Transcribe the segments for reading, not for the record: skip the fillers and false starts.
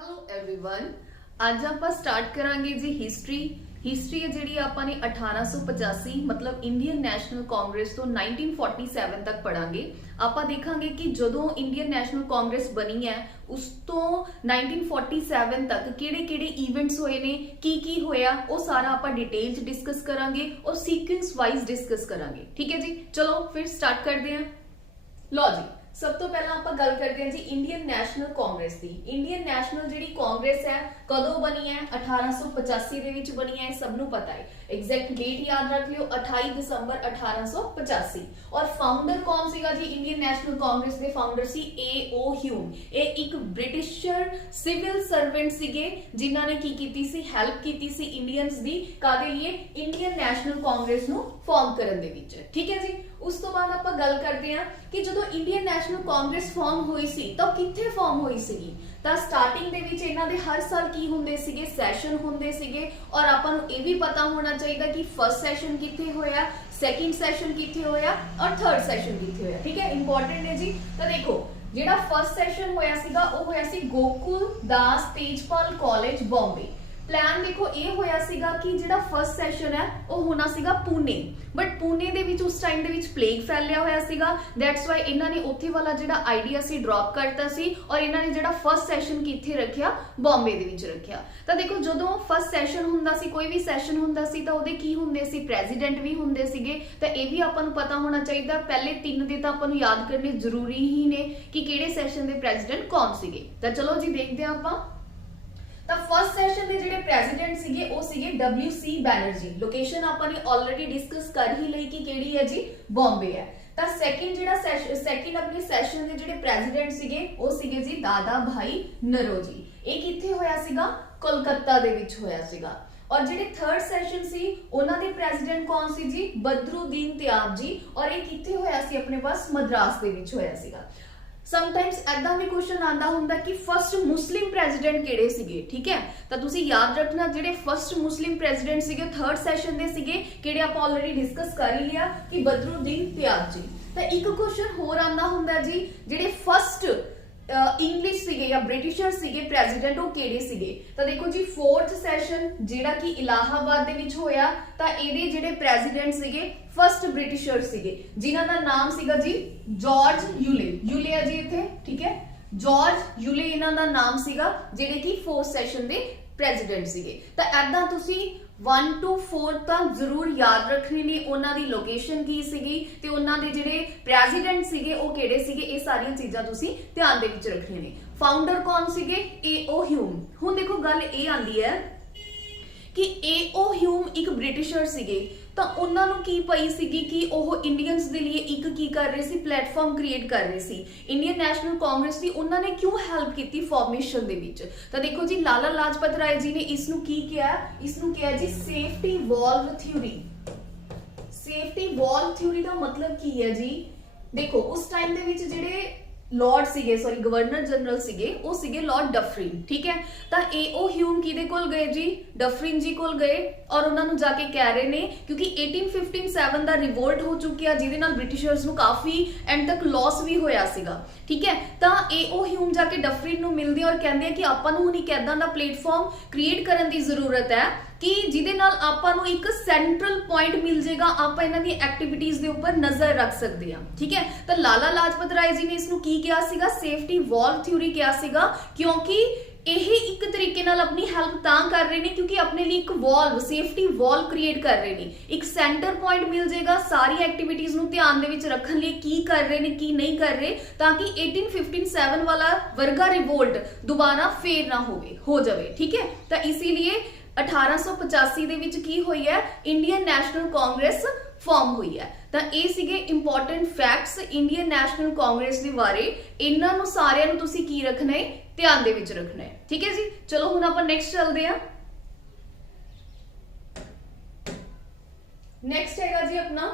Hello everyone, आज आप start करांगे जी हिस्ट्री है जी ਆਪਾਂ ने 1885 मतलब इंडियन नैशनल कांग्रेस तो 1947 तक पढ़ांगे। ਆਪਾਂ ਦੇਖਾਂਗੇ ਕਿ ਜਦੋਂ ਇੰਡੀਅਨ ਨੈਸ਼ਨਲ ਕਾਂਗਰਸ ਬਣੀ ਹੈ ਉਸ ਤੋਂ 1947 ਤੱਕ ਕਿਹੜੇ-ਕਿਹੜੇ ਇਵੈਂਟਸ ਹੋਏ ਨੇ, ਕੀ ਹੋਇਆ, ਉਹ ਸਾਰਾ ਆਪਾਂ ਡਿਟੇਲ ਚ ਡਿਸਕਸ ਕਰਾਂਗੇ और सीक्वेंस वाइज डिस्कस करांगे। ठीक है जी, चलो फिर स्टार्ट करते हैं। लो जी, सब तो पहला ਆਪਾਂ ਗੱਲ ਕਰਦੇ ਹਾਂ ਜੀ ਇੰਡੀਅਨ ਨੈਸ਼ਨਲ ਕਾਂਗਰਸ ਦੀ। ਇੰਡੀਅਨ ਨੈਸ਼ਨਲ ਜਿਹੜੀ ਕਾਂਗਰਸ ਹੈ ਕਦੋਂ ਬਣੀ ਹੈ? 1885 ਦੇ ਵਿੱਚ ਬਣੀ ਹੈ, ਸਭ ਨੂੰ ਪਤਾ ਹੈ। एग्जैक्ट डेट याद रख लियो, 28 दिसंबर 1885। और फाउंडर कौन सीगा जी इंडियन नेशनल कांग्रेस दे? फाउंडर सी A.O. ह्यूम। ये एक ब्रिटिशर सिविल सर्वेंट सीगे जिन्हां ने की कीती सी, हेल्प कीती सी इंडियंस दी कादे लिए इंडियन नेशनल कांग्रेस नु फॉर्म करन दे विच। ठीक है जी, उस तो बाद आपां गल करदे हां कि जदों इंडियन नेशनल कांग्रेस फॉर्म होई सी तां कित्थे फॉर्म होई सीगी? ਤਾਂ ਸਟਾਰਟਿੰਗ ਦੇ ਵਿੱਚ ਇਹਨਾਂ ਦੇ ਹਰ ਸਾਲ ਕੀ ਹੁੰਦੇ ਸੀਗੇ? ਸੈਸ਼ਨ ਹੁੰਦੇ ਸੀਗੇ। ਔਰ ਆਪਾਂ ਨੂੰ ਇਹ ਵੀ ਪਤਾ ਹੋਣਾ ਚਾਹੀਦਾ ਕਿ ਫਰਸਟ ਸੈਸ਼ਨ ਕਿੱਥੇ ਹੋਇਆ, ਸੈਕਿੰਡ ਸੈਸ਼ਨ ਕਿੱਥੇ ਹੋਇਆ ਔਰ ਥਰਡ ਸੈਸ਼ਨ ਕਿੱਥੇ ਹੋਇਆ। ਠੀਕ ਹੈ, ਇੰਪੋਰਟੈਂਟ ਹੈ ਜੀ। ਤਾਂ ਦੇਖੋ ਜਿਹੜਾ ਫਰਸਟ ਸੈਸ਼ਨ ਹੋਇਆ ਸੀਗਾ ਉਹ ਹੋਇਆ ਸੀ ਗੋਕੁਲ ਦਾਸ ਤੇਜਪਾਲ ਕਾਲਜ ਬੰਬੇ। प्लान देखो ये होया सीगा कि जिहड़ा फर्स्ट सैशन है वो होना सीगा पुणे, बट पुणे दे विच उस टाइम दे विच प्लेग फैलिया होया सीगा। दैट्स वाई इन्हां ने उत्थे वाला जिहड़ा आइडिया सी ड्रॉप करता सी और इन्हां ने जिहड़ा फर्स्ट सैशन किथे रखिया? बॉम्बे दे विच रखिया। तां देखो जदों फर्स्ट सैशन हुंदा सी, कोई भी सैशन हुंदा सी तां ओहदे की हुंदे सी? प्रेजिडेंट भी हुंदे सीगे। तां इह भी आपां नूं पता होना चाहिदा। पहले तीन दे तां आपां नूं याद करने जरूरी ही ने कि किहड़े सैशन दे प्रेजिडेंट कौन सीगे। तां चलो जी देखदे हां आपां। ਤਾਂ ਫਸਟ ਸੈਸ਼ਨ ਦੇ ਜਿਹੜੇ ਪ੍ਰੈਜ਼ੀਡੈਂਟ ਸੀਗੇ ਉਹ ਸੀਗੇ WC ਬੈਨਰਜੀ। ਲੋਕੇਸ਼ਨ ਆਪਾਂ ਨੇ ਆਲਰੇਡੀ ਡਿਸਕਸ ਕਰ ਹੀ ਲਈ ਕਿ ਕਿਹੜੀ ਹੈ ਜੀ? ਬੰਬੇ ਹੈ। ਤਾਂ ਸੈਕਿੰਡ ਜਿਹੜਾ ਸੈਕਿੰਡ ਆਪਣੇ ਸੈਸ਼ਨ ਦੇ ਜਿਹੜੇ ਪ੍ਰੈਜ਼ੀਡੈਂਟ ਸੀਗੇ ਉਹ ਸੀਗੇ ਜੀ ਦਾਦਾ ਭਾਈ ਨਰੋਜੀ। ਇਹ ਕਿੱਥੇ ਹੋਇਆ ਸੀਗਾ? ਕੋਲਕਾਤਾ ਦੇ ਵਿੱਚ ਹੋਇਆ ਸੀਗਾ। और ਜਿਹੜੇ थर्ड ਸੈਸ਼ਨ ਸੀ ਉਹਨਾਂ ਦੇ ਪ੍ਰੈਜ਼ੀਡੈਂਟ ਕੌਣ ਸੀ ਜੀ? ਬਦਰੁਦੀਨ ਤਿਆਬ ਜੀ। और ਇਹ ਕਿੱਥੇ ਹੋਇਆ ਸੀ? ਆਪਣੇ ਪਾਸ ਮद्रास ਦੇ ਵਿੱਚ ਹੋਇਆ ਸੀਗਾ। समटाइम्स ऐदा भी क्वेश्चन आंदा हुंदा कि फर्स्ट मुस्लिम प्रेजिडेंट किहड़े सीगे। ठीक है, तो तुसी याद रखना जिहड़े फर्स्ट मुस्लिम प्रेजिडेंट सीगे थर्ड सैशन दे सीगे किहड़े आपां ऑलरेडी डिस्कस कर ही लिया कि बदरुद्दीन तियाब जी। तो एक क्वेश्चन होर आंदा हुंदा जी जिहड़े फर्स्ट इंग्लिश सीगे या ब्रिटिशर सीगे प्रेजिडेंट वो किहड़े सीगे? तो देखो जी फोर्थ सैशन जिहड़ा कि इलाहाबाद दे विच होया तां इहदे जिहड़े प्रेजिडेंट सीगे फर्स्ट ब्रिटिशर सीगे जिन्हां दा नाम सीगा जी जॉर्ज यूले। यूले है जी इत्थे। ठीक है, जॉर्ज यूले इन्हां दा नाम सीगा जिहड़े कि फोर्थ सैशन दे प्रेजिडेंट सीगे। तां ऐदां तुसी 1 to 4 तक जरूर याद रखने ने उन्हां दी लोकेशन की सीगी ते उन्हां दे जिहड़े प्रेजिडेंट सीगे ओ किहड़े सीगे, ये सारियां चीज़ां तुसी ध्यान दे विच रखने ने। फाउंडर कौन सीगे? A.O. ह्यूम। हुण देखो गल ये आंदी है कि A.O. ह्यूम एक ब्रिटिशर सीगे ਤਾਂ ਉਹਨਾਂ ਨੂੰ ਕੀ ਪਈ ਸੀਗੀ ਕਿ ਉਹ ਇੰਡੀਅਨਸ ਦੇ ਲਈ ਇੱਕ ਕੀ ਕਰ ਰਹੇ ਸੀ? ਪਲੇਟਫਾਰਮ ਕ੍ਰੀਏਟ ਕਰ ਰਹੇ ਸੀ। ਇੰਡੀਅਨ ਨੈਸ਼ਨਲ ਕਾਂਗਰਸ ਦੀ ਉਹਨਾਂ ਨੇ ਕਿਉਂ ਹੈਲਪ ਕੀਤੀ ਫਾਰਮੇਸ਼ਨ ਦੇ ਵਿੱਚ? ਤਾਂ ਦੇਖੋ ਜੀ ਲਾਲਾ ਲਾਜਪਤ ਰਾਏ ਜੀ ਨੇ ਇਸ ਨੂੰ ਕੀ ਕਿਹਾ? ਇਸ ਨੂੰ ਕਿਹਾ ਜੀ safety valve theory. Safety valve theory ਦਾ ਮਤਲਬ ਕੀ ਹੈ ਜੀ? ਦੇਖੋ ਉਸ ਟਾਈਮ ਦੇ ਵਿੱਚ ਜਿਹੜੇ लॉर्ड सीगे सॉरी गवर्नर जनरल सीगे वो सीगे लॉर्ड डफरिन। ठीक है, तो A.O. ह्यूम किहदे कोल गए जी? डफरिन जी कोल गए और उन्होंने जाके कह रहे ने क्योंकि 1857 ਦਾ रिवोल्ट हो चुकिया जिहदे नाल ब्रिटिशर्स ਨੂੰ काफी एंड तक लॉस भी होया सीगा। ठीक है, तो A.O. ह्यूम जाके डफरिन ਨੂੰ मिलदे और कहंदे कि आपां ਨੂੰ हुण एक ऐदां दा प्लेटफार्म क्रिएट करन दी जरूरत है कि जिहदे नाल आपां ਨੂੰ एक सेंट्रल पॉइंट मिल जाएगा, आपां इन्हां दी एक्टिविटीज दे उपर नजर रख सकदे हां। ठीक है, तो लाला लाजपत राय जी ने इस ਨੂੰ ਕੀ ਕਿਹਾ ਸੀਗਾ? ਸੇਫਟੀ ਵਾਲਵ ਥਿਊਰੀ ਕਿਹਾ ਸੀਗਾ ਕਿਉਂਕਿ ਇਹ ਇੱਕ ਤਰੀਕੇ ਨਾਲ ਆਪਣੀ ਹੈਲਪ ਤਾਂ ਕਰ ਰਹੇ ਨੇ ਕਿਉਂਕਿ ਆਪਣੇ ਲਈ ਇੱਕ ਵਾਲਵ ਸੇਫਟੀ ਵਾਲਵ ਕ੍ਰੀਏਟ ਕਰ ਰਹੇ ਨੇ। ਇੱਕ ਸੈਂਟਰ ਪੁਆਇੰਟ ਮਿਲ ਜਾਏਗਾ ਸਾਰੀ ਐਕਟੀਵਿਟੀਜ਼ ਨੂੰ ਧਿਆਨ ਦੇ ਵਿੱਚ ਰੱਖਣ ਲਈ ਕੀ ਕਰ ਰਹੇ ਨੇ ਕੀ ਨਹੀਂ ਕਰ ਰਹੇ, ਤਾਂ ਕਿ 1857 ਵਾਲਾ ਵਰਗਾ ਰਿਵੋਲਟ ਦੁਬਾਰਾ ਫੇਰ ਨਾ ਹੋ ਜਾਵੇ। ਠੀਕ ਹੈ, ਤਾਂ ਇਸੇ ਲਈ 1885 ਦੇ ਵਿੱਚ ਕੀ ਹੋਈ ਹੈ? ਇੰਡੀਅਨ ਨੈਸ਼ਨਲ ਕਾਂਗਰਸ ਫਾਰਮ ਹੋਈ ਹੈ। ਤਾਂ ਇਹ ਸੀਗੇ important facts Indian national Congress ਦੇ ਬਾਰੇ। ਇਹਨਾਂ ਨੂੰ ਸਾਰਿਆਂ ਨੂੰ ਤੁਸੀਂ ਕੀ ਰੱਖਣਾ ਹੈ? ਧਿਆਨ ਦੇ ਵਿੱਚ ਰੱਖਣਾ ਹੈ। ਠੀਕ ਹੈ ਜੀ, ਚਲੋ ਹੁਣ ਆਪਾਂ ਨੈਕਸਟ ਚੱਲਦੇ ਹਾਂ। ਨੈਕਸਟ ਹੈਗਾ ਜੀ ਆਪਣਾ।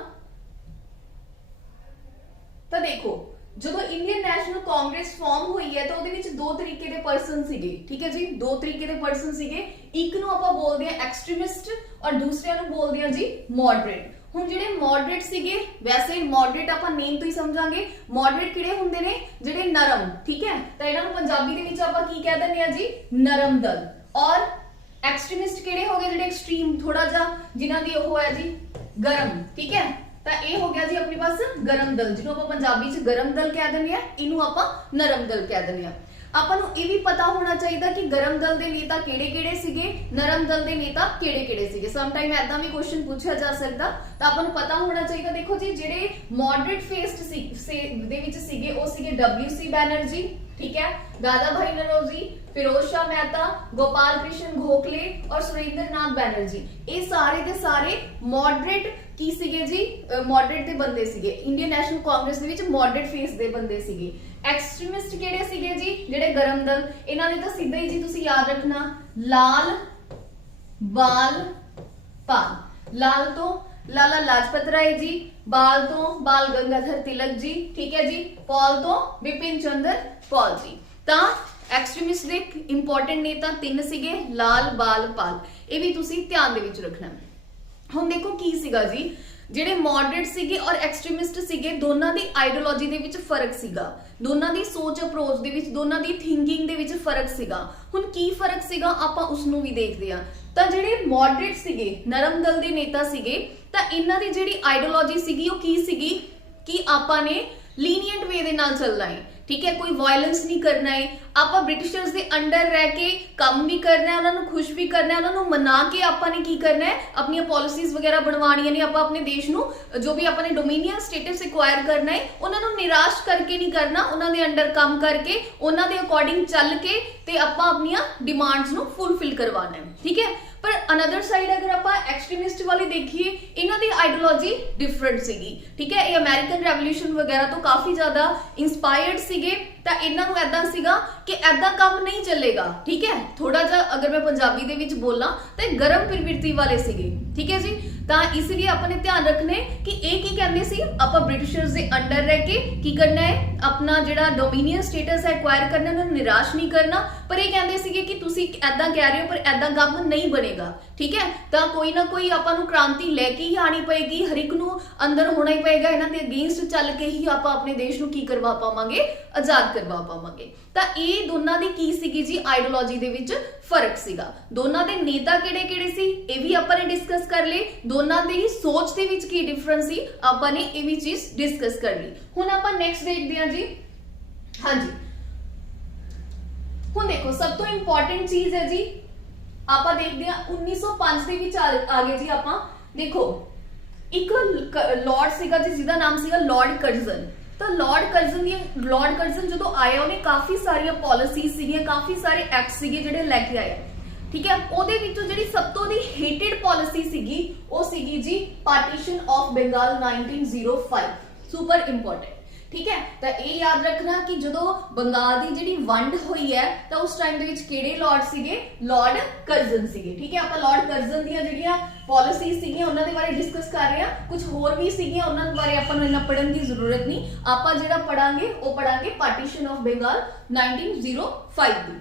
ਤਾਂ ਦੇਖੋ ਜਦੋਂ ਇੰਡੀਅਨ ਨੈਸ਼ਨਲ ਕਾਂਗਰਸ ਫਾਰਮ ਹੋਈ ਹੈ ਤਾਂ ਉਹਦੇ ਵਿੱਚ ਦੋ ਤਰੀਕੇ ਦੇ ਪਰਸਨ ਸੀਗੇ। ਠੀਕ ਹੈ ਜੀ, ਦੋ ਤਰੀਕੇ ਦੇ ਪਰਸਨ ਸੀਗੇ। ਇੱਕ ਨੂੰ ਆਪਾਂ ਬੋਲਦੇ ਆ ਐਕਸਟ੍ਰੀਮਿਸਟ ਔਰ ਦੂਸਰਿਆਂ ਨੂੰ ਬੋਲਦੇ ਆ ਜੀ ਮੋਡਰੇਟ। ਹੁਣ ਜਿਹੜੇ ਮੋਡਰੇਟ ਸੀਗੇ, ਵੈਸੇ ਮੋਡਰੇਟ ਆਪਾਂ ਨੇਮ ਤੋਂ ਹੀ ਸਮਝਾਂਗੇ, ਮੋਡਰੇਟ ਕਿਹੜੇ ਹੁੰਦੇ ਨੇ, ਜਿਹੜੇ ਨਰਮ, ਠੀਕ ਹੈ, ਤਾਂ ਇਹਨਾਂ ਨੂੰ ਪੰਜਾਬੀ ਦੇ ਵਿੱਚ ਆਪਾਂ ਕੀ ਕਹਿ ਦਿੰਦੇ ਆ ਜੀ, ਨਰਮ ਦਲ। ਔਰ ਐਕਸਟ੍ਰੀਮਿਸਟ ਕਿਹੜੇ ਹੋ ਗਏ, ਜਿਹੜੇ ਐਕਸਟ੍ਰੀਮ ਥੋੜਾ ਜਿਹਾ ਜਿਨ੍ਹਾਂ ਦੀ ਉਹ ਹੈ ਜੀ ਗਰਮ, ਠੀਕ ਹੈ, ਤਾਂ ਇਹ ਹੋ ਗਿਆ ਜੀ ਆਪਣੇ ਪਾਸ ਗਰਮ ਦਲ, ਜਿਹਨੂੰ ਆਪਾਂ ਪੰਜਾਬੀ 'ਚ ਗਰਮ ਦਲ ਕਹਿ ਦਿੰਦੇ ਆ, ਇਹਨੂੰ ਆਪਾਂ ਨਰਮ ਦਲ ਕਹਿ ਦਿੰਦੇ ਆ। ਆਪਾਂ ਨੂੰ ਇਹ ਵੀ ਪਤਾ ਹੋਣਾ ਚਾਹੀਦਾ ਕਿ ਗਰਮ ਦਲ ਦੇ ਨੇਤਾ ਕਿਹੜੇ-ਕਿਹੜੇ ਸੀਗੇ, ਨਰਮ ਦਲ ਦੇ ਨੇਤਾ ਕਿਹੜੇ-ਕਿਹੜੇ ਸੀਗੇ। ਸਮ ਟਾਈਮ ਐਦਾਂ ਵੀ ਕੁਐਸਚਨ ਪੁੱਛਿਆ ਜਾ ਸਕਦਾ, ਤਾਂ ਆਪਾਂ ਨੂੰ ਪਤਾ ਹੋਣਾ ਚਾਹੀਦਾ। ਦੇਖੋ ਜੀ, ਜਿਹੜੇ ਮੋਡਰੇਟ ਫੇਸਡ ਦੇ ਵਿੱਚ ਸੀਗੇ ਉਹ ਸੀਗੇ WC ਬੈਨਰਜੀ, ठीक है, दादा भाई नौरोजी, फिरोज शाह मेहता, गोपाल कृष्ण गोखले और सुरेंद्र नाथ बैनर्जी, ये सारे दे सारे मॉडरेट की सीगे जी, मॉडरेट दे बंदे सीगे। इंडियन नेशनल कांग्रेस दे विच मॉडरेट फेस दे बंदे सीगे। एक्सट्रीमिस्ट किहड़े सीगे जी, जेड़े गरम दल, इन्हां ने तां सीधा ही जी तुसीं याद रखना, लाल बाल पाल। लाल तो लाला लाजपत राय जी, बाल तो बाल गंगाधर तिलक जी, ठीक है जी, पॉल तो बिपिन चंद्र पॉल जी। ता एक्सट्रीमिस्ट दे इंपॉर्टेंट नेता तीन सीगे, लाल बाल पाल, ये भी तुसी ध्यान दे विच रखना। हुण देखो की सीगा जी, ਜਿਹੜੇ ਮੋਡरेट ਸੀਗੇ ਔਰ ਐਕਸਟ੍ਰੀमिस्ट ਸੀਗੇ, ਦੋਨਾਂ ਦੀ ਆਈਡੀਓਲੋਜੀ ਦੇ ਵਿੱਚ ਫਰਕ ਸੀਗਾ, ਦੋਨਾਂ ਦੀ ਸੋਚ ਅਪਰੋਚ ਦੇ ਵਿੱਚ, ਦੋਨਾਂ ਦੀ ਥਿੰਕਿੰਗ ਦੇ ਵਿੱਚ ਫਰਕ ਸੀਗਾ। ਹੁਣ ਕੀ ਫਰਕ ਸੀਗਾ ਆਪਾਂ ਉਸ ਨੂੰ ਵੀ ਦੇਖਦੇ ਆ। ਤਾਂ ਜਿਹੜੇ ਮੋਡरेट ਸੀਗੇ, ਨਰਮ ਦਲ ਦੇ ਨੇਤਾ ਸੀਗੇ, ਤਾਂ ਇਹਨਾਂ ਦੀ ਜਿਹੜੀ ਆਈਡੀਓਲੋਜੀ ਸੀਗੀ ਉਹ ਕੀ ਸੀਗੀ ਕਿ ਆਪਾਂ ਨੇ ਲੀਨੀਅੰਟ ਵੇ ਦੇ ਨਾਲ ਚੱਲਣਾ ਹੈ, ठीक है, कोई वायलेंस नहीं करना है, आपा ब्रिटिशर्स दे अंडर रह के काम भी करना है, उन्होंने खुश भी करना है, उन्होंने मना के आपा ने की करना है, अपनी पॉलिसीज वगैरह बनवानियां ने, आपा अपने देश नू जो भी अपने डोमिनियन स्टेटस एक्वायर करना है, उन्होंने निराश करके नहीं करना, उन्होंने अंडर काम करके उन्होंने अकॉर्डिंग चल के ते आपा अपनी डिमांड्स नू फुलफिल करवाना है, ठीक है। पर अनदर साइड अगर आप एक्सट्रीमिस्ट वाले देखिए, इन्हां दी आइडियोलॉजी डिफरेंट सीगी, ठीक है, ये अमेरिकन रेवोल्यूशन वगैरह तो काफी ज्यादा इंस्पायर्ड सीगे। ਤਾਂ ਇਹਨਾਂ ਨੂੰ ਐਦਾਂ ਸੀਗਾ ਕਿ ਐਦਾਂ ਕੰਮ ਨਹੀਂ ਚੱਲੇਗਾ, ਠੀਕ ਹੈ। ਥੋੜਾ ਜਿਹਾ ਅਗਰ ਮੈਂ ਪੰਜਾਬੀ ਦੇ ਵਿੱਚ ਬੋਲਾਂ ਤਾਂ ਗਰਮ ਪ੍ਰਵਿਰਤੀ ਵਾਲੇ ਸੀਗੇ, ਠੀਕ ਹੈ ਜੀ। ਤਾਂ ਇਸ ਲਈ ਆਪਾਂ ਨੇ ਧਿਆਨ ਰੱਖਣੇ ਕਿ ਇਹ ਕੀ ਕਹਿੰਦੇ ਸੀ, ਆਪਾਂ ਬ੍ਰਿਟਿਸ਼ਰਸ ਦੇ ਅੰਡਰ ਰਹਿ ਕੇ ਕੀ ਕਰਨਾ ਹੈ, ਆਪਣਾ ਜਿਹੜਾ ਡੋਮੀਨੀਅਨ ਸਟੇਟਸ ਹੈ ਐਕਵਾਇਰ ਕਰਨਾ, ਉਹਨਾਂ ਨੂੰ ਨਿਰਾਸ਼ ਨਹੀਂ ਕਰਨਾ। ਪਰ ਇਹ ਕਹਿੰਦੇ ਸੀਗੇ ਕਿ ਤੁਸੀਂ ਐਦਾਂ ਕਹਿ ਰਹੇ ਹੋ ਪਰ ਐਦਾਂ ਕੰਮ ਨਹੀਂ ਬਣੇਗਾ, ਠੀਕ ਹੈ। ਤਾਂ ਕੋਈ ਨਾ ਕੋਈ ਆਪਾਂ ਨੂੰ ਕ੍ਰਾਂਤੀ ਲੈ ਕੇ ਹੀ ਆਣੀ ਪਏਗੀ, ਹਰ ਇੱਕ ਨੂੰ ਅੰਦਰ ਹੋਣਾ ਹੀ ਪਏਗਾ, ਇਹਨਾਂ ਦੇ ਅਗੇਂਸਟ ਚੱਲ ਕੇ ਹੀ ਆਪਾਂ ਆਪਣੇ ਦੇਸ਼ ਨੂੰ ਕੀ ਕਰਵਾ ਪਾਵਾਂਗੇ, ਆਜ਼ਾਦ ਕਰਵਾ ਪਾਵਾਂਗੇ। ਤਾਂ ਇਹ ਦੋਨਾਂ ਦੀ ਕੀ ਸੀਗੀ ਜੀ, ਆਈਡੀਓਲੋਜੀ ਦੇ ਵਿੱਚ ਫਰਕ ਸੀਗਾ। ਦੋਨਾਂ ਦੇ ਨੇਤਾ ਕਿਹੜੇ-ਕਿਹੜੇ ਸੀ ਇਹ ਵੀ ਆਪਾਂ ਨੇ ਡਿਸਕਸ ਕਰ ਲਏ, ਦੋਨਾਂ ਦੀ ਸੋਚ ਦੇ ਵਿੱਚ ਕੀ ਡਿਫਰੈਂਸ ਸੀ ਆਪਾਂ ਨੇ ਇਹ ਵੀ ਚੀਜ਼ ਡਿਸਕਸ ਕਰ ਲਈ। ਹੁਣ ਆਪਾਂ ਨੈਕਸਟ ਦੇਖਦੇ ਹਾਂ ਜੀ, ਹਾਂਜੀ ਹੁਣ ਦੇਖੋ ਸਭ ਤੋਂ ਇੰਪੋਰਟੈਂਟ ਚੀਜ਼ ਹੈ ਜੀ, ਆਪਾਂ ਦੇਖਦੇ ਹਾਂ 1905 ਦੇ ਵਿੱਚ ਆ ਗਏ ਜੀ। ਆਪਾਂ ਦੇਖੋ ਇੱਕ ਲਾਰਡ ਸੀਗਾ ਜੀ ਜਿਹਦਾ ਨਾਮ ਸੀਗਾ ਲਾਰਡ ਕਰਜ਼ਨ। ਤਾਂ ਲਾਰਡ ਕਰਜ਼ਨ ਜਦੋਂ ਆਇਆ ਉਹਨੇ ਕਾਫੀ ਸਾਰੀਆਂ ਪਾਲਿਸੀਜ਼ ਸੀਗੀਆਂ, ਕਾਫੀ ਸਾਰੇ ਐਕਟ ਸੀਗੇ ਜਿਹੜੇ ਲੈ ਕੇ ਆਇਆ, ਠੀਕ ਹੈ। ਉਹਦੇ ਵਿੱਚੋਂ ਜਿਹੜੀ ਸਭ ਤੋਂ ਦੀ ਹੇਟਡ ਪਾਲਿਸੀ ਸੀਗੀ ਉਹ ਸੀਗੀ ਜੀ partition of Bengal 1905, super important, ठीक है। तो ये याद रखना कि जो बंगाल की जिहड़ी वंड हुई है तो उस टाइम दे विच किहड़े लॉर्ड सीगे, लॉर्ड कर्जन सीगे, ठीक है। आपां लॉर्ड कर्जन दी जिहड़ियां पॉलिसीज सीगियां उन्हां दे बारे डिस्कस कर रहे हैं, कुछ होर भी सीगियां उन्हां दे बारे आपां नूं इन्ना पढ़न की जरूरत नहीं, आपां जिहड़ा पढ़ांगे वो पढ़ांगे पार्टीशन ऑफ बंगाल 1905 दी।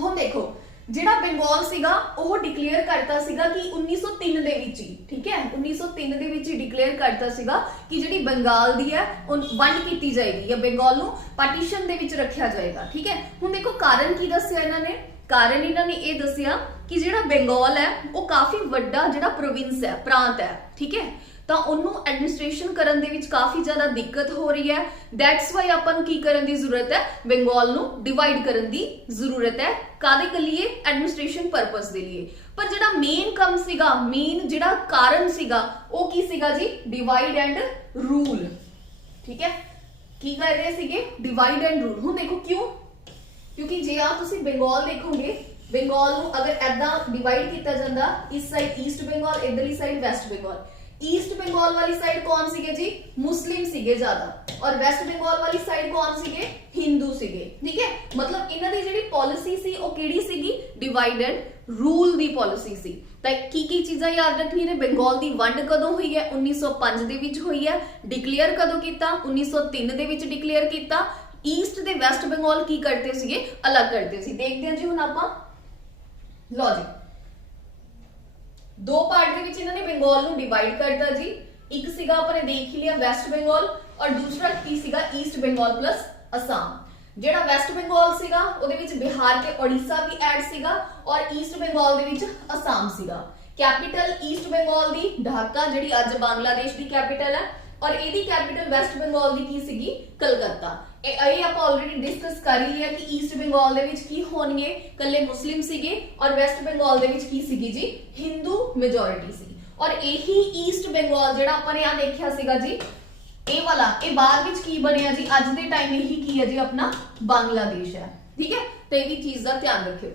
हुण देखो ਜਿਹੜਾ ਬੰਗਾਲ ਸੀਗਾ ਉਹ ਡਿਕਲੇਅਰ ਕਰਤਾ ਸੀਗਾ ਕਿ 1903 ਦੇ ਵਿੱਚ ਹੀ, ਠੀਕ ਹੈ, 1903 ਦੇ ਵਿੱਚ ਹੀ ਡਿਕਲੇਅਰ ਕਰਤਾ ਸੀਗਾ ਕਿ ਜਿਹੜੀ ਬੰਗਾਲ ਦੀ ਹੈ ਉਹ ਵੰਡ ਕੀਤੀ ਜਾਏਗੀ ਜਾਂ ਬੰਗਾਲ ਨੂੰ ਪਾਰਟੀਸ਼ਨ ਦੇ ਵਿੱਚ ਰੱਖਿਆ ਜਾਏਗਾ, ਠੀਕ ਹੈ। ਹੁਣ ਦੇਖੋ ਕਾਰਨ ਕੀ ਦੱਸਿਆ ਇਹਨਾਂ ਨੇ, ਕਾਰਨ ਇਹਨਾਂ ਨੇ ਇਹ ਦੱਸਿਆ ਕਿ ਜਿਹੜਾ ਬੰਗਾਲ ਹੈ ਉਹ ਕਾਫੀ ਵੱਡਾ ਜਿਹੜਾ ਪ੍ਰੋਵਿੰਸ ਹੈ, ਪ੍ਰਾਂਤ ਹੈ, ਠੀਕ ਹੈ। ਤਾਂ ਉਹਨੂੰ ਐਡਮਿਨਿਸਟ੍ਰੇਸ਼ਨ ਕਰਨ ਦੇ ਵਿੱਚ ਕਾਫੀ ਜ਼ਿਆਦਾ ਦਿੱਕਤ ਹੋ ਰਹੀ ਹੈ। ਦੈਟਸ ਵਾਈ ਆਪਾਂ ਨੂੰ ਕੀ ਕਰਨ ਦੀ ਜ਼ਰੂਰਤ ਹੈ, ਬੰਗਾਲ ਨੂੰ ਡਿਵਾਈਡ ਕਰਨ ਦੀ ਜ਼ਰੂਰਤ ਹੈ। ਕਾਹਦੇ ਲਈ? ਐਡਮਿਨਿਸਟ੍ਰੇਸ਼ਨ ਪਰਪਸ ਦੇ ਲਈ। ਪਰ ਜਿਹੜਾ ਮੇਨ ਕੰਮ ਸੀਗਾ, ਮੇਨ ਜਿਹੜਾ ਕਾਰਨ ਸੀਗਾ ਉਹ ਕੀ ਸੀਗਾ ਜੀ, ਡਿਵਾਈਡ ਐਂਡ ਰੂਲ, ਠੀਕ ਹੈ। ਕੀ ਕਰ ਰਹੇ ਸੀਗੇ, ਡਿਵਾਈਡ ਐਂਡ ਰੂਲ। ਹੁਣ ਦੇਖੋ ਕਿਉਂ, ਕਿਉਂਕਿ ਜੇ ਆ ਤੁਸੀਂ ਬੰਗਾਲ ਦੇਖੋਗੇ, ਬੰਗਾਲ ਨੂੰ ਅਗਰ ਐਦਾਂ ਡਿਵਾਈਡ ਕੀਤਾ ਜਾਂਦਾ, ਇਸ ਸਾਈਡ ਈਸਟ ਬੰਗਾਲ, ਇਧਰਲੀ side west Bengal. East Bengal वाली साइड कौन सीगे जी, मुस्लिम सीगे ज्यादा, और वेस्ट बंगाल वाली साइड कौन सीगे, हिंदू सीगे, ठीक है। मतलब इन्हां दी जिहड़ी पॉलिसी सी ओ किहड़ी सीगी, डिवाइड एंड रूल दी पॉलिसी सी। तां की चीज़ां याद रखणियां ने, बंगाल दी वंड कदों हुई है, 1905 दे विच हुई है, डिक्लेयर कदों कीता, 1903 दे विच डिक्लेयर कीता। ईस्ट ते वेस्ट बंगाल की करते सीगे, अलग करते सी। देखते हैं जी हुण आपां, लो जी दो पार्ट ਦੇ ਵਿੱਚ ਇਹਨਾਂ ਨੇ ਬੰਗਾਲ ਨੂੰ ਡਿਵਾਈਡ ਕਰਤਾ ਜੀ। ਇੱਕ ਸੀਗਾ ਆਪਾਂ ਨੇ ਦੇਖ ਹੀ ਲਿਆ ਵੈਸਟ ਬੰਗਾਲ, ਔਰ ਦੂਸਰਾ ਕੀ ਸੀਗਾ ਈਸਟ ਬੰਗਾਲ ਪਲੱਸ ਅਸਾਮ। ਜਿਹੜਾ ਵੈਸਟ ਬੰਗਾਲ ਸੀਗਾ ਉਹਦੇ ਵਿੱਚ ਬਿਹਾਰ ਤੇ ਓਡੀਸ਼ਾ ਵੀ ਐਡ ਸੀਗਾ, ਔਰ ਈਸਟ ਬੰਗਾਲ ਦੇ ਵਿੱਚ ਅਸਾਮ ਸੀਗਾ। कैपिटल ईस्ट बंगाल दी ढाका जिहड़ी अज बांग्लादेश दी कैपिटल है, और एदी कैपिटल वेस्ट बंगाल दी की सीगी कलकत्ता। ये आप ऑलरेडी डिस्कस कर ही लिया कि ईस्ट बंगाल दे विच की होणगे कल्ले मुस्लिम सीगे, और वेस्ट बंगाल दे विच की सीगी जी हिंदू मेजोरिटी सी। और यही ईस्ट बंगाल जिहड़ा आपां ने आ देखिया सीगा जी ये वाला, ये बाद विच की बनिया जी अज दे टाइम यही की है जी अपना बांग्लादेश है, ठीक है। तो ये भी चीज का ध्यान रखियो।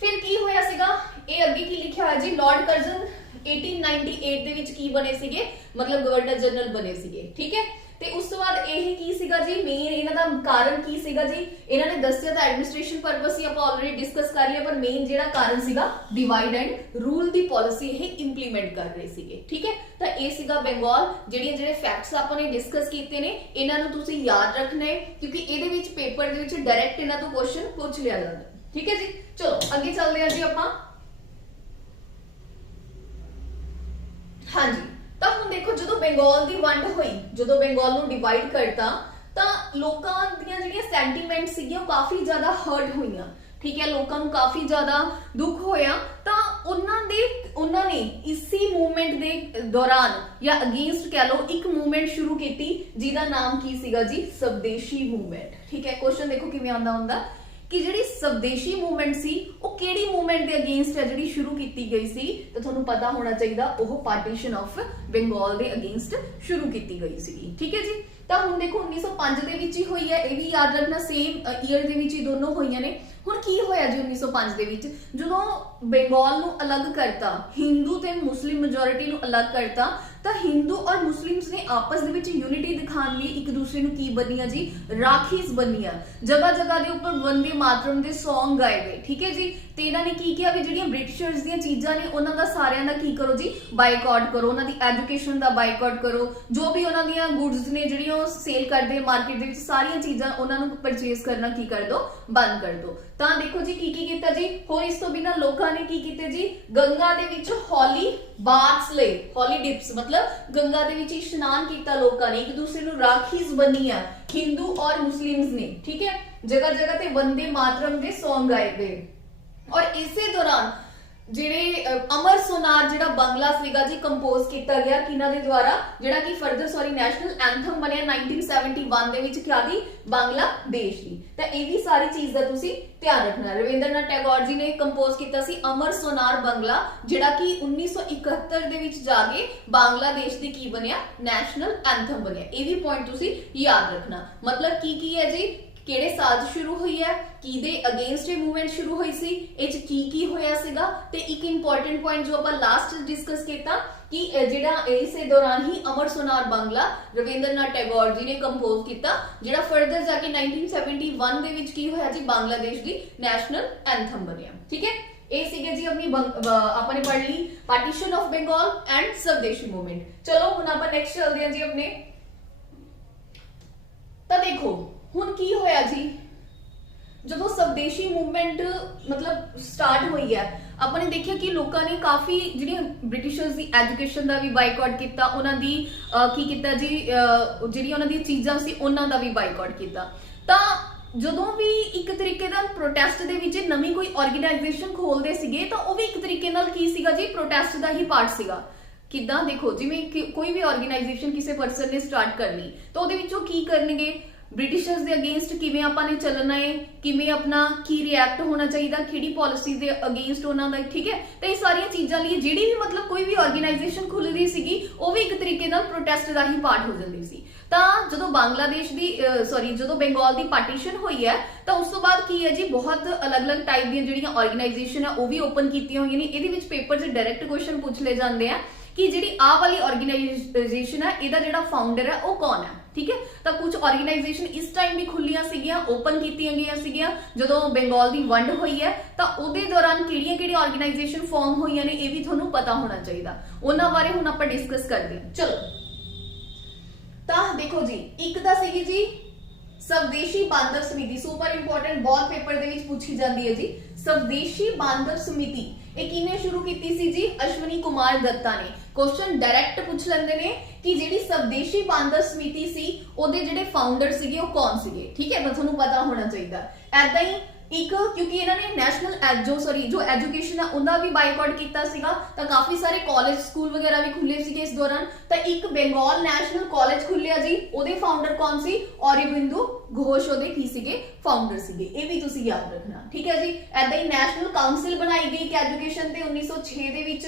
फिर की होया सीगा, ये अगे की लिखिया है जी लॉर्ड कर्जन 1898 दे विच की बने सीगे, मतलब गवर्नर जनरल बने सीगे, ठीक है। ते उस तो बाद यही की सीगा जी मेन इन्हां दा कारण की सीगा जी, इन्हां ने दस्सिया दा एडमिनिस्ट्रेशन पर्पस ही आपां ऑलरेडी डिस्कस कर लिया, पर मेन जेड़ा कारण सीगा डिवाइड एंड रूल दी पॉलिसी ये इंप्लीमेंट कर रहे सीगे, ठीक है। तो ये सीगा बंगाल। जेड़ियां जेड़े फैक्ट्स आपां ने डिस्कस कीते ने इन्हां नूं तुसीं याद रखना है, क्योंकि इहदे विच पेपर दे विच डायरेक्ट इन्हां तों क्वेश्चन पूछ लिया जांदा, ठीक है जी। चलो अगे चलते हैं जी आपां। हाँ जी, तो हुण देखो जो बंगाल की वंड हुई, जो बंगाल नूं डिवाइड करता तो लोकां दीयां जिहड़ियां सेंटीमेंट सीगियां काफी ज्यादा हर्ट हुईयां, ठीक है। लोकां नूं काफी ज्यादा दुख होया, तो उन्होंने इसी मूवमेंट दे दौरान या अगेंस्ट कह लो एक मूवमेंट शुरू की जिहदा नाम की सीगा जी स्वदेशी मूवमेंट, ठीक है। क्वेश्चन देखो किवें आंदा हुंदा कि जिहड़ी स्वदेशी मूवमेंट सी वो किहड़ी मूवमेंट दे अगेंस्ट है जिहड़ी शुरू की गई सी, तो तुहानूं पता होना चाहिए वो पार्टीशन ऑफ बंगाल दे अगेंस्ट शुरू की गई सी, ठीक है जी। तो हुण देखो 1905 दे विच ही होई है, ये भी याद रखना सेम ईयर दे विच ही दोनों होईयां ने। हुण की होया जी 1905 दे विच जदों बंगाल नूं अलग करता, हिंदू ते मुस्लिम मेजोरिटी नूं अलग करता, तो हिंदू और मुस्लिम्स ने आपस दे विच यूनिटी दिखाने लिए एक दूसरे नूं की बनिया जी राखीज बनिया। जगह जगह के उपर वंदे मातरम दे सॉन्ग गाए गए, ठीक है जी। ते इन्हां ने की किया कि जिहड़ियां ब्रिटिशर्स दीयां चीज़ां ने उन्हां दा सारियां दा की करो जी बाइकआउट करो, उन्हां दी एजुकेशन दा बाइकआउट करो, जो भी उन्हां दीयां गुड्स ने जिहड़ियां सेल करदे मार्केट दे विच सारियां चीज़ां उन्हां नूं परचेज करना की कर दो बंद कर दो। तां देखो जी की कीता जी, होर इस तो बिना लोकां ने की कीते जी गंगा दे विच हॉली बाथ्स ले, हॉली डिप्स मतलब गंगा दे विच इशनान कीता लोकां ने, एक दूसरे नूं राखीज बनिया हिंदू और मुस्लिम्स ने, ठीक है। जगह जगह ते वंदे मातरम दे सॉन्ग गाए गए, और इसे दौरान ਜਿਹੜੇ अमर सोनार ਜਿਹੜਾ ਬੰਗਲਾ ਸੀਗਾ ਜੀ ਕੰਪੋਜ਼ ਕੀਤਾ ਗਿਆ ਕਿਹਨਾਂ ਦੇ ਦੁਆਰਾ, ਜਿਹੜਾ ਕਿ ਫਰਦਰ ਸੌਰੀ ਨੈਸ਼ਨਲ ਐਂਥਮ ਬਣਿਆ 1971 ਦੇ ਵਿੱਚ ਕਿਆਦੀ ਬੰਗਲਾਦੇਸ਼ ਦੀ। ਤਾਂ ਇਹ ਵੀ ਸਾਰੀ ਚੀਜ਼ ਦਾ ਤੁਸੀਂ ਧਿਆਨ ਰੱਖਣਾ। ਰਵਿੰਦਰਨਾਥ ਟੈਗੋਰ ਜੀ ਨੇ ਕੰਪੋਜ਼ ਕੀਤਾ ਸੀ ਅਮਰ ਸੋਨਾਰ ਬੰਗਲਾ, ਜਿਹੜਾ ਕਿ 1971 ਦੇ ਵਿੱਚ ਜਾ ਕੇ ਬੰਗਲਾਦੇਸ਼ ਦੀ ਕੀ ਬਣਿਆ ਨੈਸ਼ਨਲ ਐਂਥਮ ਬਣਿਆ। ਇਹ ਵੀ ਪੁਆਇੰਟ ਤੁਸੀਂ ਯਾਦ ਰੱਖਣਾ। मतलब ਕੀ ਹੈ ਜੀ ਕਿਹੜੇ ਸਾਲ ਸ਼ੁਰੂ ਹੋਈ ਹੈ, ਕਿਹਦੇ ਅਗੇਂਸਟ ਇਹ ਮੂਵਮੈਂਟ ਸ਼ੁਰੂ ਹੋਈ ਸੀ, ਇਹ ਚ ਕੀ ਹੋਇਆ ਸੀਗਾ। ਤੇ ਇੱਕ ਇੰਪੋਰਟੈਂਟ ਪੁਆਇੰਟ ਜੋ ਆਪਾਂ ਲਾਸਟ ਡਿਸਕਸ ਕੀਤਾ कि ਜਿਹੜਾ ਇਸੇ ਦੌਰਾਨ ਹੀ ਅਮਰ ਸੋਨਾਰ ਬੰਗਲਾ ਰਵਿੰਦਰਨਾਥ ਟੈਗੋਰ ਜੀ ਨੇ ਕੰਪੋਜ਼ ਕੀਤਾ, ਜਿਹੜਾ ਫਰਦਰ ਜਾ ਕੇ 1971 ਦੇ ਵਿੱਚ ਕੀ ਹੋਇਆ ਜੀ ਬੰਗਲਾਦੇਸ਼ ਦੀ ਨੈਸ਼ਨਲ ਐਂਥਮ ਬਣਿਆ, ਠੀਕ ਹੈ। ਇਹ ਸੀਗੇ ਜੀ ਆਪਣੀ ਆਪਾਂ ਨੇ ਪੜ੍ਹ ਲਈ ਪਾਰਟੀਸ਼ਨ ਆਫ ਬੰਗਾਲ ਐਂਡ स्वदेशी मूवमेंट। चलो ਹੁਣ ਆਪਾਂ ਨੈਕਸਟ ਚੱਲਦੇ ਹਾਂ ਜੀ ਆਪਣੇ। ਤਾਂ ਦੇਖੋ ਹੁਣ ਕੀ ਹੋਇਆ ਜੀ ਜਦੋਂ स्वदेशी मूवमेंट मतलब स्टार्ट हुई है, ਆਪਾਂ ਨੇ ਦੇਖਿਆ ਕਿ ਲੋਕਾਂ ਨੇ ਕਾਫੀ ਜਿਹੜੀਆਂ ਬ੍ਰਿਟਿਸ਼ਰਸ ਦੀ ਐਜੂਕੇਸ਼ਨ ਦਾ ਵੀ ਬਾਈਕਾਟ ਕੀਤਾ, ਉਹਨਾਂ ਦੀ ਕੀ ਕੀਤਾ ਜੀ ਜਿਹੜੀਆਂ ਉਹਨਾਂ ਦੀਆਂ ਚੀਜ਼ਾਂ ਸੀ ਉਹਨਾਂ ਦਾ ਵੀ ਬਾਈਕਾਟ ਕੀਤਾ। ਤਾਂ ਜਦੋਂ ਵੀ ਇੱਕ ਤਰੀਕੇ ਨਾਲ ਪ੍ਰੋਟੈਸਟ ਦੇ ਵਿੱਚ ਨਵੀਂ ਕੋਈ ਆਰਗੇਨਾਈਜੇਸ਼ਨ ਖੋਲਦੇ ਸੀਗੇ ਤਾਂ ਉਹ ਵੀ ਇੱਕ ਤਰੀਕੇ ਨਾਲ ਕੀ ਸੀਗਾ ਜੀ ਪ੍ਰੋਟੈਸਟ ਦਾ ਹੀ ਪਾਰਟ ਸੀਗਾ। ਕਿੱਦਾਂ ਦੇਖੋ ਜਿਵੇਂ ਕੋਈ ਵੀ ਆਰਗੇਨਾਈਜੇਸ਼ਨ ਕਿਸੇ ਪਰਸਨ ਨੇ ਸਟਾਰਟ ਕਰਨੀ ਤਾਂ ਉਹਦੇ ਵਿੱਚੋਂ ਕੀ ਕਰਨਗੇ ब्रिटिशर्स ਦੇ ਅਗੇਂਸਟ ਕਿਵੇਂ ਆਪਾਂ ਨੇ ਚੱਲਣਾ ਹੈ, ਕਿਵੇਂ ਆਪਣਾ ਕੀ ਰਿਐਕਟ ਹੋਣਾ ਚਾਹੀਦਾ, ਕਿਹੜੀ ਪਾਲਿਸੀ ਦੇ ਅਗੇਂਸਟ ਉਹਨਾਂ ਦਾ, ਠੀਕ ਹੈ। ਤਾਂ ਇਹ ਸਾਰੀਆਂ ਚੀਜ਼ਾਂ ਲਈ ਜਿਹੜੀ ਵੀ ਮਤਲਬ ਕੋਈ ਵੀ ਆਰਗੇਨਾਈਜੇਸ਼ਨ ਖੁੱਲਦੀ ਸੀਗੀ ਉਹ ਵੀ ਇੱਕ ਤਰੀਕੇ ਨਾਲ ਪ੍ਰੋਟੈਸਟ ਦਾ ਹੀ ਪਾਰਟ ਹੋ ਜਾਂਦੀ ਸੀ। ਤਾਂ ਜਦੋਂ ਬੰਗਲਾਦੇਸ਼ ਦੀ ਜਦੋਂ ਬੰਗਾਲ ਦੀ ਪਾਰਟੀਸ਼ਨ ਹੋਈ ਹੈ ਤਾਂ ਉਸ ਤੋਂ ਬਾਅਦ ਕੀ ਹੈ ਜੀ ਬਹੁਤ ਅਲੱਗ-ਅਲੱਗ ਟਾਈਪ ਦੀਆਂ ਜਿਹੜੀਆਂ ਆਰਗੇਨਾਈਜੇਸ਼ਨ ਆ ਉਹ ਵੀ ਓਪਨ ਕੀਤੀਆਂ ਹੋਈਆਂ ਨੇ। ਇਹਦੇ ਵਿੱਚ ਪੇਪਰ 'ਚ ਡਾਇਰੈਕਟ ਕੁਐਸਚਨ ਪੁੱਛ ਲਏ ਜਾਂਦੇ ਆ ਕਿ ਜਿਹੜੀ ਆਹ ਵਾਲੀ ਆਰਗੇਨਾਈਜੇਸ਼ਨ ਹੈ ਇਹਦਾ ਜਿਹੜਾ ਫਾਊਂਡਰ ਹੈ ਉਹ ਕੌਣ ਹੈ, ठीक है। तो कुछ ऑर्गेनाइजेशन इस टाइम भी खुलियां सीगियां, ओपन कीतियां गईयां सीगियां जदों बंगाल दी वंड हुई है। तो उहदे दौरान किहड़ियां-किहड़ियां ऑर्गेनाइजेशन फॉर्म होईयां ने ये भी तुहानूं पता होना चाहिए, उन्हां बारे हुण आपां डिस्कस करदे हां। चलो तां देखो जी एक तां सीगी जी स्वदेशी बांधव समिति, सुपर इंपोर्टेंट बहुत पेपर दे विच पूछी जांदी है जी स्वदेशी बांदर समिति ਇਹ ਕਿਹਨੇ ਸ਼ੁਰੂ ਕੀਤੀ ਸੀ ਜੀ? ਅਸ਼ਵਨੀ ਕੁਮਾਰ ਦੱਤਾ ਨੇ। ਕੁਐਸਚਨ ਡਾਇਰੈਕਟ ਪੁੱਛ ਲੈਂਦੇ ਨੇ ਕਿ ਜਿਹੜੀ ਸਵਦੇਸ਼ੀ ਬਾਂਦਰ ਸਮਿਤੀ ਸੀ ਉਹਦੇ ਜਿਹੜੇ ਫਾਊਂਡਰ ਸੀਗੇ ਉਹ ਕੌਣ ਸੀਗੇ, ਠੀਕ ਹੈ, ਤਾਂ ਤੁਹਾਨੂੰ ਪਤਾ ਹੋਣਾ ਚਾਹੀਦਾ। ਐਦਾਂ ਹੀ ਇੱਕ ਕਿਉਂਕਿ ਇਹਨਾਂ ਨੇ ਨੈਸ਼ਨਲ ਜੋ ਐਜੂਕੇਸ਼ਨ ਆ ਉਹਦਾ ਵੀ ਬਾਈਕਾਟ ਕੀਤਾ ਸੀਗਾ, ਤਾਂ ਕਾਫੀ ਸਾਰੇ ਕਾਲਜ ਸਕੂਲ ਵਗੈਰਾ ਵੀ ਖੁੱਲੇ ਸੀਗੇ ਇਸ ਦੌਰਾਨ। ਤਾਂ ਇੱਕ ਬੰਗਾਲ ਨੈਸ਼ਨਲ ਕਾਲਜ ਖੁੱਲਿਆ ਜੀ, ਉਹਦੇ ਫਾਊਂਡਰ ਕੌਣ ਸੀ? ਔਰਬਿੰਦੋ ਘੋਸ਼ ਉਹਦੇ ਕੀ ਸੀਗੇ? ਫਾਊਂਡਰ ਸੀਗੇ। ਇਹ ਵੀ ਤੁਸੀਂ ਯਾਦ ਰੱਖਣਾ, ਠੀਕ ਹੈ ਜੀ। ਐਦਾਂ ਹੀ ਨੈਸ਼ਨਲ ਕਾਉਂਸਲ ਬਣਾਈ ਗਈ ਐਜੂਕੇਸ਼ਨ ਤੇ 1906 ਦੇ ਵਿੱਚ।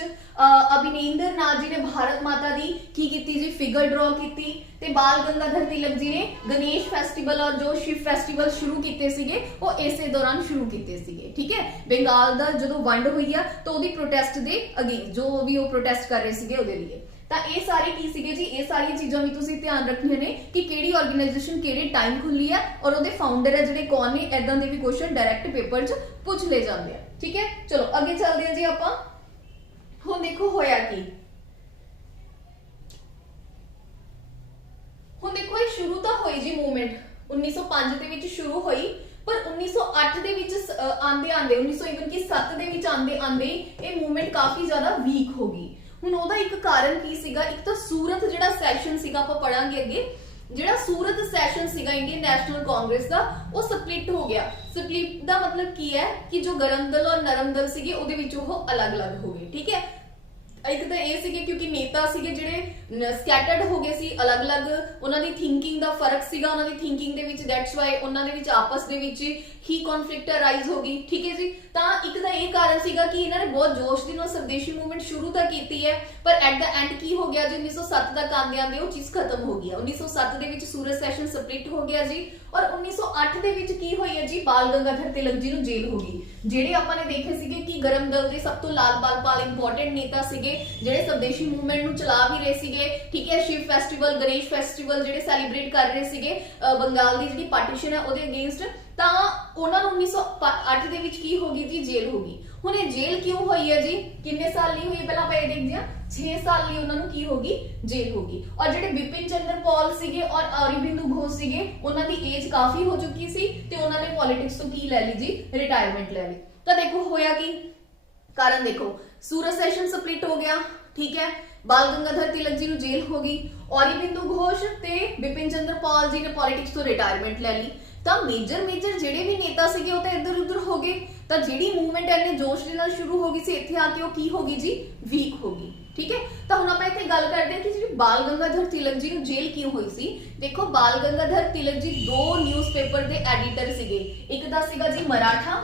ਅਭਿਨੇਂਦਰ ਨਾਥ ਜੀ ਨੇ ਭਾਰਤ ਮਾਤਾ ਦੀ ਕੀ ਕੀਤੀ ਜੀ? ਫਿਗਰ ਡਰਾ ਕੀਤੀ। ਤੇ ਬਾਲ ਗੰਗਾਧਰ ਤਿਲਕ ਜੀ ਨੇ ਗਣੇਸ਼ ਫੈਸਟੀਵਲ ਔਰ ਜੋ ਸ਼ਿਵ ਫੈਸਟੀਵਲ ਸ਼ੁਰੂ ਕੀਤੇ ਸੀਗੇ ਉਹ ਇਸੇ ਦੌਰਾਨ ਸ਼ੁਰੂ ਕੀਤੇ ਸੀਗੇ, ਠੀਕ ਹੈ। ਬੰਗਾਲ ਦਾ ਜਦੋਂ ਵੰਡ ਹੋਈ ਆ ਤਾਂ ਉਹਦੀ ਪ੍ਰੋਟੈਸਟ ਦੇ ਅਗੇਂਸਟ ਜੋ ਵੀ ਉਹ ਪ੍ਰੋਟੈਸਟ ਕਰ ਰਹੇ ਸੀਗੇ ਉਹਦੇ ਲਈ। ਤਾਂ ਇਹ ਸਾਰੇ ਕੀ ਸੀਗੇ ਜੀ? ਇਹ ਸਾਰੀਆਂ ਚੀਜ਼ਾਂ ਵੀ ਤੁਸੀਂ ਧਿਆਨ ਰੱਖਣੀਆਂ ਨੇ ਕਿ ਕਿਹੜੀ ਆਰਗੇਨਾਈਜੇਸ਼ਨ ਕਿਹੜੇ ਟਾਈਮ ਖੁੱਲੀ ਆ ਔਰ ਉਹਦੇ ਫਾਊਂਡਰ ਹੈ ਜਿਹੜੇ ਕੌਣ ਨੇ। ਐਦਾਂ ਦੇ ਵੀ ਕੁਐਸਚਨ ਡਾਇਰੈਕਟ ਪੇਪਰ 'ਚ ਪੁੱਛ ਲਏ ਜਾਂਦੇ ਆ, ਠੀਕ ਹੈ। ਚਲੋ ਅੱਗੇ ਚੱਲਦੇ ਹਾਂ ਜੀ ਆਪਾਂ। ਹੁਣ ਦੇਖੋ ਹੋਇਆ ਕੀ। ਹੁਣ ਦੇਖੋ ਇਹ ਸ਼ੁਰੂ ਤਾਂ ਹੋਈ ਜੀ ਮੂਵਮੈਂਟ 1905 ਦੇ ਵਿੱਚ ਸ਼ੁਰੂ ਹੋਈ, ਪਰ 1908 ਦੇ ਵਿੱਚ ਆਂਦੇ 1907 ਦੇ ਵਿੱਚ ਆਂਦੇ ਇਹ ਮੂਵਮੈਂਟ ਕਾਫੀ ਜ਼ਿਆਦਾ ਵੀਕ ਹੋ ਗਈ। ਹੁਣ ਉਹਦਾ ਇੱਕ ਕਾਰਨ ਕੀ ਸੀਗਾ? ਇੱਕ ਤਾਂ ਸੂਰਤ ਜਿਹੜਾ ਸੈਸ਼ਨ ਸੀਗਾ, ਆਪਾਂ ਪੜਾਂਗੇ ਅੱਗੇ, ਜਿਹੜਾ ਸੂਰਤ ਸੈਸ਼ਨ ਸੀਗਾ ਇੰਡੀਅਨ ਨੈਸ਼ਨਲ ਕਾਂਗਰਸ ਦਾ ਉਹ ਸਪਲਿਟ ਹੋ ਗਿਆ। ਸਪਲਿਟ ਦਾ ਮਤਲਬ ਕੀ ਹੈ ਕਿ ਜੋ ਗਰਮ ਦਲ ਔਰ ਨਰਮ ਦਲ ਸੀਗੇ ਉਹਦੇ ਵਿੱਚ ਉਹ ਅਲੱਗ-ਅਲੱਗ ਹੋ ਗਏ, ਠੀਕ ਹੈ। ਇੱਕ ਤਾਂ ਇਹ ਸੀਗੇ ਕਿਉਂਕਿ ਨੇਤਾ ਸੀਗੇ ਜਿਹੜੇ ਸਕੈਟਰਡ ਹੋ ਗਏ ਸੀ, ਅਲੱਗ-ਅਲੱਗ ਉਹਨਾਂ ਦੀ ਥਿੰਕਿੰਗ ਦਾ ਫਰਕ ਸੀਗਾ ਉਹਨਾਂ ਦੀ ਥਿੰਕਿੰਗ ਦੇ ਵਿੱਚ। ਦੈਟਸ ਵਾਈ ਉਹਨਾਂ ਦੇ ਵਿੱਚ ਆਪਸ ਦੇ ਵਿੱਚ ਹੀ ਕਨਫਲਿਕਟ ਅਰਾਈਜ਼ ਹੋ ਗਈ, ਠੀਕ ਹੈ ਜੀ। ਤਾਂ ਇੱਕ ਤਾਂ ਇਹ ਕਾਰਨ ਸੀਗਾ ਕਿ ਇਹਨਾਂ ਨੇ ਬਹੁਤ ਜੋਸ਼ ਦੇ ਨਾਲ ਸਵਦੇਸ਼ੀ ਮੂਵਮੈਂਟ ਸ਼ੁਰੂ ਤਾਂ ਕੀਤੀ ਹੈ, ਪਰ ਐਟ ਦਾ ਐਂਡ ਕੀ ਹੋ ਗਿਆ ਜੀ? 1907 ਤੱਕ ਆਂਦੇ ਉਹ ਚੀਜ਼ ਖਤਮ ਹੋ ਗਈ। 1907 ਦੇ ਵਿੱਚ ਸੂਰਤ ਸੈਸ਼ਨ ਸਪਲਿਟ ਹੋ ਗਿਆ ਜੀ। ਔਰ 1908 ਦੇ ਵਿੱਚ ਕੀ ਹੋਈ ਹੈ ਜੀ? ਬਾਲ ਗੰਗਾਧਰ ਤਿਲਕ ਜੀ ਨੂੰ ਜੇਲ੍ਹ ਹੋ ਗਈ। ਜਿਹੜੇ ਆਪਾਂ ਨੇ ਦੇਖੇ ਸੀਗੇ ਕਿ ਗਰਮ ਦਲ ਦੇ ਸਭ ਤੋਂ ਲਾਲ ਬਾਲ ਇੰਪੋਰਟੈਂਟ ਨੇਤਾ ਸੀਗੇ ਜਿਹੜੇ ਸਵਦੇਸ਼ੀ ਮੂਵਮੈਂਟ ਨੂੰ ਚਲਾ ਵੀ ਰਹੇ ਸੀਗੇ, ਠੀਕ ਹੈ। ਸ਼ਿਵ ਫੈਸਟੀਵਲ, ਗਣੇਸ਼ ਫੈਸਟੀਵਲ ਜਿਹੜੇ ਸੈਲੀਬ੍ਰੇਟ ਕਰ ਰਹੇ ਸੀਗੇ ਬੰਗਾਲ ਦੀ ਜਿਹੜੀ ਪਾਰਟੀਸ਼ਨ ਹੈ ਉਹਦੇ ਅਗੇਂਸਟ, ਤਾਂ ਉਹਨਾਂ ਨੂੰ 1908 ਦੇ ਵਿੱਚ ਕੀ ਹੋ ਗਈ ਜੀ? ਜੇਲ੍ਹ ਹੋ ਗਈ। ਹੁਣ ਇਹ ਜੇਲ੍ਹ ਕਿਉਂ ਹੋਈ ਹੈ ਜੀ? ਕਿੰਨੇ ਸਾਲ ਲਈ ਹੋਈ? ਪਹਿਲਾਂ ਆਪਾਂ ਇਹ ਦੇਖਦੇ ਹਾਂ। 6 ਸਾਲ ਲਈ ਉਹਨਾਂ ਨੂੰ ਕੀ ਹੋ ਗਈ? ਜੇਲ੍ਹ ਹੋ ਗਈ। ਔਰ ਜਿਹੜੇ ਬਿਪਿਨ ਚੰਦਰ ਪਾਲ ਸੀਗੇ ਔਰ ਔਰਬਿੰਦੋ ਘੋਸ਼ ਸੀਗੇ ਉਹਨਾਂ ਦੀ ਏਜ ਕਾਫੀ ਹੋ ਚੁੱਕੀ ਸੀ ਤੇ ਉਹਨਾਂ ਨੇ ਪੋਲਿਟਿਕਸ ਤੋਂ ਕੀ ਲੈ ਲਈ ਜੀ? ਰਿਟਾਇਰਮੈਂਟ ਲੈ ਲਈ। ਤਾਂ ਦੇਖੋ ਹੋਇਆ ਕੀ ਕਾਰਨ? ਦੇਖੋ ਸੂਰਤ ਸੈਸ਼ਨ ਸਪਲਿਟ ਹੋ ਗਿਆ, ਠੀਕ ਹੈ। ਬਾਲ ਗੰਗਾਧਰ ਤਿਲਕ ਜੀ ਨੂੰ ਜੇਲ੍ਹ ਹੋ ਗਈ। ਔਰਬਿੰਦੋ ਘੋਸ਼ ਤੇ ਬਿਪਿਨ ਚੰਦਰ ਪਾਲ ਜੀ ਨੇ ਪੋਲਿਟਿਕਸ ਤੋਂ ਰਿਟਾਇਰਮੈਂਟ ਲੈ ਲਈ। ਤਾਂ ਮੇਜਰ ਜਿਹੜੇ ਵੀ ਨੇਤਾ ਸੀਗੇ ਉਹ ਤਾਂ ਇੱਧਰ ਉੱਧਰ ਹੋ ਗਏ। ਤਾਂ ਜਿਹੜੀ ਮੂਵਮੈਂਟ ਇੰਨੇ ਜੋਸ਼ ਦੇ ਨਾਲ ਸ਼ੁਰੂ ਹੋ ਗਈ ਸੀ ਇੱਥੇ ਆ ਕੇ ਉਹ ਕੀ ਹੋ ਗਈ ਜੀ? ਵੀਕ ਹੋ ਗਈ, ਠੀਕ ਹੈ। ਤਾਂ ਹੁਣ ਆਪਾਂ ਇੱਥੇ ਗੱਲ ਕਰਦੇ ਹਾਂ ਕਿ ਜਿਹੜੀ ਬਾਲ ਗੰਗਾਧਰ ਤਿਲਕ ਜੀ ਨੂੰ ਜੇਲ੍ਹ ਕਿਉਂ ਹੋਈ ਸੀ। ਦੇਖੋ ਬਾਲ ਗੰਗਾਧਰ ਤਿਲਕ ਜੀ 2 ਨਿਊਜ਼ਪੇਪਰ ਦੇ ਐਡੀਟਰ ਸੀਗੇ। ਇੱਕ ਦਾ ਸੀਗਾ ਜੀ ਮਰਾਠਾ,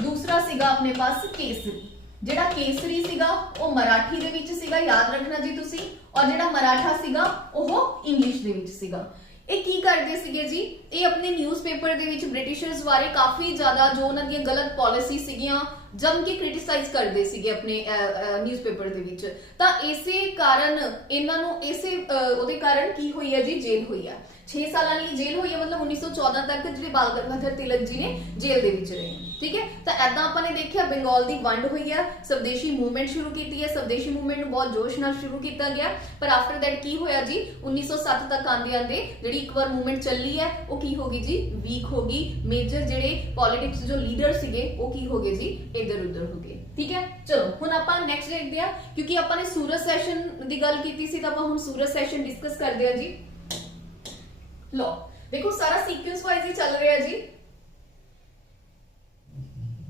ਦੂਸਰਾ ਸੀਗਾ ਆਪਣੇ ਪਾਸ ਕੇਸਰੀ। ਜਿਹੜਾ ਕੇਸਰੀ ਸੀਗਾ ਉਹ ਮਰਾਠੀ ਦੇ ਵਿੱਚ ਸੀਗਾ, ਯਾਦ ਰੱਖਣਾ ਜੀ ਤੁਸੀਂ, ਔਰ ਜਿਹੜਾ ਮਰਾਠਾ ਸੀਗਾ ਉਹ ਇੰਗਲਿਸ਼ ਦੇ ਵਿੱਚ ਸੀਗਾ। ਇਹ ਕੀ ਕਰਦੇ ਸੀਗੇ ਜੀ? ਇਹ ਆਪਣੇ ਨਿਊਜ਼ਪੇਪਰ ਦੇ ਵਿੱਚ ਬ੍ਰਿਟਿਸ਼ਰਸ ਬਾਰੇ ਕਾਫੀ ਜ਼ਿਆਦਾ ਜੋ ਉਹਨਾਂ ਦੀਆਂ ਗਲਤ ਪਾਲਿਸੀ ਸੀਗੀਆਂ ਜਮ ਕੇ ਕ੍ਰਿਟਿਸਾਈਜ਼ ਕਰਦੇ ਸੀਗੇ ਆਪਣੇ ਨਿਊਜ਼ਪੇਪਰ ਦੇ ਵਿੱਚ। ਤਾਂ ਇਸੇ ਕਾਰਨ ਇਹਨਾਂ ਨੂੰ ਉਹਦੇ ਕਾਰਨ ਕੀ ਹੋਈ ਹੈ ਜੀ? ਜੇਲ੍ਹ ਹੋਈ ਹੈ। 6 ਸਾਲਾਂ ਲਈ ਜੇਲ੍ਹ ਹੋਈ ਹੈ, ਮਤਲਬ 1914 ਤੱਕ ਜਿਹੜੇ ਬਾਲ ਗੰਗਾਧਰ ਤਿਲਕ ਜੀ ਨੇ ਜੇਲ੍ਹ ਦੇ ਵਿੱਚ ਰਹੇ, ਠੀਕ ਹੈ। ਤਾਂ ਐਦਾਂ ਆਪਾਂ ਨੇ ਦੇਖਿਆ ਬੰਗਾਲ ਦੀ ਵੰਡ ਹੋਈ ਹੈ, ਸਵਦੇਸ਼ੀ ਮੂਵਮੈਂਟ ਸ਼ੁਰੂ ਕੀਤੀ ਹੈ। ਸਵਦੇਸ਼ੀ ਮੂਵਮੈਂਟ ਨੂੰ ਬਹੁਤ ਜੋਸ਼ ਨਾਲ ਸ਼ੁਰੂ ਕੀਤਾ ਗਿਆ, ਪਰ ਆਫਟਰ ਦੈਟ ਕੀ ਹੋਇਆ ਜੀ? 1907 ਤੱਕ ਆਂਦੇ ਜਿਹੜੀ ਇੱਕ ਵਾਰ ਮੂਵਮੈਂਟ ਚੱਲੀ ਹੈ ਉਹ ਕੀ ਹੋ ਗਈ ਜੀ? ਵੀਕ ਹੋ ਗਈ। ਮੇਜਰ ਜਿਹੜੇ ਪੋਲਿਟਿਕਸ ਜੋ ਲੀਡਰ ਸੀਗੇ ਉਹ ਕੀ ਹੋ ਗਏ ਜੀ? ਇੱਧਰ ਉੱਧਰ ਹੋ ਗਏ, ਠੀਕ ਹੈ। ਚਲੋ ਹੁਣ ਆਪਾਂ ਨੈਕਸਟ ਦੇਖਦੇ ਹਾਂ, ਕਿਉਂਕਿ ਆਪਾਂ ਨੇ ਸੂਰਤ ਸੈਸ਼ਨ ਦੀ ਗੱਲ ਕੀਤੀ ਸੀ ਤਾਂ ਆਪਾਂ ਹੁਣ ਸੂਰਤ ਸੈਸ਼ਨ ਡਿਸਕਸ ਕਰਦੇ ਹਾਂ ਜੀ। ਲੋ ਦੇਖੋ ਸਾਰਾ ਸੀਕੁਐਂਸ ਵਾਈਜ਼ ਹੀ ਚੱਲ ਰਿਹਾ ਜੀ।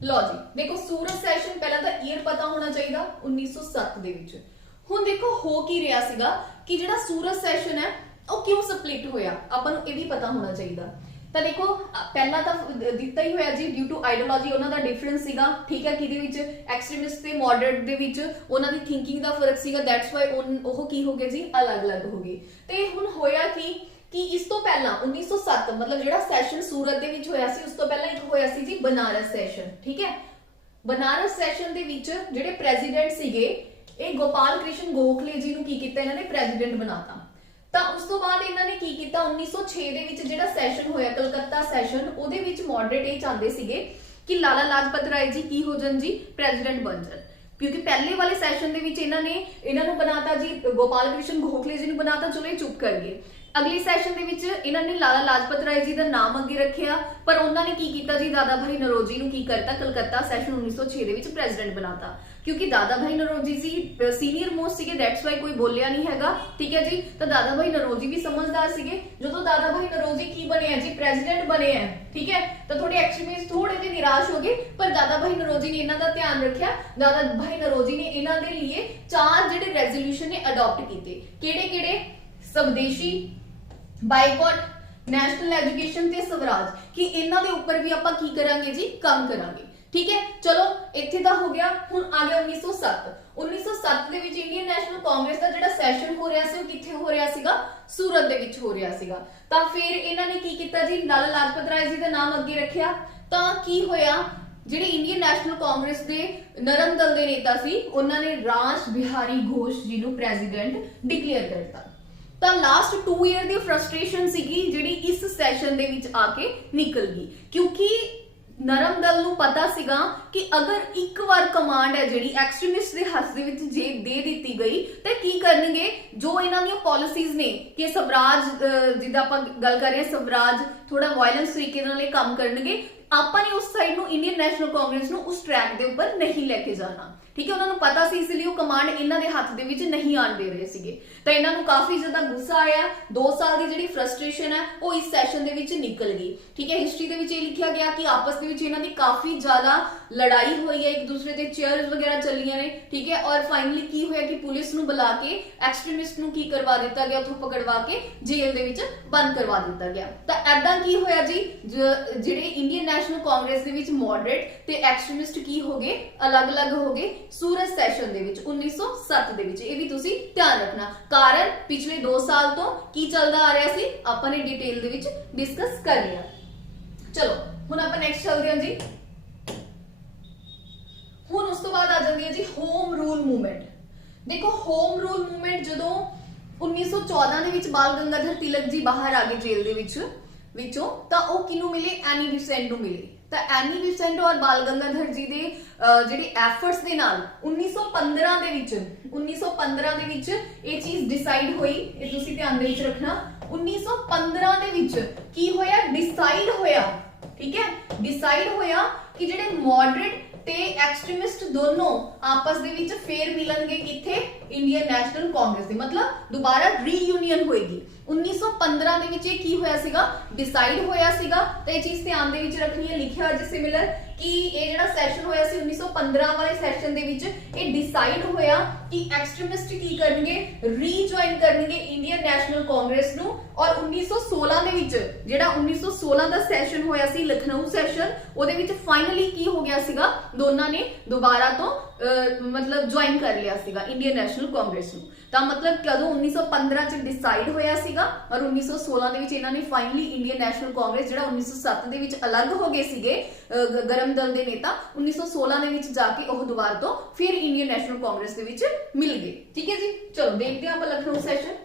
ਲੋ ਜੀ ਦੇਖੋ ਸੂਰਤ ਸੈਸ਼ਨ ਪਹਿਲਾਂ ਤਾਂ ਈਅਰ ਪਤਾ ਹੋਣਾ ਚਾਹੀਦਾ 1907 ਦੇ ਵਿੱਚ। ਹੁਣ ਦੇਖੋ ਹੋ ਕੀ ਰਿਹਾ ਸੀਗਾ ਕਿ ਜਿਹੜਾ ਸੂਰਤ ਸੈਸ਼ਨ ਹੈ ਉਹ ਕਿਉਂ ਸਪਲਿਟ ਹੋਇਆ, ਆਪਾਂ ਨੂੰ ਇਹ ਵੀ ਪਤਾ ਹੋਣਾ ਚਾਹੀਦਾ। ਤਾਂ ਦੇਖੋ ਪਹਿਲਾਂ ਤਾਂ ਦਿੱਤਾ ਹੀ ਹੋਇਆ ਜੀ, ਡਿਊ ਟੂ ਆਈਡੀਓਲੋਜੀ ਉਹਨਾਂ ਦਾ ਡਿਫਰੈਂਸ ਸੀਗਾ, ਠੀਕ ਹੈ। ਕਿਹਦੇ ਵਿੱਚ? ਐਕਸਟ੍ਰੀਮਿਸਟ ਤੇ ਮੋਡਰੇਟ ਦੇ ਵਿੱਚ ਉਹਨਾਂ ਦੀ ਥਿੰਕਿੰਗ ਦਾ ਫਰਕ ਸੀਗਾ। ਦੈਟਸ ਵਾਈ ਉਹ ਕੀ ਹੋ ਗਏ ਜੀ? ਅਲੱਗ-ਅਲੱਗ ਹੋ ਗਏ। ਤੇ ਹੁਣ ਹੋਇਆ ਕਿ ਇਸ ਤੋਂ ਪਹਿਲਾਂ 1907 ਮਤਲਬ ਜਿਹੜਾ ਸੈਸ਼ਨ ਸੂਰਤ ਦੇ ਵਿੱਚ ਹੋਇਆ ਸੀ ਉਸ ਤੋਂ ਪਹਿਲਾਂ ਇੱਕ ਹੋਇਆ ਸੀ ਜੀ ਬਨਾਰਸ ਸੈਸ਼ਨ, ਠੀਕ ਹੈ। ਬਨਾਰਸ ਸੈਸ਼ਨ ਦੇ ਵਿੱਚ ਜਿਹੜੇ ਪ੍ਰੈਜ਼ੀਡੈਂਟ ਸੀਗੇ ਇਹ ਗੋਪਾਲ ਕ੍ਰਿਸ਼ਨ ਗੋਖਲੇ ਜੀ ਨੂੰ ਕੀ ਕੀਤਾ? ਇਹਨਾਂ ਨੇ ਪ੍ਰੈਜ਼ੀਡੈਂਟ ਬਣਾਤਾ। ਤਾਂ ਉਸ ਤੋਂ ਬਾਅਦ ਇਹਨਾਂ ਨੇ ਕੀ ਕੀਤਾ? 1906 ਦੇ ਵਿੱਚ ਜਿਹੜਾ ਸੈਸ਼ਨ ਹੋਇਆ ਕਲਕੱਤਾ ਸੈਸ਼ਨ, ਉਹਦੇ ਵਿੱਚ ਮੋਡਰੇਟ ਇਹ ਚਾਹੁੰਦੇ ਸੀਗੇ ਕਿ ਲਾਲਾ ਲਾਜਪਤ ਰਾਏ ਜੀ ਕੀ ਹੋ ਜਾਣ ਜੀ? ਪ੍ਰੈਜ਼ੀਡੈਂਟ ਬਣ ਜਾਣ। ਕਿਉਂਕਿ ਪਹਿਲੇ ਵਾਲੇ ਸੈਸ਼ਨ ਦੇ ਵਿੱਚ ਇਹਨਾਂ ਨੂੰ ਬਣਾਤਾ ਜੀ ਗੋਪਾਲ ਕ੍ਰਿਸ਼ਨ ਗੋਖਲੇ ਜੀ ਨੂੰ ਬਣਾਤਾ, ਚਲੋ ਇਹ ਚੁੱਪ ਕਰ ਗਏ। ਅਗਲੇ ਸੈਸ਼ਨ ਦੇ ਵਿੱਚ ਇਹਨਾਂ ਨੇ ਲਾਲਾ ਲਾਜਪਤ ਰਾਏ ਜੀ ਦਾ ਨਾਮ ਅੱਗੇ ਰੱਖਿਆ, ਪਰ ਉਹਨਾਂ ਨੇ ਕੀ ਕੀਤਾ ਜੀ, ਦਾਦਾ ਭਾਈ ਨਰੋਜੀ ਨੂੰ ਕੀ ਕਰਤਾ, ਕਲਕੱਤਾ ਸੈਸ਼ਨ 1906 ਦੇ ਵਿੱਚ ਪ੍ਰੈਜ਼ੀਡੈਂਟ ਬਣਾਤਾ। ਕਿਉਂਕਿ ਦਾਦਾ ਭਾਈ ਨਰੋਜੀ ਜੀ ਸੀਨੀਅਰ ਮੋਸਟ ਸੀਗੇ, ਦੈਟਸ ਵਾਈ ਕੋਈ ਬੋਲਿਆ ਨਹੀਂ ਹੈਗਾ, ਠੀਕ ਹੈ ਜੀ। ਤਾਂ ਦਾਦਾ ਭਾਈ ਨਰੋਜੀ ਵੀ ਸਮਝਦਾਰ ਸੀਗੇ। ਜਦੋਂ ਦਾਦਾ ਭਾਈ ਨਰੋਜੀ ਕੀ ਬਣੇ ਆ ਜੀ, ਪ੍ਰੈਜ਼ੀਡੈਂਟ ਬਣੇ ਆ, ਠੀਕ ਹੈ, ਤਾਂ ਥੋੜੇ ਐਕਸਟ੍ਰੀਮਿਸਟ ਥੋੜੇ ਜਿਹੇ ਨਿਰਾਸ਼ ਹੋ ਗਏ, ਪਰ ਦਾਦਾ ਭਾਈ ਨਰੋਜੀ ਨੇ ਇਹਨਾਂ ਦਾ ਧਿਆਨ ਰੱਖਿਆ। ਦਾਦਾ ਭਾਈ ਨਰੋਜੀ ਨੇ ਇਹਨਾਂ ਦੇ ਲਈ 4 ਜਿਹੜੇ ਰੈਜ਼ੋਲੂਸ਼ਨ ਨੇ ਅਡਾਪਟ ਕੀਤੇ। ਕਿਹੜੇ ਕਿਹੜੇ? ਸਵਦੇਸ਼ੀ, ਬਾਈਕਾਟ, ਨੈਸ਼ਨਲ ਐਜੂਕੇਸ਼ਨ ਤੇ ਸਵਰਾਜ, ਕਿ ਇਹਨਾਂ ਦੇ ਉੱਪਰ ਵੀ ਆਪਾਂ ਕੀ ਕਰਾਂਗੇ ਜੀ, ਕੰਮ ਕਰਾਂਗੇ, ਠੀਕ ਹੈ। ਚਲੋ ਇੱਥੇ ਦਾ ਹੋ ਗਿਆ। ਹੁਣ ਆ ਗਿਆ 1907। 1907 ਦੇ ਵਿੱਚ ਇੰਡੀਅਨ ਨੈਸ਼ਨਲ ਕਾਂਗਰਸ ਦਾ ਜਿਹੜਾ ਸੈਸ਼ਨ ਹੋ ਰਿਹਾ ਸੀ ਉਹ ਕਿੱਥੇ ਹੋ ਰਿਹਾ ਸੀਗਾ, ਸੂਰਤ ਦੇ ਵਿੱਚ ਹੋ ਰਿਹਾ ਸੀਗਾ। ਤਾਂ ਫਿਰ ਇਹਨਾਂ ਨੇ ਕੀ ਕੀਤਾ ਜੀ, ਲਾਲਾ ਲਾਜਪਤ ਰਾਏ ਜੀ ਦਾ ਨਾਮ ਅੱਗੇ ਰੱਖਿਆ। ਤਾਂ ਕੀ ਹੋਇਆ, ਜਿਹੜੇ ਇੰਡੀਅਨ ਨੈਸ਼ਨਲ ਕਾਂਗਰਸ ਦੇ ਨਰਮ ਦਲ ਦੇ ਨੇਤਾ ਸੀ ਉਹਨਾਂ ਨੇ ਰਾਸ ਬਿਹਾਰੀ ਘੋਸ਼ ਜੀ ਨੂੰ ਪ੍ਰੈਜ਼ੀਡੈਂਟ ਡਿਕਲੇਅਰ ਕਰ ਦਿੱਤਾ। ਤਾਂ ਲਾਸਟ 2 ਈਅਰ ਦੀ ਫਰਸਟ੍ਰੇਸ਼ਨ ਸੀਗੀ ਜਿਹੜੀ ਇਸ ਸੈਸ਼ਨ ਦੇ ਵਿੱਚ ਆ ਕੇ ਨਿਕਲ ਗਈ, ਕਿਉਂਕਿ ਨਰਮ ਦਲ ਨੂੰ ਪਤਾ ਸੀਗਾ ਕਿ ਅਗਰ ਇੱਕ ਵਾਰ ਕਮਾਂਡ ਹੈ ਜਿਹੜੀ ਐਕਸਟ੍ਰੀਮਿਸਟ ਦੇ ਹੱਥ ਦੇ ਵਿੱਚ ਜੇ ਦੇ ਦਿੱਤੀ ਗਈ ਤਾਂ ਕੀ ਕਰਨਗੇ, ਜੋ ਇਹਨਾਂ ਦੀਆਂ ਪਾਲਿਸੀਜ਼ ਨੇ ਕਿ ਸਵਰਾਜ, ਜਿੱਦਾਂ ਆਪਾਂ ਗੱਲ ਕਰ ਰਹੇ ਹਾਂ ਸਵਰਾਜ, ਥੋੜਾ ਵਾਇਲੈਂਸ ਤਰੀਕੇ ਨਾਲ ਇਹ ਕੰਮ ਕਰਨਗੇ। ਆਪਾਂ ਨੇ ਉਸ ਸਾਈਡ ਨੂੰ ਇੰਡੀਅਨ ਨੈਸ਼ਨਲ ਕਾਂਗਰਸ ਨੂੰ ਉਸ ਟਰੈਕ ਦੇ ਉੱਪਰ ਨਹੀਂ ਲੈ ਕੇ ਜਾਣਾ, ਠੀਕ ਹੈ। ਉਹਨਾਂ ਨੂੰ ਪਤਾ ਸੀ, ਇਸ ਲਈ ਉਹ ਕਮਾਂਡ ਇਹਨਾਂ ਦੇ ਹੱਥ ਦੇ ਵਿੱਚ ਨਹੀਂ ਆਣ ਦੇ ਰਹੇ ਸੀਗੇ। ਤਾਂ ਇਹਨਾਂ ਨੂੰ ਕਾਫੀ ਜ਼ਿਆਦਾ ਗੁੱਸਾ ਆਇਆ। 2 ਸਾਲ ਦੀ ਜਿਹੜੀ ਫਰਸਟ੍ਰੇਸ਼ਨ ਹੈ ਉਹ ਇਸ ਸੈਸ਼ਨ ਦੇ ਵਿੱਚ ਨਿਕਲ ਗਈ, ਠੀਕ ਹੈ। ਹਿਸਟਰੀ ਦੇ ਵਿੱਚ ਇਹ ਲਿਖਿਆ ਗਿਆ ਕਿ ਆਪਸ ਦੇ ਵਿੱਚ ਇਹਨਾਂ ਦੀ ਕਾਫੀ ਜ਼ਿਆਦਾ ਲੜਾਈ ਹੋਈ ਹੈ, ਇੱਕ ਦੂਸਰੇ ਦੇ ਚੇਅਰਸ ਵਗੈਰਾ ਚੱਲੀਆਂ ਨੇ, ਠੀਕ ਹੈ। ਔਰ ਫਾਈਨਲੀ ਕੀ ਹੋਇਆ ਕਿ ਪੁਲਿਸ ਨੂੰ ਬੁਲਾ ਕੇ ਐਕਸਟ੍ਰੀਮਿਸਟ ਨੂੰ ਕੀ ਕਰਵਾ ਦਿੱਤਾ ਗਿਆ, ਉੱਥੋਂ ਪਕੜਵਾ ਕੇ ਜੇਲ੍ਹ ਦੇ ਵਿੱਚ ਬੰਦ ਕਰਵਾ ਦਿੱਤਾ ਗਿਆ। ਤਾਂ ਐਦਾਂ ਕੀ ਹੋਇਆ ਜੀ, ਜਿਹੜੇ ਇੰਡੀਅਨ ਨੈਸ਼ਨਲ ਕਾਂਗਰਸ ਦੇ ਵਿੱਚ ਮੋਡਰੇਟ ਤੇ ਐਕਸਟ੍ਰੀਮਿਸਟ ਕੀ ਹੋ ਗਏ, ਅਲੱਗ-ਅਲੱਗ ਹੋ ਗਏ ਸੂਰਤ ਸੈਸ਼ਨ ਦੇ ਵਿੱਚ 1907 ਦੇ ਵਿੱਚ। ਇਹ ਵੀ ਤੁਸੀਂ ਧਿਆਨ ਰੱਖਣਾ। ਕਾਰਨ ਪਿਛਲੇ 2 ਸਾਲ ਤੋਂ ਕੀ ਚੱਲਦਾ ਆ ਰਿਹਾ ਸੀ ਆਪਾਂ ਨੇ ਡਿਟੇਲ ਦੇ ਵਿੱਚ ਡਿਸਕਸ ਕਰ ਲਿਆ। ਚਲੋ ਹੁਣ ਆਪਾਂ ਨੈਕਸਟ ਚੱਲਦੇ ਹਾਂ ਜੀ। ਹੁਣ ਉਸ ਤੋਂ ਬਾਅਦ ਆ ਜਾਂਦੀ ਹੈ ਜੀ ਹੋਮ ਰੂਲ ਮੂਵਮੈਂਟ। ਦੇਖੋ ਹੋਮ ਰੂਲ ਮੂਵਮੈਂਟ ਜਦੋਂ 1914 ਦੇ ਵਿੱਚ ਬਾਲ ਗੰਗਾਧਰ ਤਿਲਕ ਜੀ ਬਾਹਰ ਆ ਗਏ ਜੇਲ੍ਹ ਦੇ ਵਿੱਚੋਂ, ਤਾਂ ਉਹ ਕਿਹਨੂੰ ਮਿਲੇ, ਐਨੀ ਬਿਸੈਂਟ ਨੂੰ ਮਿਲੇ। ਤਾਂ ਐਨੀ ਬਿਸੈਂਟ ਔਰ ਬਾਲ ਗੰਗਾਧਰ ਜੀ ਦੇ ਜਿਹੜੇ ਐਫਰਟਸ ਦੇ ਨਾਲ 1915 ਦੇ ਵਿੱਚ ਇਹ ਚੀਜ਼ ਡਿਸਾਈਡ ਹੋਈ। ਇਹ ਤੁਸੀਂ ਧਿਆਨ ਦੇ ਵਿੱਚ ਰੱਖਣਾ। 1915 ਦੇ ਵਿੱਚ ਕੀ ਹੋਇਆ, ਡਿਸਾਈਡ ਹੋਇਆ, ਠੀਕ ਹੈ, ਡਿਸਾਈਡ ਹੋਇਆ ਕਿ ਜਿਹੜੇ ਮੋਡਰੇਟ ਤੇ ਐਕਸਟ੍ਰੀਮਿਸਟ ਦੋਨੋਂ ਆਪਸ ਦੇ ਵਿੱਚ ਫੇਰ ਮਿਲਣਗੇ ਕਿੱਥੇ, ਇੰਡੀਅਨ ਨੈਸ਼ਨਲ ਕਾਂਗਰਸ ਦੇ, ਮਤਲਬ ਦੁਬਾਰਾ ਰੀਯੂਨੀਅਨ ਹੋਏਗੀ। 1915 ਦੇ ਵਿੱਚ ਇਹ ਕੀ ਹੋਇਆ ਸੀਗਾ, ਡਿਸਾਈਡ ਹੋਇਆ ਸੀਗਾ। ਤਾਂ ਇਹ ਚੀਜ਼ ਧਿਆਨ ਦੇ ਵਿੱਚ ਰੱਖਣੀ ਹੈ, ਲਿਖਿਆ ਹੋਇਆ ਜੀ ਸਿਮਿਲਰ ਕਿ ਇਹ ਜਿਹੜਾ ਸੈਸ਼ਨ ਹੋਇਆ ਸੀ 1915 ਵਾਲੇ ਸੈਸ਼ਨ ਦੇ ਵਿੱਚ ਇਹ ਡਿਸਾਈਡ ਹੋਇਆ ਕਿ ਐਕਸਟ੍ਰੀਮਿਸਟ ਕੀ ਕਰਨਗੇ, ਰੀਜੁਆਇਨ ਕਰਨਗੇ ਇੰਡੀਅਨ ਨੈਸ਼ਨਲ ਕਾਂਗਰਸ ਨੂੰ। ਔਰ 1916 ਦੇ ਵਿੱਚ ਜਿਹੜਾ 1916 ਦਾ ਸੈਸ਼ਨ ਹੋਇਆ ਸੀ ਲਖਨਊ ਸੈਸ਼ਨ, ਉਹਦੇ ਵਿੱਚ ਫਾਈਨਲੀ ਕੀ ਹੋ ਗਿਆ ਸੀਗਾ, ਦੋਨਾਂ ਨੇ ਦੁਬਾਰਾ ਤੋਂ ਮਤਲਬ ਜੁਆਇਨ ਕਰ ਲਿਆ ਸੀਗਾ ਇੰਡੀਅਨ ਨੈਸ਼ਨਲ ਕਾਂਗਰਸ ਨੂੰ। ਤਾਂ ਮਤਲਬ ਕਦੋਂ 1915 ਚ ਡਿਸਾਈਡ ਹੋਇਆ ਸੀਗਾ ਔਰ 1916 ਦੇ ਵਿੱਚ ਇਹਨਾਂ ਨੇ ਫਾਈਨਲੀ ਇੰਡੀਅਨ ਨੈਸ਼ਨਲ ਕਾਂਗਰਸ, ਜਿਹੜਾ 1907 ਦੇ ਵਿੱਚ ਅਲੱਗ ਹੋ ਗਏ ਸੀਗੇ ਗਰਮ ਦਲ ਦੇ ਨੇਤਾ, 1916 ਦੇ ਵਿੱਚ ਜਾ ਕੇ ਉਹ ਦੁਬਾਰਾ ਤੋਂ ਫਿਰ ਇੰਡੀਅਨ ਨੈਸ਼ਨਲ ਕਾਂਗਰਸ ਦੇ ਵਿੱਚ ਮਿਲ ਗਏ, ਠੀਕ ਹੈ ਜੀ। ਚਲੋ ਦੇਖਦੇ ਹਾਂ ਆਪਾਂ ਲਖਨਊ ਸੈਸ਼ਨ।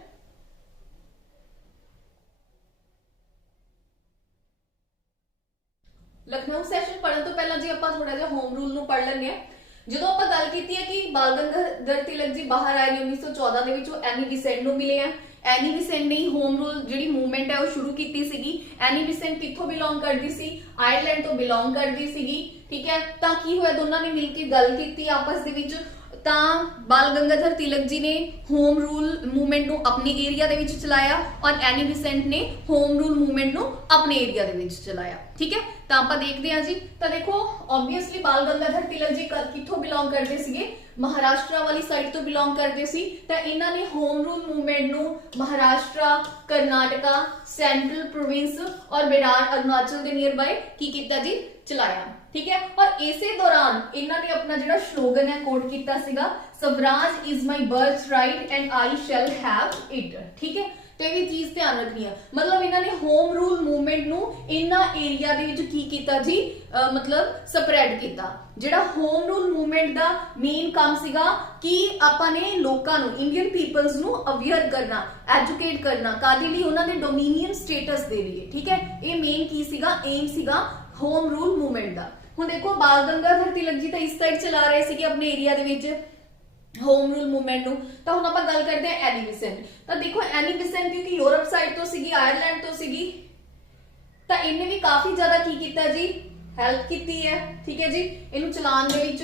ਲਖਨਊ ਸੈਸ਼ਨ ਪੜਨ ਤੋਂ ਪਹਿਲਾਂ ਜੀ ਆਪਾਂ ਥੋੜਾ ਜਿਹਾ ਹੋਮ ਰੂਲ ਨੂੰ ਪੜ ਲੈਂਦੇ ਹਾਂ। ਜਦੋਂ ਆਪਾਂ ਗੱਲ ਕੀਤੀ ਹੈ ਕਿ ਬਾਲ ਗੰਗਾਧਰ ਤਿਲਕ ਜੀ ਬਾਹਰ ਆਏ ਨੇ 1914 ਦੇ ਵਿੱਚ, ਉਹ ਐਨੀ ਬਿਸੈਂਟ ਨੂੰ ਮਿਲੇ ਆ। ਐਨੀ ਬਿਸੈਂਟ ਨੇ ਹੋਮ ਰੂਲ ਜਿਹੜੀ ਮੂਵਮੈਂਟ ਹੈ ਉਹ ਸ਼ੁਰੂ ਕੀਤੀ ਸੀਗੀ। ਐਨੀ ਬਿਸੈਂਟ ਕਿੱਥੋਂ ਬਿਲੋਂਗ ਕਰਦੀ ਸੀ, ਆਇਰਲੈਂਡ ਤੋਂ ਬਿਲੋਂਗ ਕਰਦੀ ਸੀਗੀ, ਠੀਕ ਹੈ। ਤਾਂ ਕੀ ਹੋਇਆ, ਦੋਨਾਂ ਨੇ ਮਿਲ ਕੇ ਗੱਲ ਕੀਤੀ ਆਪਸ ਦੇ ਵਿੱਚ। ਤਾਂ ਬਾਲ ਗੰਗਾਧਰ ਤਿਲਕ ਜੀ ਨੇ ਹੋਮ ਰੂਲ ਮੂਵਮੈਂਟ ਨੂੰ ਆਪਣੇ ਏਰੀਆ ਦੇ ਵਿੱਚ ਚਲਾਇਆ ਔਰ ਐਨੀ ਬਿਸੈਂਟ ਨੇ ਹੋਮ ਰੂਲ ਮੂਵਮੈਂਟ ਨੂੰ ਆਪਣੇ ਏਰੀਆ ਦੇ ਵਿੱਚ ਚਲਾਇਆ, ਠੀਕ ਹੈ। ਤਾਂ ਆਪਾਂ ਦੇਖਦੇ ਹਾਂ ਜੀ। ਤਾਂ ਦੇਖੋ ਆਬਵੀਅਸਲੀ ਬਾਲ ਗੰਗਾਧਰ ਤਿਲਕ ਜੀ ਕਿੱਥੋਂ ਬਿਲੋਂਗ ਕਰਦੇ ਸੀਗੇ, ਮਹਾਰਾਸ਼ਟਰ ਵਾਲੀ ਸਾਈਡ ਤੋਂ ਬਿਲੋਂਗ ਕਰਦੇ ਸੀ। ਤਾਂ ਇਹਨਾਂ ਨੇ ਹੋਮ ਰੂਲ ਮੂਵਮੈਂਟ ਨੂੰ ਮਹਾਰਾਸ਼ਟਰ, ਕਰਨਾਟਕਾ, ਸੈਂਟਰਲ ਪ੍ਰੋਵਿੰਸ ਔਰ ਬਿਹਾਰ, ਅਰੁਣਾਚਲ ਦੇ ਨੀਅਰ ਬਾਈ ਕੀ ਕੀਤਾ ਜੀ, ਚਲਾਇਆ, ਠੀਕ ਹੈ। ਔਰ ਇਸੇ ਦੌਰਾਨ ਇਹਨਾਂ ਨੇ ਆਪਣਾ ਜਿਹੜਾ ਸਲੋਗਨ ਹੈ ਕੋਟ ਕੀਤਾ ਸੀਗਾ, Swaraj is my birth right and I shell have it, ਠੀਕ ਹੈ। ਤੇ ਵੀ ਚੀਜ਼ ਧਿਆਨ ਰੱਖਣੀ ਹੈ, ਮਤਲਬ ਇਹਨਾਂ ਨੇ ਹੋਮ ਰੂਲ ਮੂਵਮੈਂਟ ਨੂੰ ਇਹਨਾਂ ਏਰੀਆ ਦੇ ਵਿੱਚ ਕੀ ਕੀਤਾ ਜੀ, ਮਤਲਬ ਸਪਰੈਡ ਕੀਤਾ। ਜਿਹੜਾ ਹੋਮ ਰੂਲ ਮੂਵਮੈਂਟ ਦਾ ਮੇਨ ਕੰਮ ਸੀਗਾ ਕਿ ਆਪਾਂ ਨੇ ਲੋਕਾਂ ਨੂੰ, ਇੰਡੀਅਨ ਪੀਪਲਸ ਨੂੰ ਅਵੇਅਰ ਕਰਨਾ, ਐਜੂਕੇਟ ਕਰਨਾ, ਕਾਦੇ ਲਈ, ਉਹਨਾਂ ਦੇ ਡੋਮੀਨੀਅਨ ਸਟੇਟਸ ਦੇ ਲਈ, ਠੀਕ ਹੈ। ਇਹ ਮੇਨ ਕੀ ਸੀਗਾ, ਏਮ ਸੀਗਾ ਹੋਮ ਰੂਲ ਮੂਵਮੈਂਟ ਦਾ। ਹੁਣ ਦੇਖੋ ਬਾਲ ਗੰਗਾਧਰ ਤਿਲਕ ਜੀ ਤਾਂ ਇਸ ਸਾਈਡ ਚਲਾ ਰਹੇ ਸੀਗੇ ਆਪਣੇ ਏਰੀਆ ਦੇ ਵਿੱਚ, ਹੋਮ ਰੂਲ ਮੂਵਮੈਂਟ ਨੂੰ। ਤਾਂ ਹੁਣ ਆਪਾਂ ਗੱਲ ਕਰਦੇ ਹਾਂ ਐਨੀ ਬਿਸੈਂਟ। ਤਾਂ ਦੇਖੋ ਐਨੀ ਬਿਸੈਂਟ ਕਿਉਂਕਿ ਯੂਰਪ ਸਾਈਡ ਤੋਂ ਸੀਗੀ, ਆਇਰਲੈਂਡ ਤੋਂ ਸੀਗੀ, ਤਾਂ ਇਹਨੇ ਵੀ ਕਾਫੀ ਜ਼ਿਆਦਾ ਕੀ ਕੀਤਾ ਜੀ, ਹੈਲਪ ਕੀਤੀ ਹੈ। ਠੀਕ ਹੈ ਜੀ, ਇਹਨੂੰ ਚਲਾਉਣ ਦੇ ਵਿੱਚ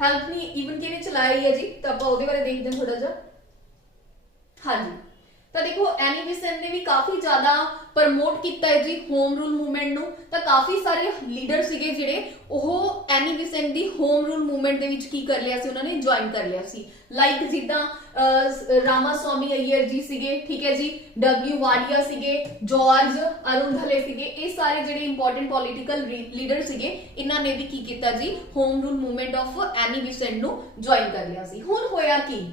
ਹੈਲਪ ਨਹੀਂ ਈਵਨ ਕਿ ਇਹਨੇ ਚਲਾਈ ਹੈ ਜੀ। ਤਾਂ ਆਪਾਂ ਉਹਦੇ ਬਾਰੇ ਦੇਖਦੇ ਹਾਂ ਥੋੜਾ ਜਿਹਾ। ਹਾਂਜੀ, ਤਾਂ ਦੇਖੋ ਐਨੀ ਬਿਸੈਂਟ ਨੇ ਵੀ ਕਾਫੀ ਜ਼ਿਆਦਾ ਪ੍ਰਮੋਟ ਕੀਤਾ ਹੈ ਜੀ ਹੋਮ ਰੂਲ ਮੂਵਮੈਂਟ ਨੂੰ। ਤਾਂ ਕਾਫੀ ਸਾਰੇ ਲੀਡਰ ਸੀਗੇ ਜਿਹੜੇ ਉਹ ਐਨੀ ਬਿਸੈਂਟ ਦੀ ਹੋਮ ਰੂਲ ਮੂਵਮੈਂਟ ਦੇ ਵਿੱਚ ਕੀ ਕਰ ਲਿਆ ਸੀ, ਉਹਨਾਂ ਨੇ ਜੁਆਇਨ ਕਰ ਲਿਆ ਸੀ। ਲਾਈਕ ਜਿੱਦਾਂ ਰਾਮਾ ਸਵਾਮੀ ਅਈਅਰ ਜੀ ਸੀਗੇ, ਠੀਕ ਹੈ ਜੀ, ਡਬਲਿਊ ਵਾਡੀਆ ਸੀਗੇ, ਜਾਰਜ ਅਰੁਣਧਲੇ ਸੀਗੇ। ਇਹ ਸਾਰੇ ਜਿਹੜੇ ਇੰਪੋਰਟੈਂਟ ਪੋਲੀਟੀਕਲ ਲੀਡਰ ਸੀਗੇ, ਇਹਨਾਂ ਨੇ ਵੀ ਕੀ ਕੀਤਾ ਜੀ, home rule movement of Annie Besant ਨੂੰ ਜੁਆਇਨ ਕਰ ਲਿਆ ਸੀ। ਹੁਣ ਹੋਇਆ ਕੀ,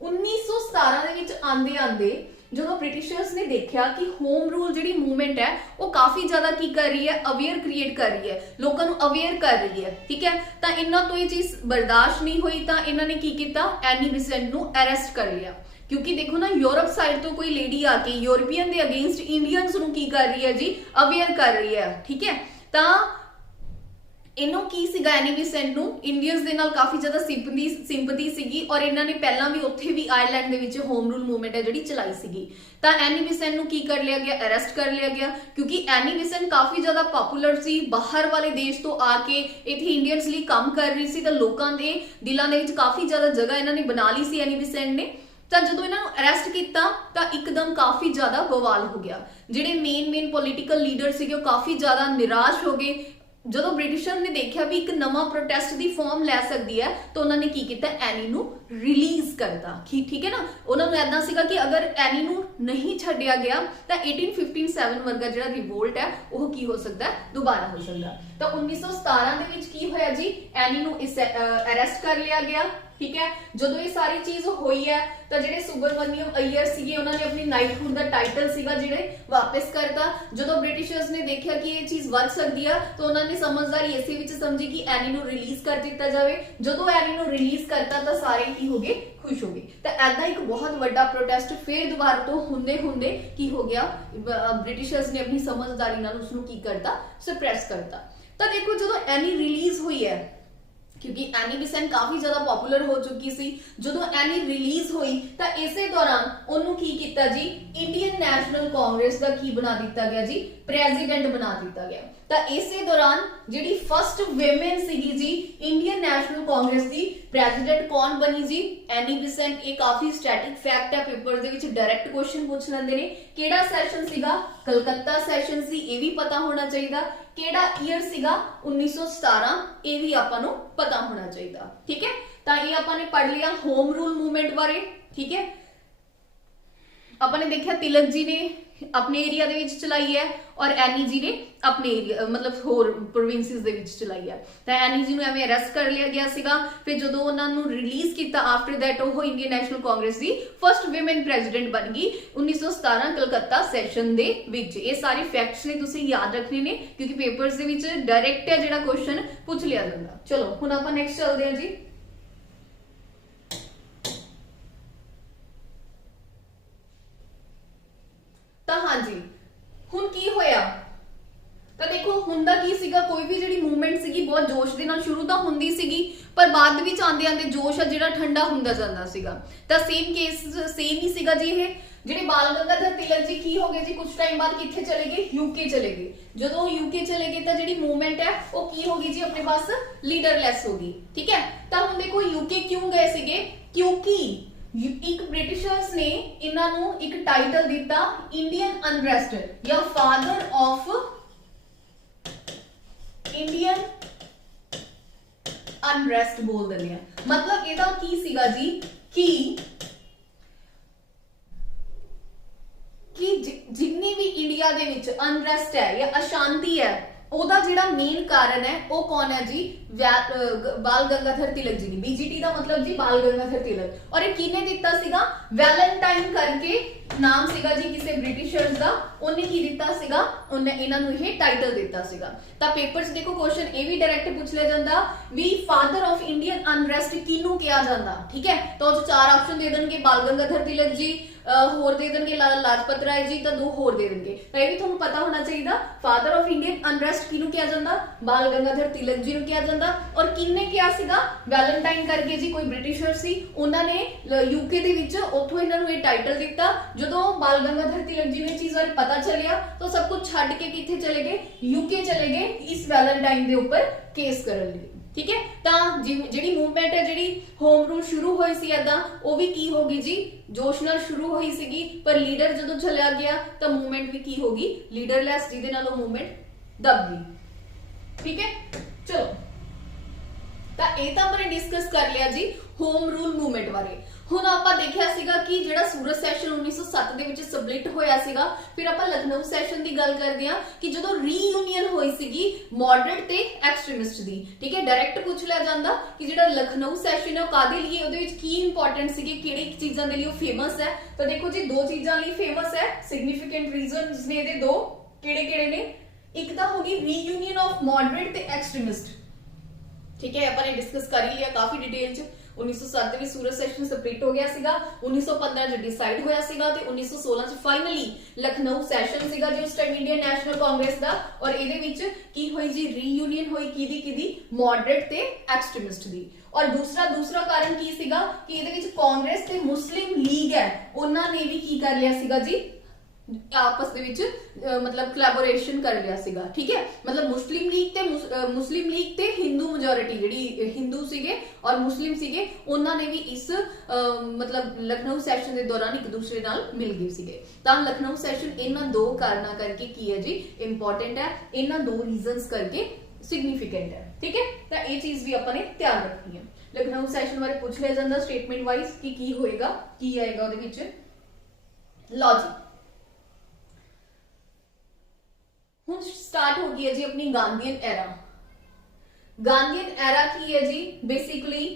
1917 ਦੇ ਵਿੱਚ ਆਂਦੇ ਆਂਦੇ ਜਦੋਂ ਬ੍ਰਿਟਿਸ਼ਰਸ ਨੇ ਦੇਖਿਆ ਕਿ ਹੋਮ ਰੂਲ ਜਿਹੜੀ ਮੂਵਮੈਂਟ ਹੈ ਉਹ ਕਾਫੀ ਜ਼ਿਆਦਾ ਕੀ ਕਰ ਰਹੀ ਹੈ, ਅਵੇਅਰ ਕ੍ਰੀਏਟ ਕਰ ਰਹੀ ਹੈ, ਲੋਕਾਂ ਨੂੰ ਅਵੇਅਰ ਕਰ ਰਹੀ ਹੈ। ਠੀਕ ਹੈ, ਤਾਂ ਇਹਨਾਂ ਤੋਂ ਇਹ ਚੀਜ਼ ਬਰਦਾਸ਼ਤ ਨਹੀਂ ਹੋਈ, ਤਾਂ ਇਹਨਾਂ ਨੇ ਕੀ ਕੀਤਾ, ਐਨੀ ਬਿਸੈਂਟ ਨੂੰ ਅਰੈਸਟ ਕਰ ਲਿਆ। ਕਿਉਂਕਿ ਦੇਖੋ ਨਾ, ਯੂਰਪ ਸਾਈਡ ਤੋਂ ਕੋਈ ਲੇਡੀ ਆ ਕੇ ਯੂਰਪੀਅਨ ਦੇ ਅਗੇਂਸਟ ਇੰਡੀਅਨਸ ਨੂੰ ਕੀ ਕਰ ਰਹੀ ਹੈ ਜੀ, ਅਵੇਅਰ ਕਰ ਰਹੀ ਹੈ। ਠੀਕ ਹੈ, ਤਾਂ ਇਹਨੂੰ ਕੀ ਸੀਗਾ, ਐਨੀ ਬਿਸੈਂਟ ਨੂੰ ਇੰਡੀਅਨਸ ਦੇ ਨਾਲ ਕਾਫੀ ਜ਼ਿਆਦਾ ਸਿੰਪਥੀ ਸੀਗੀ, ਔਰ ਇਹਨਾਂ ਨੇ ਪਹਿਲਾਂ ਵੀ ਉੱਥੇ ਵੀ ਆਇਰਲੈਂਡ ਦੇ ਵਿੱਚ ਹੋਮ ਰੂਲ ਮੂਵਮੈਂਟ ਹੈ ਜਿਹੜੀ ਚਲਾਈ ਸੀਗੀ। ਤਾਂ ਐਨੀ ਬਿਸੈਂਟ ਨੂੰ ਕੀ ਕਰ ਲਿਆ ਗਿਆ, ਅਰੈਸਟ ਕਰ ਲਿਆ ਗਿਆ। ਕਿਉਂਕਿ ਐਨੀ ਬਿਸੈਂਟ ਕਾਫੀ ਜ਼ਿਆਦਾ ਪਪੂਲਰ ਸੀ, ਬਾਹਰ ਵਾਲੇ ਦੇਸ਼ ਤੋਂ ਆ ਕੇ ਇੱਥੇ ਇੰਡੀਅਨਸ ਲਈ ਕੰਮ ਕਰ ਰਹੀ ਸੀ, ਤਾਂ ਲੋਕਾਂ ਦੇ ਦਿਲਾਂ ਦੇ ਵਿੱਚ ਕਾਫੀ ਜ਼ਿਆਦਾ ਜਗ੍ਹਾ ਇਹਨਾਂ ਨੇ ਬਣਾ ਲਈ ਸੀ ਐਨੀ ਬਿਸੈਂਟ ਨੇ। ਤਾਂ ਜਦੋਂ ਇਹਨਾਂ ਨੂੰ ਅਰੈਸਟ ਕੀਤਾ ਤਾਂ ਇੱਕਦਮ ਕਾਫੀ ਜ਼ਿਆਦਾ ਬਵਾਲ ਹੋ ਗਿਆ। ਜਿਹੜੇ ਮੇਨ ਪੋਲੀਟੀਕਲ ਲੀਡਰ ਸੀਗੇ ਉਹ ਕਾਫੀ ਜ਼ਿਆਦਾ ਨਿਰਾਸ਼ ਹੋ ਗਏ। ਜਦੋਂ ਬ੍ਰਿਟਿਸ਼ਰ ਨੇ ਦੇਖਿਆ ਵੀ ਇੱਕ ਨਵਾਂ ਪ੍ਰੋਟੈਸਟ ਦੀ ਫਾਰਮ ਲੈ ਸਕਦੀ ਹੈ, ਤਾਂ ਉਹਨਾਂ ਨੇ ਕੀ ਕੀਤਾ, ਐਨੀ ਨੂੰ ਰਿਲੀਜ਼ ਕਰਤਾ। ਠੀਕ ਹੈ ਨਾ, ਉਹਨਾਂ ਨੂੰ ਐਦਾਂ ਸੀਗਾ ਕਿ ਅਗਰ ਐਨੀ ਨੂੰ ਨਹੀਂ ਛੱਡਿਆ ਗਿਆ ਤਾਂ 1857 ਵਰਗਾ ਜਿਹੜਾ ਰਿਵੋਲਟ ਹੈ ਉਹ ਕੀ ਹੋ ਸਕਦਾ, ਦੁਬਾਰਾ ਹੋ ਸਕਦਾ। ਤਾਂ 1917 ਦੇ ਵਿੱਚ ਕੀ ਹੋਇਆ ਜੀ, ਐਨੀ ਨੂੰ ਅਰੈਸਟ ਕਰ ਲਿਆ ਗਿਆ। ਠੀਕ ਹੈ, ਜਦੋਂ ਇਹ ਸਾਰੀ ਚੀਜ਼ ਹੋਈ ਹੈ ਤਾਂ ਜਿਹੜੇ ਸੁਬਰਮਨੀਅਮ ਅਈਅਰ ਸੀਗੇ ਉਹਨਾਂ ਨੇ ਆਪਣੀ ਨਾਈਟਹੁੱਡ ਦਾ ਟਾਈਟਲ ਸੀਗਾ ਜਿਹੜੇ ਵਾਪਸ ਕਰਤਾ। ਜਦੋਂ ਬ੍ਰਿਟਿਸ਼ਰਸ ਨੇ ਦੇਖਿਆ ਕਿ ਇਹ ਚੀਜ਼ ਵੱਧ ਸਕਦੀ ਆ ਤਾਂ ਉਹਨਾਂ ਨੇ ਸਮਝਦਾਰੀ ਇਸੇ ਵਿੱਚ ਸਮਝੀ ਕਿ ਐਨੀ ਨੂੰ ਰਿਲੀਜ਼ ਕਰ ਦਿੱਤਾ ਜਾਵੇ। ਜਦੋਂ ਐਨੀ ਨੂੰ ਰਿਲੀਜ਼ ਕਰਤਾ ਤਾਂ ਸਾਰੇ ਕੀ ਹੋ ਗਏ, ਖੁਸ਼ ਹੋ ਗਏ। ਤਾਂ ਐਦਾਂ ਇੱਕ ਬਹੁਤ ਵੱਡਾ ਪ੍ਰੋਟੈਸਟ ਫਿਰ ਦੁਬਾਰਾ ਤੋਂ ਹੁੰਦੇ ਕੀ ਹੋ ਗਿਆ, ਬ੍ਰਿਟਿਸ਼ਰਸ ਨੇ ਆਪਣੀ ਸਮਝਦਾਰੀ ਨਾਲ ਉਸਨੂੰ ਕੀ ਕਰਤਾ, ਸਪਰੈਸ ਕਰਤਾ। ਤਾਂ ਦੇਖੋ ਜਦੋਂ ਐਨੀ ਰਿਲੀਜ਼ ਹੋਈ ਹੈ, ਕਿਉਂਕਿ ਐਨੀ ਬਿਸੈਂਟ ਕਾਫੀ ਜ਼ਿਆਦਾ ਪਪੂਲਰ ਹੋ ਚੁੱਕੀ ਸੀ, ਜਦੋਂ ਐਨੀ ਰਿਲੀਜ਼ ਹੋਈ ਤਾਂ ਇਸੇ ਦੌਰਾਨ ਉਹਨੂੰ ਕੀ ਕੀਤਾ ਜੀ, ਇੰਡੀਅਨ ਨੈਸ਼ਨਲ ਕਾਂਗਰਸ ਦਾ ਕੀ ਬਣਾ ਦਿੱਤਾ ਗਿਆ ਜੀ, ਪ੍ਰੈਜ਼ੀਡੈਂਟ ਬਣਾ ਦਿੱਤਾ ਗਿਆ। ਤਾਂ ਇਸੇ ਦੌਰਾਨ ਜਿਹੜੀ ਫਸਟ ਵਿਮਨ ਸੀਗੀ ਜੀ ਇੰਡੀਅਨ ਨੈਸ਼ਨਲ ਕਾਂਗਰਸ ਦੀ ਪ੍ਰੈਜ਼ੀਡੈਂਟ ਕੌਣ ਬਣੀ ਜੀ, ਐਨੀ ਬਿਸੈਂਟ। ਇਹ ਕਾਫੀ ਸਟੈਟਿਕ ਫੈਕਟ ਹੈ, ਪੇਪਰ ਦੇ ਵਿੱਚ ਡਾਇਰੈਕਟ ਕੁਐਸਚਨ ਪੁੱਛ ਲੈਂਦੇ ਨੇ। ਕਿਹੜਾ ਸੈਸ਼ਨ ਸੀਗਾ, ਕਲਕੱਤਾ ਸੈਸ਼ਨ ਸੀ, ਇਹ ਵੀ ਪਤਾ ਹੋਣਾ ਚਾਹੀਦਾ। ਕਿਹੜਾ ਈਅਰ ਸੀਗਾ, 1917, ਇਹ ਵੀ ਆਪਾਂ ਨੂੰ ਪਤਾ ਹੋਣਾ ਚਾਹੀਦਾ। ਠੀਕ ਹੈ, ਤਾਂ ਇਹ ਆਪਾਂ ਨੇ ਪੜ੍ਹ ਲਿਆ ਹੋਮ ਰੂਲ ਮੂਵਮੈਂਟ ਬਾਰੇ। ਠੀਕ ਹੈ, ਆਪਾਂ ਨੇ ਦੇਖਿਆ ਤਿਲਕ ਜੀ ਨੇ ਆਪਣੇ ਏਰੀਆ ਦੇ ਵਿੱਚ ਚਲਾਈ ਹੈ ਔਰ ਐਨੀ ਜੀ ਨੇ ਆਪਣੇ ਏਰੀਆ ਮਤਲਬ ਹੋਰ ਪ੍ਰੋਵਿੰਸਿਸ ਦੇ ਵਿੱਚ ਚਲਾਈ ਹੈ। ਤਾਂ ਐਨੀ ਜੀ ਨੂੰ ਐਵੇਂ ਅਰੈਸਟ ਕਰ ਲਿਆ ਗਿਆ ਸੀਗਾ। ਫਿਰ ਜਦੋਂ ਉਹਨਾਂ ਨੂੰ ਰਿਲੀਜ਼ ਕੀਤਾ ਆਫਟਰ ਦੈਟ ਉਹ ਇੰਡੀਅਨ ਨੈਸ਼ਨਲ ਕਾਂਗਰਸ ਦੀ ਫਸਟ ਵਿਮਨ ਪ੍ਰੈਜ਼ੀਡੈਂਟ ਬਣ ਗਈ 1917 ਕਲਕੱਤਾ ਸੈਸ਼ਨ ਦੇ ਵਿੱਚ। ਇਹ ਸਾਰੇ ਫੈਕਟਸ ਨੇ ਤੁਸੀਂ ਯਾਦ ਰੱਖਣੇ ਨੇ ਕਿਉਂਕਿ ਪੇਪਰਸ ਦੇ ਵਿੱਚ ਡਾਇਰੈਕਟ ਹੈ ਜਿਹੜਾ ਕੁਐਸਚਨ ਪੁੱਛ ਲਿਆ ਜਾਂਦਾ। ਚਲੋ ਹੁਣ ਆਪਾਂ ਨੈਕਸਟ ਚੱਲਦੇ ਹਾਂ ਜੀ। ਤਾਂ ਹਾਂਜੀ ਹੁਣ ਕੀ ਹੋਇਆ, ਤਾਂ ਦੇਖੋ ਹੁੰਦਾ ਕੀ ਸੀਗਾ, ਕੋਈ ਵੀ ਜਿਹੜੀ ਮੂਵਮੈਂਟ ਸੀਗੀ ਬਹੁਤ ਜੋਸ਼ ਦੇ ਨਾਲ ਸ਼ੁਰੂ ਤਾਂ ਹੁੰਦੀ ਸੀਗੀ ਪਰ ਬਾਅਦ ਵਿੱਚ ਆਂਦੇ ਆਂਦੇ ਜੋਸ਼ ਆ ਜਿਹੜਾ ਠੰਡਾ ਹੁੰਦਾ ਜਾਂਦਾ ਸੀਗਾ। ਤਾਂ ਸੇਮ ਕੇਸ ਸੇਮ ਹੀ ਸੀਗਾ ਜੀ। ਇਹ ਜਿਹੜੇ ਬਾਲ ਗੰਗਾਧਰ ਤਿਲਕ ਜੀ ਕੀ ਹੋ ਗਏ ਜੀ, ਕੁਝ ਟਾਈਮ ਬਾਅਦ ਕਿੱਥੇ ਚਲੇ ਗਏ, ਯੂਕੇ ਚਲੇ ਗਏ। ਜਦੋਂ ਯੂਕੇ ਚਲੇ ਗਏ ਤਾਂ ਜਿਹੜੀ ਮੂਵਮੈਂਟ ਹੈ ਉਹ ਕੀ ਹੋ ਗਈ ਜੀ, ਆਪਣੇ ਪਾਸ ਲੀਡਰਲੈਸ ਹੋ ਗਈ। ਠੀਕ ਹੈ, ਤਾਂ ਹੁਣ ਦੇਖੋ ਯੂਕੇ ਕਿਉਂ ਗਏ ਸੀਗੇ, ਕਿਉਂਕਿ ਇੱਕ ਬ੍ਰਿਟਿਸ਼ਰਸ ਨੇ ਇਹਨਾਂ ਨੂੰ ਇੱਕ ਟਾਈਟਲ ਦਿੱਤਾ ਇੰਡੀਅਨ ਅਨਰੈਸਟ ਜਾਂ ਫਾਦਰ ਆਫ ਇੰਡੀਅਨ ਅਨਰੈਸਟ ਬੋਲ ਦਿੰਦੇ ਆ। ਮਤਲਬ ਇਹਦਾ ਕੀ ਸੀਗਾ ਜੀ ਕਿ ਜਿੰਨੀ ਵੀ ਇੰਡੀਆ ਦੇ ਵਿੱਚ ਅਨਰੈਸਟ ਹੈ ਜਾਂ ਅਸ਼ਾਂਤੀ ਹੈ ਉਹਦਾ ਜਿਹੜਾ ਮੇਨ ਕਾਰਨ ਹੈ ਉਹ ਕੌਣ ਹੈ ਜੀ, ਬਾਲ ਗੰਗਾਧਰ ਤਿਲਕ ਜੀ ਨੇ। BGT ਦਾ ਮਤਲਬ ਜੀ ਬਾਲ ਗੰਗਾਧਰ ਤਿਲਕ। ਔਰ ਇਹ ਕਿਹਨੇ ਦਿੱਤਾ ਸੀਗਾ, ਵੈਲੈਂਟਾਈਨ ਕਰਕੇ ਨਾਮ ਸੀਗਾ ਜੀ ਕਿਸੇ ਬ੍ਰਿਟਿਸ਼ਰਸ ਦਾ, ਉਹਨੇ ਕੀ ਦਿੱਤਾ ਸੀਗਾ, ਉਹਨੇ ਇਹਨਾਂ ਨੂੰ ਇਹ ਟਾਈਟਲ ਦਿੱਤਾ ਸੀਗਾ। ਤਾਂ ਪੇਪਰਸ ਦੇਖੋ ਕੁਐਸਚਨ ਇਹ ਵੀ ਡਾਇਰੈਕਟ ਪੁੱਛ ਲਿਆ ਜਾਂਦਾ ਵੀ ਫਾਦਰ ਆਫ ਇੰਡੀਅਨ ਅਨਰੈਸਟ ਕਿਹਨੂੰ ਕਿਹਾ ਜਾਂਦਾ। ਠੀਕ ਹੈ, ਤਾਂ ਉਹ ਚਾਰ ਆਪਸ਼ਨ ਦੇ ਦੇਣਗੇ, ਬਾਲ ਗੰਗਾਧਰ ਤਿਲਕ ਜੀ, होर दे देंगे लाला लाजपत राय जी, तो 2 होर दे देंगे। तो ये भी तुहानू पता होना चाहिए, फादर ऑफ इंडियन अनरेस्ट किनू किया जाता, बाल गंगाधर तिलक जी नू किया जाता। और किन्ने किया सीगा, वैलेंटाइन करके जी कोई ब्रिटिशर सी, उन्होंने यूके दे विच उत्थों इन्हां नू ये टाइटल दिता। जदों बाल गंगाधर तिलक जी नू चीज बारे पता चलिया तो सब कुछ छड्ड के किथे चले गए, यूके चले गए इस वैलेंटाइन दे उपर केस करन लई। ठीक है, तो जिहड़ी मूवमेंट है, जिहड़ी होम रूल शुरू हुई सी ऐदा, वो भी की होगी जी जोश नाल शुरू हुई सीगी, पर लीडर जदों चला गया तो मूवमेंट भी की होगी लीडरलैस, जिहदे नाल वो मूवमेंट दब गई। ठीक है, चलो तो ये तो आपने डिस्कस कर लिया जी होम रूल मूवमेंट बारे। हुण आपां देखिया सीगा कि जिहड़ा सूरत सैशन 1907 दे विच स्प्लिट होया सीगा, फिर आपां लखनऊ सैशन दी गल करदे हां कि जदों रीयूनियन होई सीगी मॉडरेट ते एक्सट्रीमिस्ट दी। ठीक है, डायरैक्ट पूछ लिया जांदा कि जिहड़ा लखनऊ सैशन है वो कादे लिए, उहदे विच की इंपॉर्टेंट सीगे, किहड़ी चीज़ां दे लिए फेमस है। तो देखो जी 2 चीज़ां लई फेमस है, सिग्निफिकेंट रीजनस ने इहदे 2 किहड़े-किहड़े ने। एक तां होगी रीयूनियन ऑफ मॉडरेट ते एक्सट्रीमिस्ट। ठीक है, अपन ने डिस्कस कर ही लिया काफी डिटेल च। 1907 में सूरत सैशन स्प्लिट हो गया सीगा, 1915 च डिसाइड होया सीगा ते 1916 च फाइनली लखनऊ सैशन सीगा जी उस टाइम इंडियन नेशनल कांग्रेस दा। और इहदे विच की होई जी रीयूनियन होई किदी मॉडरेट ते एक्सट्रीमिस्ट दी। और दूसरा कारण की सीगा कि इहदे विच कांग्रेस ते मुस्लिम लीग है, उन्हां ने भी की कर लिया सीगा जी आपस दे विच मतलब कोलैबोरेशन कर लिया सीगा। ठीक है, मतलब मुस्लिम लीग ते हिंदू मेजोरिटी जिहड़ी हिंदू सीगे और मुस्लिम सीगे, उन्हां ने भी इस मतलब लखनऊ सैशन के दौरान एक दूसरे नाल मिल गए सीगे। तां लखनऊ सैशन इन्हां 2 कारणों करके की है जी इंपॉर्टेंट है, इन्हां 2 रीजनस करके सिग्निफिकेंट है। ठीक है, तो ये चीज भी अपने ध्यान रखनी है। लखनऊ सैशन बारे पूछ लिया जाता स्टेटमेंट वाइज कि की होएगा की आएगा उहदे विच। लॉजिक हुण स्टार्ट हो गई है जी अपनी गांधीयन एरा। गांधीयन एरा की है जी बेसिकली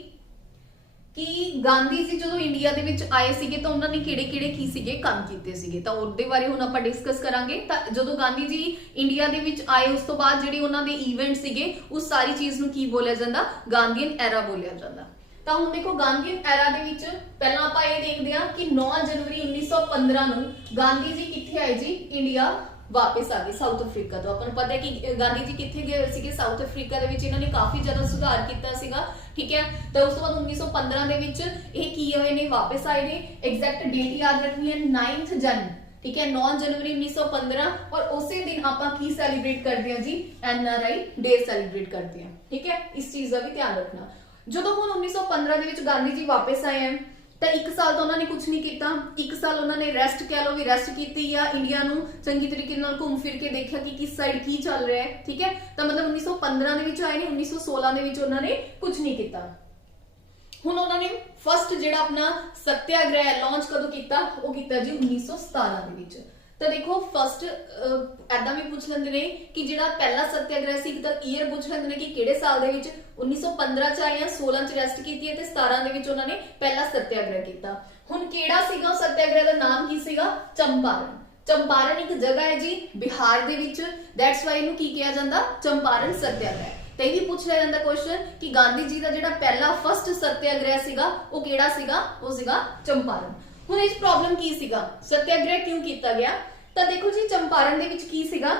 कि गांधी जी जो इंडिया दे विच आए सीगे तो उन्होंने किहड़े-किहड़े की सीगे काम कीते सीगे, तो उहदे बारे हुण आपां डिस्कस करांगे। तो जदों गांधी जी इंडिया दे विच आए उस तो बाद जिहड़े उन्हां दे इवेंट सीगे उस सारी चीज नूं की बोलिया जांदा, गांधीयन एरा बोलिया जांदा। तो हुण देखो गांधीयन एरा दे विच पहलां आपां इह देखदे हां कि 9 जनवरी 1915 नूं गांधी जी कित्थे आए जी, इंडिया वापस आ गए साउथ अफ्रीका। तो अपन पता है कि गांधी जी कित्थे गए सीगे, साउथ अफ्रीका दे विच इन्होंने काफी ज्यादा सुधार किया सीगा। ठीक है, तो उस तो बाद 1915 दे विच इह की होए ने वापस आए ने। एग्जैक्ट डेट याद रखनी है 9 जन। ठीक है, 9 जनवरी 1915 और उसी दिन आपां की सैलीब्रेट करते हैं जी, NRI डे सैलीब्रेट करते हैं। ठीक है, इस चीज का भी ध्यान रखना। जदों हुण 1915 दे विच गांधी जी वापस आए हैं तो 1 साल तो उन्होंने कुछ नहीं किया। 1 साल उन्होंने रेस्ट कह लो भी रेस्ट की या इंडिया नूं चंगी तरीके नाल घूम फिर के देखा कि किस साइड की चल रहा है। ठीक है, तो मतलब 1915 दे विच आए ने, 1916 दे विच उन्होंने कुछ नहीं किया। हुण उन्होंने फर्स्ट जिहड़ा अपना सत्याग्रह लॉन्च कदों किया, वो किया जी 1917 दे विच। तो देखो फर्स्ट ऐदा भी पूछ लेंदे ने कि जिहड़ा पहला सत्याग्रह सी तो ईयर पूछ लेंदे ने कि किहड़े साल दे विच 1915 च आए या 16 च रेस्ट कीती है ते 17 दे विच उन्होंने पहला सत्याग्रह किया। हुण किहड़ा सीगा सत्याग्रह दा नाम की सीगा, चंपारण। चंपारण एक जगह है जी बिहार दे विच, दैट्स वाई इहनूं की किया जांदा चंपारण सत्याग्रह। ते भी पूछ लिया जाता क्वेश्चन कि गांधी जी का जिहड़ा पहला फर्स्ट सत्याग्रह सीगा वो किहड़ा सीगा, वो सीगा चंपारण। हुण इस प्रॉब्लम की सीगा, सत्याग्रह क्यों किया गया? तो देखो जी चंपारण दे विच की सीगा,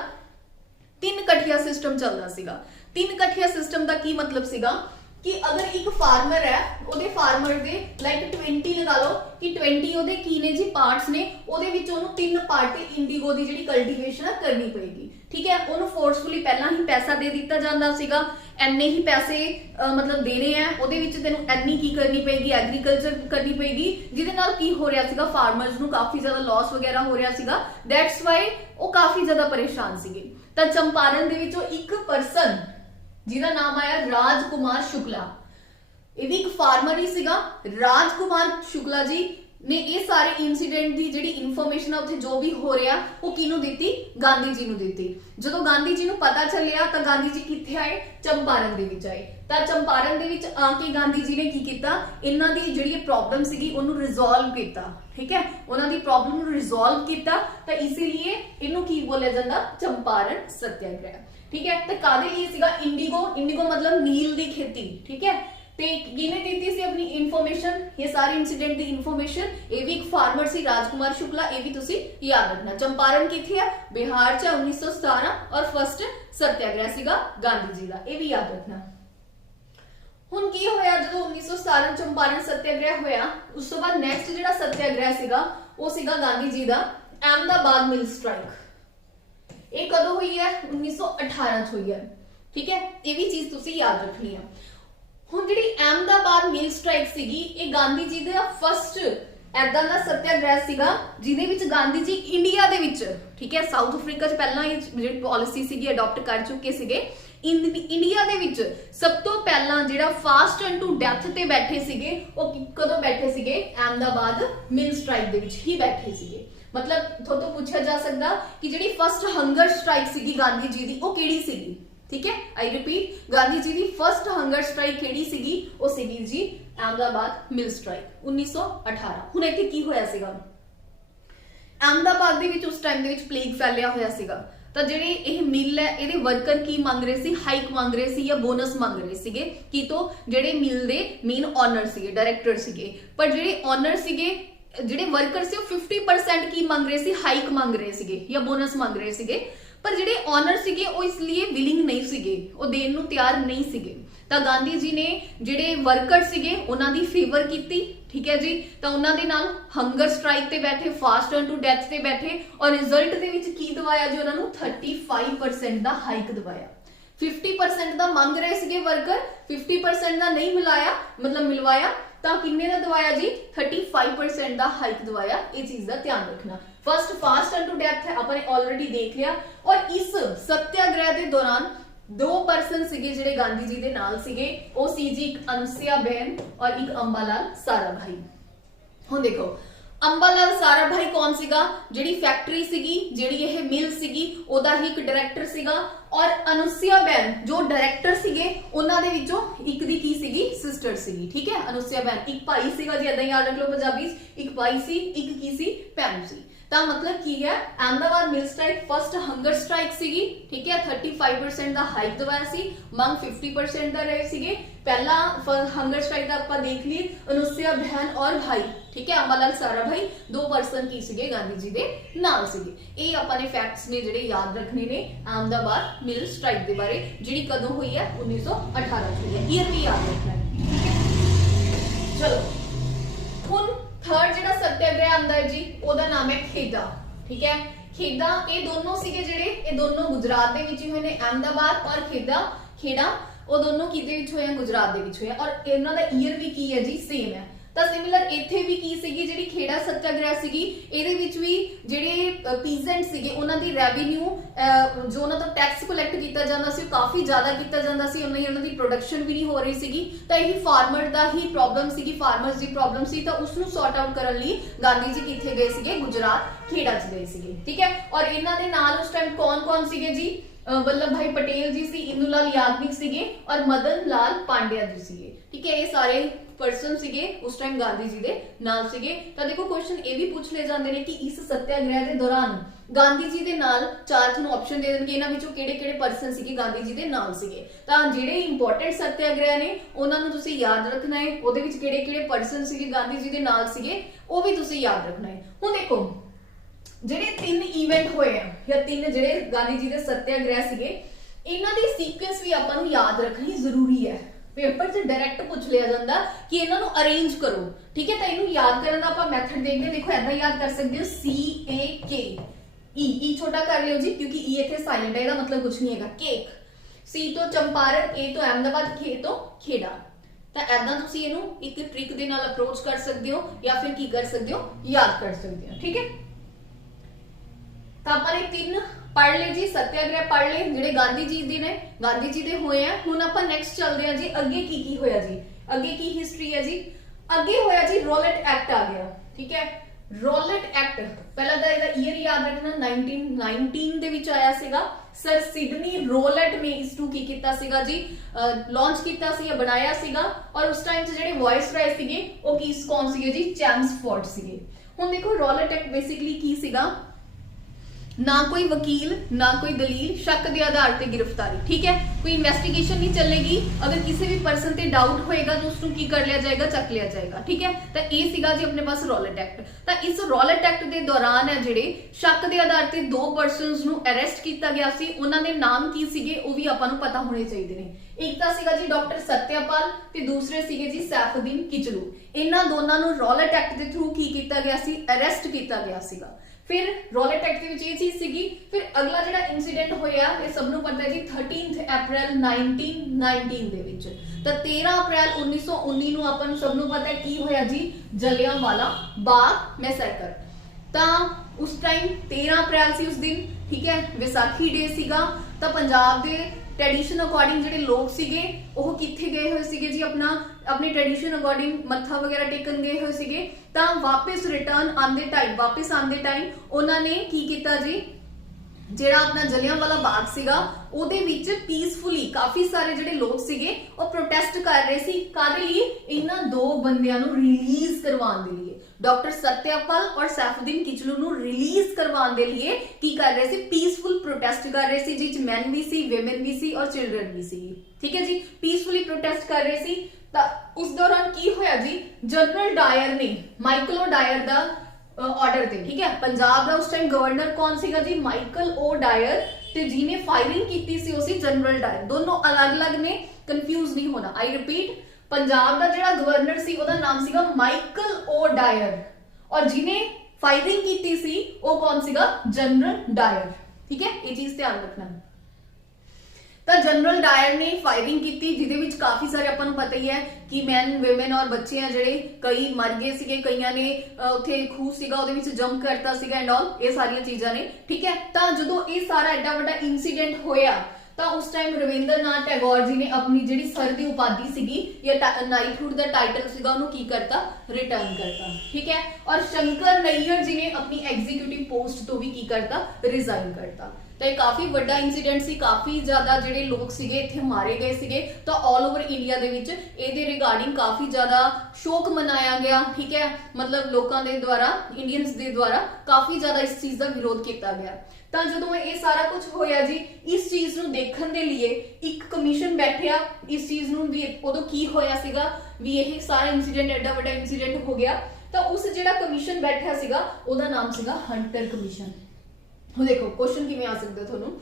3 कठिया सिस्टम चलदा सीगा। 3 कठिया सिस्टम का की मतलब सीगा कि अगर एक फार्मर है ਉਹਦੇ फार्मर दे लाइक 20 लगा लो कि 20 ਉਹਦੇ ਕੀ ਨੇ जी पार्ट्स ने, ਉਹਦੇ ਵਿੱਚ ਉਹਨੂੰ 3 पार्ट ਤੇ इंडिगो ਦੀ ਜਿਹੜੀ ਕਲਟੀਵੇਸ਼ਨ ਹੈ ਕਰਨੀ ਪਏਗੀ। ठीक है, ਉਹਨੂੰ फोर्सफुली पहला ही पैसा दे दिता ਜਾਂਦਾ ਸੀਗਾ, ਐਨੇ ही पैसे मतलब देने हैं, ਉਹਦੇ ਵਿੱਚ ਤੈਨੂੰ ਐਨੀ ਕੀ ਕਰਨੀ ਪਏਗੀ, एग्रीकल्चर करनी पएगी, ਜਿਹਦੇ ਨਾਲ ਕੀ ਹੋ ਰਿਹਾ ਸੀਗਾ फार्मर्स ਨੂੰ काफी ज्यादा लॉस वगैरह हो ਰਿਹਾ ਸੀਗਾ। दैट्स वाई ਉਹ काफी ज्यादा परेशान ਸੀਗੇ। ਤਾਂ ਚੰਪਾਰਨ ਦੇ ਵਿੱਚੋਂ ਇੱਕ ਪਰਸਨ जिहदा नाम आया राजकुमार शुक्ला, ये भी एक फार्मर ही सीगा। राजकुमार शुक्ला जी ने ये सारे इंसीडेंट की जिहड़ी इन्फॉर्मेशन उत्थे जो भी हो रहा वो किनू दिती, गांधी जी नू दिती। जदों गांधी जी नू पता चलिया तो गांधी जी कित्थे आए, चंपारण दे विच आए। तो चंपारण दे विच आके गांधी जी ने की कीता, इन्हां दी जिहड़ी प्रॉब्लम सीगी उहनू रिजॉल्व कीता। ठीक है, उन्हां दी प्रॉब्लम नू रिजॉल्व कीता, तो इसीलिए इहनू की बोलिया जांदा चंपारण सत्याग्रह। ठीक है, तो कादे लिए सीगा, इंडिगो, इंडिगो मतलब नील दी खेती। ठीक है, ਤੇ ਕਿਹਨੇ ਦਿੱਤੀ ਸੀ ਆਪਣੀ ਇਨਫੋਰਮੇਸ਼ਨ, ਇਹ ਸਾਰੀ ਇਨਸੀਡੈਂਟ ਦੀ ਇਨਫੋਰਮੇशन, ਇਹ ਵੀ ਇੱਕ ਫਾਰਮਰ ਸੀ राजकुमार शुक्ला, ਇਹ ਵੀ ਤੁਸੀਂ याद रखना। चंपारण किथे है, बिहार च 1917 और फर्स्ट सत्याग्रह सीगा गांधी जी का, ये भी याद रखना। ਹੁਣ ਕੀ ਹੋਇਆ ਜਦੋਂ 1917 ਚੰਪਾਰਨ ਸੱਤਿਆਗ੍ਰਹਿ ਹੋਇਆ, ਉਸ ਤੋਂ ਬਾਅਦ ਨੈਕਸਟ ਜਿਹੜਾ ਸੱਤਿਆਗ੍ਰਹਿ ਸੀਗਾ ਉਹ ਸੀਗਾ ਗਾਂਧੀ ਜੀ ਦਾ ਅਹਿਮਦਾਬਾਦ ਮਿਲ ਸਟ੍ਰਾਈਕ। ਇਹ ਕਦੋਂ ਹੋਈ ਹੈ? 1918 ਚ ਹੋਈ ਹੈ, ਠੀਕ ਹੈ, ਇਹ ਵੀ ਚੀਜ਼ ਤੁਸੀਂ ਯਾਦ ਰੱਖਣੀ ਹੈ। ਹੁਣ ਜਿਹੜੀ ਅਹਿਮਦਾਬਾਦ ਮਿਲ ਸਟ੍ਰਾਈਕ ਸੀਗੀ, ਇਹ ਗਾਂਧੀ ਜੀ ਦਾ ਫਸਟ ਐਦਾਂ ਦਾ ਸੱਤਿਆਗ੍ਰਹਿ ਸੀਗਾ ਜਿਹਦੇ ਵਿੱਚ ਗਾਂਧੀ ਜੀ ਇੰਡੀਆ ਦੇ ਵਿੱਚ, ਠੀਕ ਹੈ, ਸਾਊਥ ਅਫਰੀਕਾ ਚ ਪਹਿਲਾਂ ਇਹ ਜਿਹੜੀ ਪਾਲਿਸੀ ਸੀਗੀ ਅਡਾਪਟ ਕਰ ਚੁੱਕੇ ਸੀਗੇ, ਇੰਡੀਆ ਦੇ ਵਿੱਚ ਸਭ ਤੋਂ ਪਹਿਲਾਂ ਜਿਹੜਾ ਫਾਸਟ ਐਂਡ ਟੂ ਡੈਥ ਤੇ ਬੈਠੇ ਸੀਗੇ ਉਹ ਕਦੋਂ ਬੈਠੇ ਸੀਗੇ? ਅਹਿਮਦਾਬਾਦ ਮਿਲ ਸਟ੍ਰਾਈਕ ਦੇ ਵਿੱਚ ਹੀ ਬੈਠੇ ਸੀਗੇ। ਮਤਲਬ ਤੁਹਾਡੇ ਤੋਂ ਪੁੱਛਿਆ ਜਾ ਸਕਦਾ ਕਿ ਜਿਹੜੀ ਫਸਟ ਹੰਗਰ ਸਟ੍ਰਾਈਕ ਸੀਗੀ ਗਾਂਧੀ ਜੀ ਦੀ ਉਹ ਕਿਹੜੀ ਸੀਗੀ, ਠੀਕ ਹੈ, ਆਈ ਰਿਪੀਟ, ਗਾਂਧੀ ਜੀ ਦੀ ਫਸਟ ਹੰਗਰ ਸਟ੍ਰਾਈਕ ਕਿਹੜੀ ਸੀਗੀ? ਉਹ ਸੀਗੀ ਜੀ ਅਹਿਮਦਾਬਾਦ ਮਿਲ ਸਟ੍ਰਾਈਕ 1918। ਹੁਣ ਇੱਥੇ ਕੀ ਹੋਇਆ ਸੀਗਾ? ਅਹਿਮਦਾਬਾਦ ਦੇ ਵਿੱਚ ਉਸ ਟਾਈਮ ਦੇ ਵਿੱਚ ਪਲੇਗ ਫੈਲਿਆ ਹੋਇਆ ਸੀਗਾ, ਤਾਂ ਜਿਹੜੇ ਇਹ ਮਿਲ ਹੈ ਇਹਦੇ ਵਰਕਰ ਕੀ ਮੰਗ ਰਹੇ ਸੀ? ਹਾਈਕ ਮੰਗ ਰਹੇ ਸੀ ਜਾਂ ਬੋਨਸ ਮੰਗ ਰਹੇ ਸੀਗੇ ਕੀ ਤੋਂ? ਜਿਹੜੇ ਮਿਲ ਦੇ ਮੇਨ ਓਨਰ ਸੀਗੇ, ਡਾਇਰੈਕਟਰ ਸੀਗੇ, ਪਰ ਜਿਹੜੇ ਓਨਰ ਸੀਗੇ, ਜਿਹੜੇ ਵਰਕਰ ਸੀ ਉਹ 50% ਕੀ ਮੰਗ ਰਹੇ ਸੀ? ਹਾਈਕ ਮੰਗ ਰਹੇ ਸੀਗੇ ਜਾਂ ਬੋਨਸ ਮੰਗ ਰਹੇ ਸੀਗੇ, ਪਰ ਜਿਹੜੇ ਓਨਰ ਸੀਗੇ ਉਹ ਇਸ ਲਈ ਵਿਲਿੰਗ ਨਹੀਂ ਸੀਗੇ, ਉਹ ਦੇਣ ਨੂੰ ਤਿਆਰ ਨਹੀਂ ਸੀਗੇ। ਤਾਂ ਗਾਂਧੀ ਜੀ ਨੇ ਜਿਹੜੇ ਵਰਕਰ ਸੀਗੇ ਉਹਨਾਂ ਦੀ ਫੇਵਰ ਕੀਤੀ, ਠੀਕ ਹੈ ਜੀ, ਤਾਂ ਉਹਨਾਂ ਦੇ ਨਾਲ ਹੰਗਰ ਸਟ੍ਰਾਈਕ ਤੇ ਬੈਠੇ, ਫਾਸਟ ਐਂਡ ਟੂ ਡੈਥ ਤੇ ਬੈਠੇ, ਔਰ ਰਿਜ਼ਲਟ ਦੇ ਵਿੱਚ ਕੀ ਦਵਾਇਆ ਜੀ? ਉਹਨਾਂ ਨੂੰ 35% ਦਾ ਹਾਈਕ ਦਵਾਇਆ। 50% ਦਾ ਮੰਗ ਰਹੇ ਸੀਗੇ ਵਰਕਰ, 50% ਦਾ ਨਹੀਂ ਮਿਲਾਇਆ, ਮਤਲਬ ਮਿਲਵਾਇਆ, ਤਾਂ ਕਿੰਨੇ ਦਾ ਦਵਾਇਆ ਜੀ? 35% ਦਾ ਹਾਈਕ ਦਵਾਇਆ। ਇਹ ਚੀਜ਼ ਦਾ ਧਿਆਨ ਰੱਖਣਾ। First fast and to death ਹੈ ਆਪਾਂ ਨੇ ਆਲਰੇਡੀ ਦੇਖ ਲਿਆ, ਔਰ ਇਸ ਸੱਤਿਆਗ੍ਰਹਿ ਦੇ ਦੌਰਾਨ ਦੋ ਪਰਸਨ ਸੀਗੇ ਜਿਹੜੇ ਗਾਂਧੀ ਜੀ ਦੇ ਨਾਲ ਸੀਗੇ, ਉਹ ਸੀ ਜੀ ਇੱਕ ਅਨੁਸਿਆ ਬੇਨ ਔਰ ਇੱਕ ਅੰਬਾਲਾਲ ਸਾਰਾਭਾਈ। ਹੁਣ ਦੇਖੋ ਅੰਬਾਲਾਲ ਸਾਰਾਭਾਈ ਕੌਣ ਸੀਗਾ? ਜਿਹੜੀ ਫੈਕਟਰੀ ਸੀਗੀ, ਜਿਹੜੀ ਇਹ ਮਿਲ ਸੀਗੀ, ਉਹਦਾ ਹੀ ਇੱਕ ਡਾਇਰੈਕਟਰ ਸੀਗਾ, ਔਰ ਅਨੁਸਿਆ ਬੇਨ ਜੋ ਡਾਇਰੈਕਟਰ ਸੀਗੇ ਉਹਨਾਂ ਦੇ ਵਿੱਚੋਂ ਇੱਕ ਦੀ ਕੀ ਸੀਗੀ? ਸਿਸਟਰ ਸੀਗੀ, ਠੀਕ ਹੈ। ਅਨੁਸਿਆ ਬੇਨ ਇੱਕ ਭਾਈ ਸੀਗਾ ਜੀ, ਏਦਾਂ ਯਾਦ ਰੱਖ ਲਓ ਪੰਜਾਬੀ ਚ, ਇੱਕ ਭਾਈ ਸੀ, ਇੱਕ ਕੀ ਸੀ? ਭੈਣ ਸੀ। ਤਾਂ ਮਤਲਬ ਕੀ ਹੈ? ਅਹਿਮਦਾਬਾਦ ਮਿਲ ਸਟ੍ਰਾਈਕ ਫਸਟ ਹੰਗਰ ਸਟ੍ਰਾਈਕ ਸੀਗੀ, ਠੀਕ ਹੈ, 35% ਦਾ ਹਾਈਕ ਦਵਾਇਆ ਸੀ, ਮੰਗ 50% ਦਾ ਰਹੇ ਸੀਗੇ। ਪਹਿਲਾ ਹੰਗਰ ਸਟ੍ਰਾਈਕ ਦਾ ਆਪਾਂ ਦੇਖ ਲਈ, ਅਨੁਸਿਆ ਬਹਿਨ ਔਰ ਭਾਈ, ਠੀਕ ਹੈ, ਅੰਬਾਲਾਲ ਸਾਰਾਭਾਈ, ਦੋ ਪਰਸਨ ਕੀ ਸੀਗੇ? ਗਾਂਧੀ ਜੀ ਦੇ ਨਾਲ ਸੀਗੇ। ਇਹ ਆਪਾਂ ਨੇ ਫੈਕਟਸ ਨੇ ਜਿਹੜੇ ਯਾਦ ਰੱਖਣੇ ਨੇ ਅਹਿਮਦਾਬਾਦ ਮਿਲ ਸਟ੍ਰਾਈਕ ਦੇ ਬਾਰੇ, ਜਿਹੜੀ ਕਦੋਂ ਹੋਈ ਹੈ? 1918 ਚ ਹੋਈ ਹੈ। ਈਅਰ ਵੀ ਯਾਦ ਰੱਖਣਾ ਹੈ। ਚਲੋ ਹੁਣ ਥਰਡ ਜਿਹੜਾ ਸੱਤਿਆਗ੍ਰਹਿ ਆਂਦਾ ਹੈ ਜੀ, ਉਹਦਾ ਨਾਮ ਹੈ ਖੇਡਾ, ਠੀਕ ਹੈ। ਖੇਡਾ ਇਹ ਦੋਨੋਂ ਸੀਗੇ ਜਿਹੜੇ, ਇਹ ਦੋਨੋਂ ਗੁਜਰਾਤ ਦੇ ਵਿੱਚ ਹੀ ਹੋਏ ਨੇ, ਅਹਿਮਦਾਬਾਦ ਔਰ ਖੇੜਾ ਉਹ ਦੋਨੋਂ ਕਿਹਦੇ ਵਿੱਚ ਹੋਏ? ਗੁਜਰਾਤ ਦੇ ਵਿੱਚ ਹੋਏ, ਔਰ ਇਹਨਾਂ ਦਾ ਈਅਰ ਵੀ ਕੀ ਹੈ ਜੀ? ਸੇਮ ਹੈ। ਤਾਂ ਸਿਮਿਲਰ ਇੱਥੇ ਵੀ ਕੀ ਸੀਗੀ? ਜਿਹੜੀ ਖੇੜਾ ਸੱਤਿਆਗ੍ਰਹਿ ਸੀਗੀ, ਇਹਦੇ ਵਿੱਚ ਵੀ ਜਿਹੜੇ ਪੀਜ਼ੈਂਟ ਸੀਗੇ ਉਹਨਾਂ ਦੀ ਰੈਵਨਿਊ ਜੋ ਉਹਨਾਂ ਤੋਂ ਟੈਕਸ ਕਲੈਕਟ ਕੀਤਾ ਜਾਂਦਾ ਸੀ ਉਹ ਕਾਫੀ ਜ਼ਿਆਦਾ ਕੀਤਾ ਜਾਂਦਾ ਸੀ, ਉਹਨਾਂ ਦੀ ਪ੍ਰੋਡਕਸ਼ਨ ਵੀ ਨਹੀਂ ਹੋ ਰਹੀ ਸੀਗੀ। ਤਾਂ ਇਹ ਫਾਰਮਰ ਦਾ ਹੀ ਪ੍ਰੋਬਲਮ ਸੀਗੀ, ਫਾਰਮਰਸ ਦੀ ਪ੍ਰੋਬਲਮ ਸੀ, ਤਾਂ ਉਸ ਨੂੰ ਸੌਰਟ ਆਊਟ ਕਰਨ ਲਈ ਗਾਂਧੀ ਜੀ ਕਿੱਥੇ ਗਏ ਸੀਗੇ? ਗੁਜਰਾਤ ਖੇੜਾ ਚ ਗਏ ਸੀਗੇ, ਠੀਕ ਹੈ। ਔਰ ਇਹਨਾਂ ਦੇ ਨਾਲ ਉਸ ਟਾਈਮ ਕੌਣ ਸੀਗੇ ਜੀ? वल्लभ भाई पटेल जी सी, इंदुलाल याग्निक सीगे और मदन लाल पांड्या जी सीगे, ठीक है। ये सारे पर्सन सीगे उस टाइम गांधी जी दे नाल सीगे। तो देखो क्वेश्चन ये भी पूछ ले जाते हैं कि इस सत्याग्रह के दौरान गांधी जी दे नाल चार थोड़ा ऑप्शन दे देंगे, इन्हां विचों किहड़े-किहड़े पर्सन सीगे गांधी जी दे नाल सीगे। तां जिहड़े इंपोर्टेंट सत्याग्रह ने उन्हां नूं तुसीं याद रखना है, उहदे विच किहड़े-किहड़े पर्सन सीगे गांधी जी दे नाल सीगे वो भी तुसीं याद रखना है। हुण देखो ਜਿਹੜੇ ਤਿੰਨ ਇਵੈਂਟ ਹੋਏ ਆ ਜਾਂ ਤਿੰਨ ਜਿਹੜੇ ਗਾਂਧੀ ਜੀ ਦੇ ਸੱਤਿਆਗ੍ਰਹਿ ਸੀਗੇ, ਇਹਨਾਂ ਦੀ ਸੀਕੁਐਂਸ ਵੀ ਆਪਾਂ ਨੂੰ ਯਾਦ ਰੱਖਣੀ ਜ਼ਰੂਰੀ ਹੈ। ਪੇਪਰ 'ਚ ਡਾਇਰੈਕਟ ਪੁੱਛ ਲਿਆ ਜਾਂਦਾ ਕਿ ਇਹਨਾਂ ਨੂੰ ਅਰੇਂਜ ਕਰੋ, ਠੀਕ ਹੈ। ਤਾਂ ਇਹਨੂੰ ਯਾਦ ਕਰਨ ਦਾ ਆਪਾਂ ਮੈਥਡ ਦੇਖਦੇ ਹਾਂ। ਦੇਖੋ ਐਦਾਂ ਯਾਦ ਕਰ ਸਕਦੇ ਹੋ CAK, E ਛੋਟਾ ਕਰ ਲਿਓ ਜੀ ਕਿਉਂਕਿ E ਇੱਥੇ ਸਾਇਲੈਂਟ ਹੈ, ਇਹਦਾ ਮਤਲਬ ਕੁਝ ਨਹੀਂ ਹੈਗਾ। ਕੇਕ, C ਤੋਂ ਚੰਪਾਰਨ, A ਤੋਂ ਅਹਿਮਦਾਬਾਦ, K ਤੋਂ ਖੇੜਾ। ਤਾਂ ਐਦਾਂ ਤੁਸੀਂ ਇਹਨੂੰ ਇੱਕ ਟ੍ਰਿਕ ਦੇ ਨਾਲ ਅਪਰੋਚ ਕਰ ਸਕਦੇ ਹੋ ਜਾਂ ਫਿਰ ਕੀ ਕਰ ਸਕਦੇ ਹੋ, ਯਾਦ ਕਰ ਸਕਦੇ ਹੋ, ਠੀਕ ਹੈ। ਤਾਂ ਆਪਾਂ ਨੇ ਤਿੰਨ ਪੜ੍ਹ ਲਏ ਜੀ, ਸੱਤਿਆਗ੍ਰਹਿ ਪੜ੍ਹ ਲਏ ਜਿਹੜੇ ਗਾਂਧੀ ਜੀ ਦੇ ਨੇ, ਗਾਂਧੀ ਜੀ ਦੇ ਹੋਏ ਆ। ਹੁਣ ਆਪਾਂ ਨੈਕਸਟ ਚੱਲਦੇ ਆ ਜੀ, ਅੱਗੇ ਕੀ ਹੋਇਆ ਜੀ, ਅੱਗੇ ਕੀ ਹਿਸਟਰੀ ਹੈ ਜੀ। ਅੱਗੇ ਹੋਇਆ ਜੀ ਰੋਲਟ ਐਕਟ ਆ ਗਿਆ, ਠੀਕ ਹੈ। ਰੋਲਟ ਐਕਟ ਪਹਿਲਾਂ ਤਾਂ ਇਹਦਾ ਈਅਰ ਯਾਦ ਰੱਖਣਾ, 1919 ਦੇ ਵਿੱਚ ਆਇਆ ਸੀਗਾ। ਸਰ ਸਿਡਨੀ ਰੋਲਟ ਨੇ ਇਸ ਨੂੰ ਕੀ ਕੀਤਾ ਸੀਗਾ ਜੀ, ਲਾਂਚ ਕੀਤਾ ਸੀ, ਬਣਾਇਆ ਸੀਗਾ। ਔਰ ਉਸ ਟਾਈਮ 'ਚ ਜਿਹੜੇ ਵਾਇਸ ਰਾਏ ਸੀਗੇ ਉਹ ਕੌਣ ਸੀਗੇ ਜੀ, ਚੈਮਸਫੋਰਡ ਸੀਗੇ। ਹੁਣ ਦੇਖੋ ਰੋਲਟ ਐਕਟ ਬੇਸਿਕਲੀ ਕੀ ਸੀਗਾ, ना कोई वकील ना कोई दलील, शक के आधार पर गिरफ्तारी। ठीक है, कोई इन्वेस्टिगेशन नहीं चलेगी, अगर किसी भी पर्सन ते डाउट होएगा तो उसको की कर लिया जाएगा, चक लिया जाएगा। ठीक है, तो ये सीगा जी अपने पास रॉलेट एक्ट। तो इस रॉलेट एक्ट के दौरान है जिहड़े शक के आधार पर 2 पर्सनस नूं अरेस्ट किया गया सी, उन्हां दे नाम की सीगे वो भी आपां नूं पता होने चाहिए ने। एक तो सीगा जी डॉक्टर सत्यपाल ते दूसरे सीगे जी सैफुद्दीन किचलू। इन्हां दोनां नूं रॉलेट एक्ट के थ्रू की किया गया सी, अरेस्ट किया गया सीगा। फिर रॉलेट एक्ट ਦੇ ਵਿੱਚ ਇਹ ਚੀਜ਼ ਸੀਗੀ। ਫਿਰ ਅਗਲਾ ਜਿਹੜਾ ਇਨਸੀਡੈਂਟ ਹੋਇਆ ਇਹ ਸਭ ਨੂੰ ਪਤਾ ਹੈ ਜੀ 13 ਅਪ੍ਰੈਲ 1919 ਦੇ ਵਿੱਚ। ਤਾਂ 13 ਅਪ੍ਰੈਲ 1919 ਨੂੰ ਆਪਾਂ ਨੂੰ ਸਭ ਨੂੰ ਪਤਾ ਹੈ ਕੀ ਹੋਇਆ ਜੀ, ਜਲਿਆਂਵਾਲਾ ਬਾਗ ਮੈਸੈਕਰ। ਤਾਂ ਉਸ ਟਾਈਮ 13 ਅਪ੍ਰੈਲ ਸੀ ਉਸ ਦਿਨ। ਠੀਕ ਹੈ, ਵਿਸਾਖੀ ਡੇ ਸੀਗਾ। ਤਾਂ ਪੰਜਾਬ ਦੇ ट्रेडिशन अकॉर्डिंग ਜਿਹੜੇ ਲੋਕ ਸੀਗੇ ਉਹ ਕਿੱਥੇ ਗਏ ਹੋਏ ਸੀਗੇ ਜੀ, अपने ट्रेडिशन अकॉर्डिंग मत्था वगैरह टेकन गए हुए ਸੀਗੇ। ਤਾਂ ਵਾਪਸ ਰਿਟਰਨ ਆਂਦੇ ਟਾਈਮ ਉਹਨਾਂ ਨੇ ਕੀ ਕੀਤਾ ਜੀ, ਜਿਹੜਾ ਆਪਣਾ ਜਲਿਆਂਵਾਲਾ ਬਾਗ ਸੀਗਾ ਉਹਦੇ ਵਿੱਚ ਪੀਸਫੁਲੀ ਕਾਫੀ ਸਾਰੇ ਜਿਹੜੇ ਲੋਕ ਸੀਗੇ ਉਹ ਪ੍ਰੋਟੈਸਟ ਕਰ ਰਹੇ ਸੀ। ਕਾਹਦੇ ਲਈ? ਇਹਨਾਂ 2 ਬੰਦਿਆਂ ਨੂੰ ਰਿਲੀਜ਼ ਕਰਵਾਉਣ ਦੇ ਲਈ। डॉक्टर सत्यपाल और सैफुद्दीन किचलू ਨੂੰ ਰਿਲੀਜ਼ ਕਰਵਾਉਣ ਦੇ ਲਈ ਕੀ ਕਰ ਰਹੇ ਸੀ, ਪੀਸਫੁਲ ਪ੍ਰੋਟੈਸਟ ਕਰ ਰਹੇ ਸੀ, ਜਿਸ ਮੈਨ ਵੀ ਸੀ, ਵਿਮਨ ਵੀ ਸੀ ਔਰ ਚਿਲड्रन ਵੀ ਸੀ। ਠੀਕ ਹੈ ਜੀ, ਪੀਸਫੁਲੀ ਪ੍ਰੋਟੈਸਟ ਕਰ ਰਹੇ ਸੀ। ਤਾਂ ਉਸ ਦੌਰਾਨ ਕੀ ਹੋਇਆ ਜੀ, ਜਨਰਲ ਡਾਇਰ ਨੇ ਮਾਈਕਲ ਓ ਡਾਇਰ ਦਾ ਆਰਡਰ ਤੇ, ਠੀਕ ਹੈ, ਪੰਜਾਬ ਦਾ ਉਸ ਟਾਈਮ ਗਵਰਨਰ ਕੌਣ ਸੀਗਾ ਜੀ, ਮਾਈਕਲ ਓ ਡਾਇਰ, ਤੇ ਜਿਹਨੇ ਫਾਇਰਿੰਗ ਕੀਤੀ ਸੀ ਉਹ ਸੀ ਜਨਰਲ ਡਾਇਰ। ਦੋਨੋਂ ਅਲੱਗ-ਅਲੱਗ ਨੇ, ਕਨਫਿਊਜ਼ ਨਹੀਂ ਹੋਣਾ। ਆਈ ਰਿਪੀਟ, पंजाब का जिहड़ा गवर्नर सी ओहदा नाम सीगा माइकल ओ डायर और जिन्हें फायरिंग की सी वो कौन सीगा, जनरल डायर। ठीक है, ये चीज ध्यान रखना। तो जनरल डायर ने फायरिंग की जिहदे विच काफी सारे आपां नूं पता ही है कि मैन विमेन और बच्चे हैं जिहड़े कई मर गए सीगे, कईयां ने उत्थे खूह सीगा ओहदे विच जंप करता सीगा एंड ऑल, ये सारियां चीज़ां ने। ठीक है, तो जदों ये सारा एडा वड्डा इंसीडेंट होया ਤਾਂ उस टाइम रविंद्रनाथ टैगोर जी ने अपनी जिहड़ी सर दी उपाधि सीगी या नाइटहुड दा टाइटल सीगा उन्होंने की करता, रिटर्न करता। ठीक है, और शंकर नैयर जी ने अपनी एग्जीक्यूटिव पोस्ट तो भी की करता, रिजाइन करता। तो ये काफी बड़ा इंसीडेंट सी, काफी ज्यादा जिहड़े लोग सीगे इत्थे मारे गए सीगे। तो ऑल ओवर इंडिया दे विच इहदे रिगार्डिंग काफी ज्यादा शोक मनाया गया। ठीक है, मतलब लोकां दे द्वारा, इंडियंस दे द्वारा काफी ज्यादा इस चीज का विरोध किया गया। ਤਾਂ ਜਦੋਂ ਇਹ ਸਾਰਾ ਕੁਝ ਹੋਇਆ ਜੀ, ਇਸ ਚੀਜ਼ ਨੂੰ ਦੇਖਣ ਦੇ ਲਈ ਇੱਕ ਕਮਿਸ਼ਨ ਬੈਠਿਆ। ਇਸ ਚੀਜ਼ ਨੂੰ ਵੀ ਉਦੋਂ ਕੀ ਹੋਇਆ ਸੀਗਾ ਵੀ ਇਹ ਸਾਰਾ ਇਨਸੀਡੈਂਟ ਐਡਾ ਵੱਡਾ ਇਨਸੀਡੈਂਟ ਹੋ ਗਿਆ। ਤਾਂ ਉਸ ਜਿਹੜਾ ਕਮਿਸ਼ਨ ਬੈਠਿਆ ਸੀਗਾ ਉਹਦਾ ਨਾਮ ਸੀਗਾ ਹੰਟਰ ਕਮਿਸ਼ਨ। ਹੁਣ ਦੇਖੋ ਕੁਐਸਚਨ ਕਿਵੇਂ ਆ ਸਕਦਾ ਤੁਹਾਨੂੰ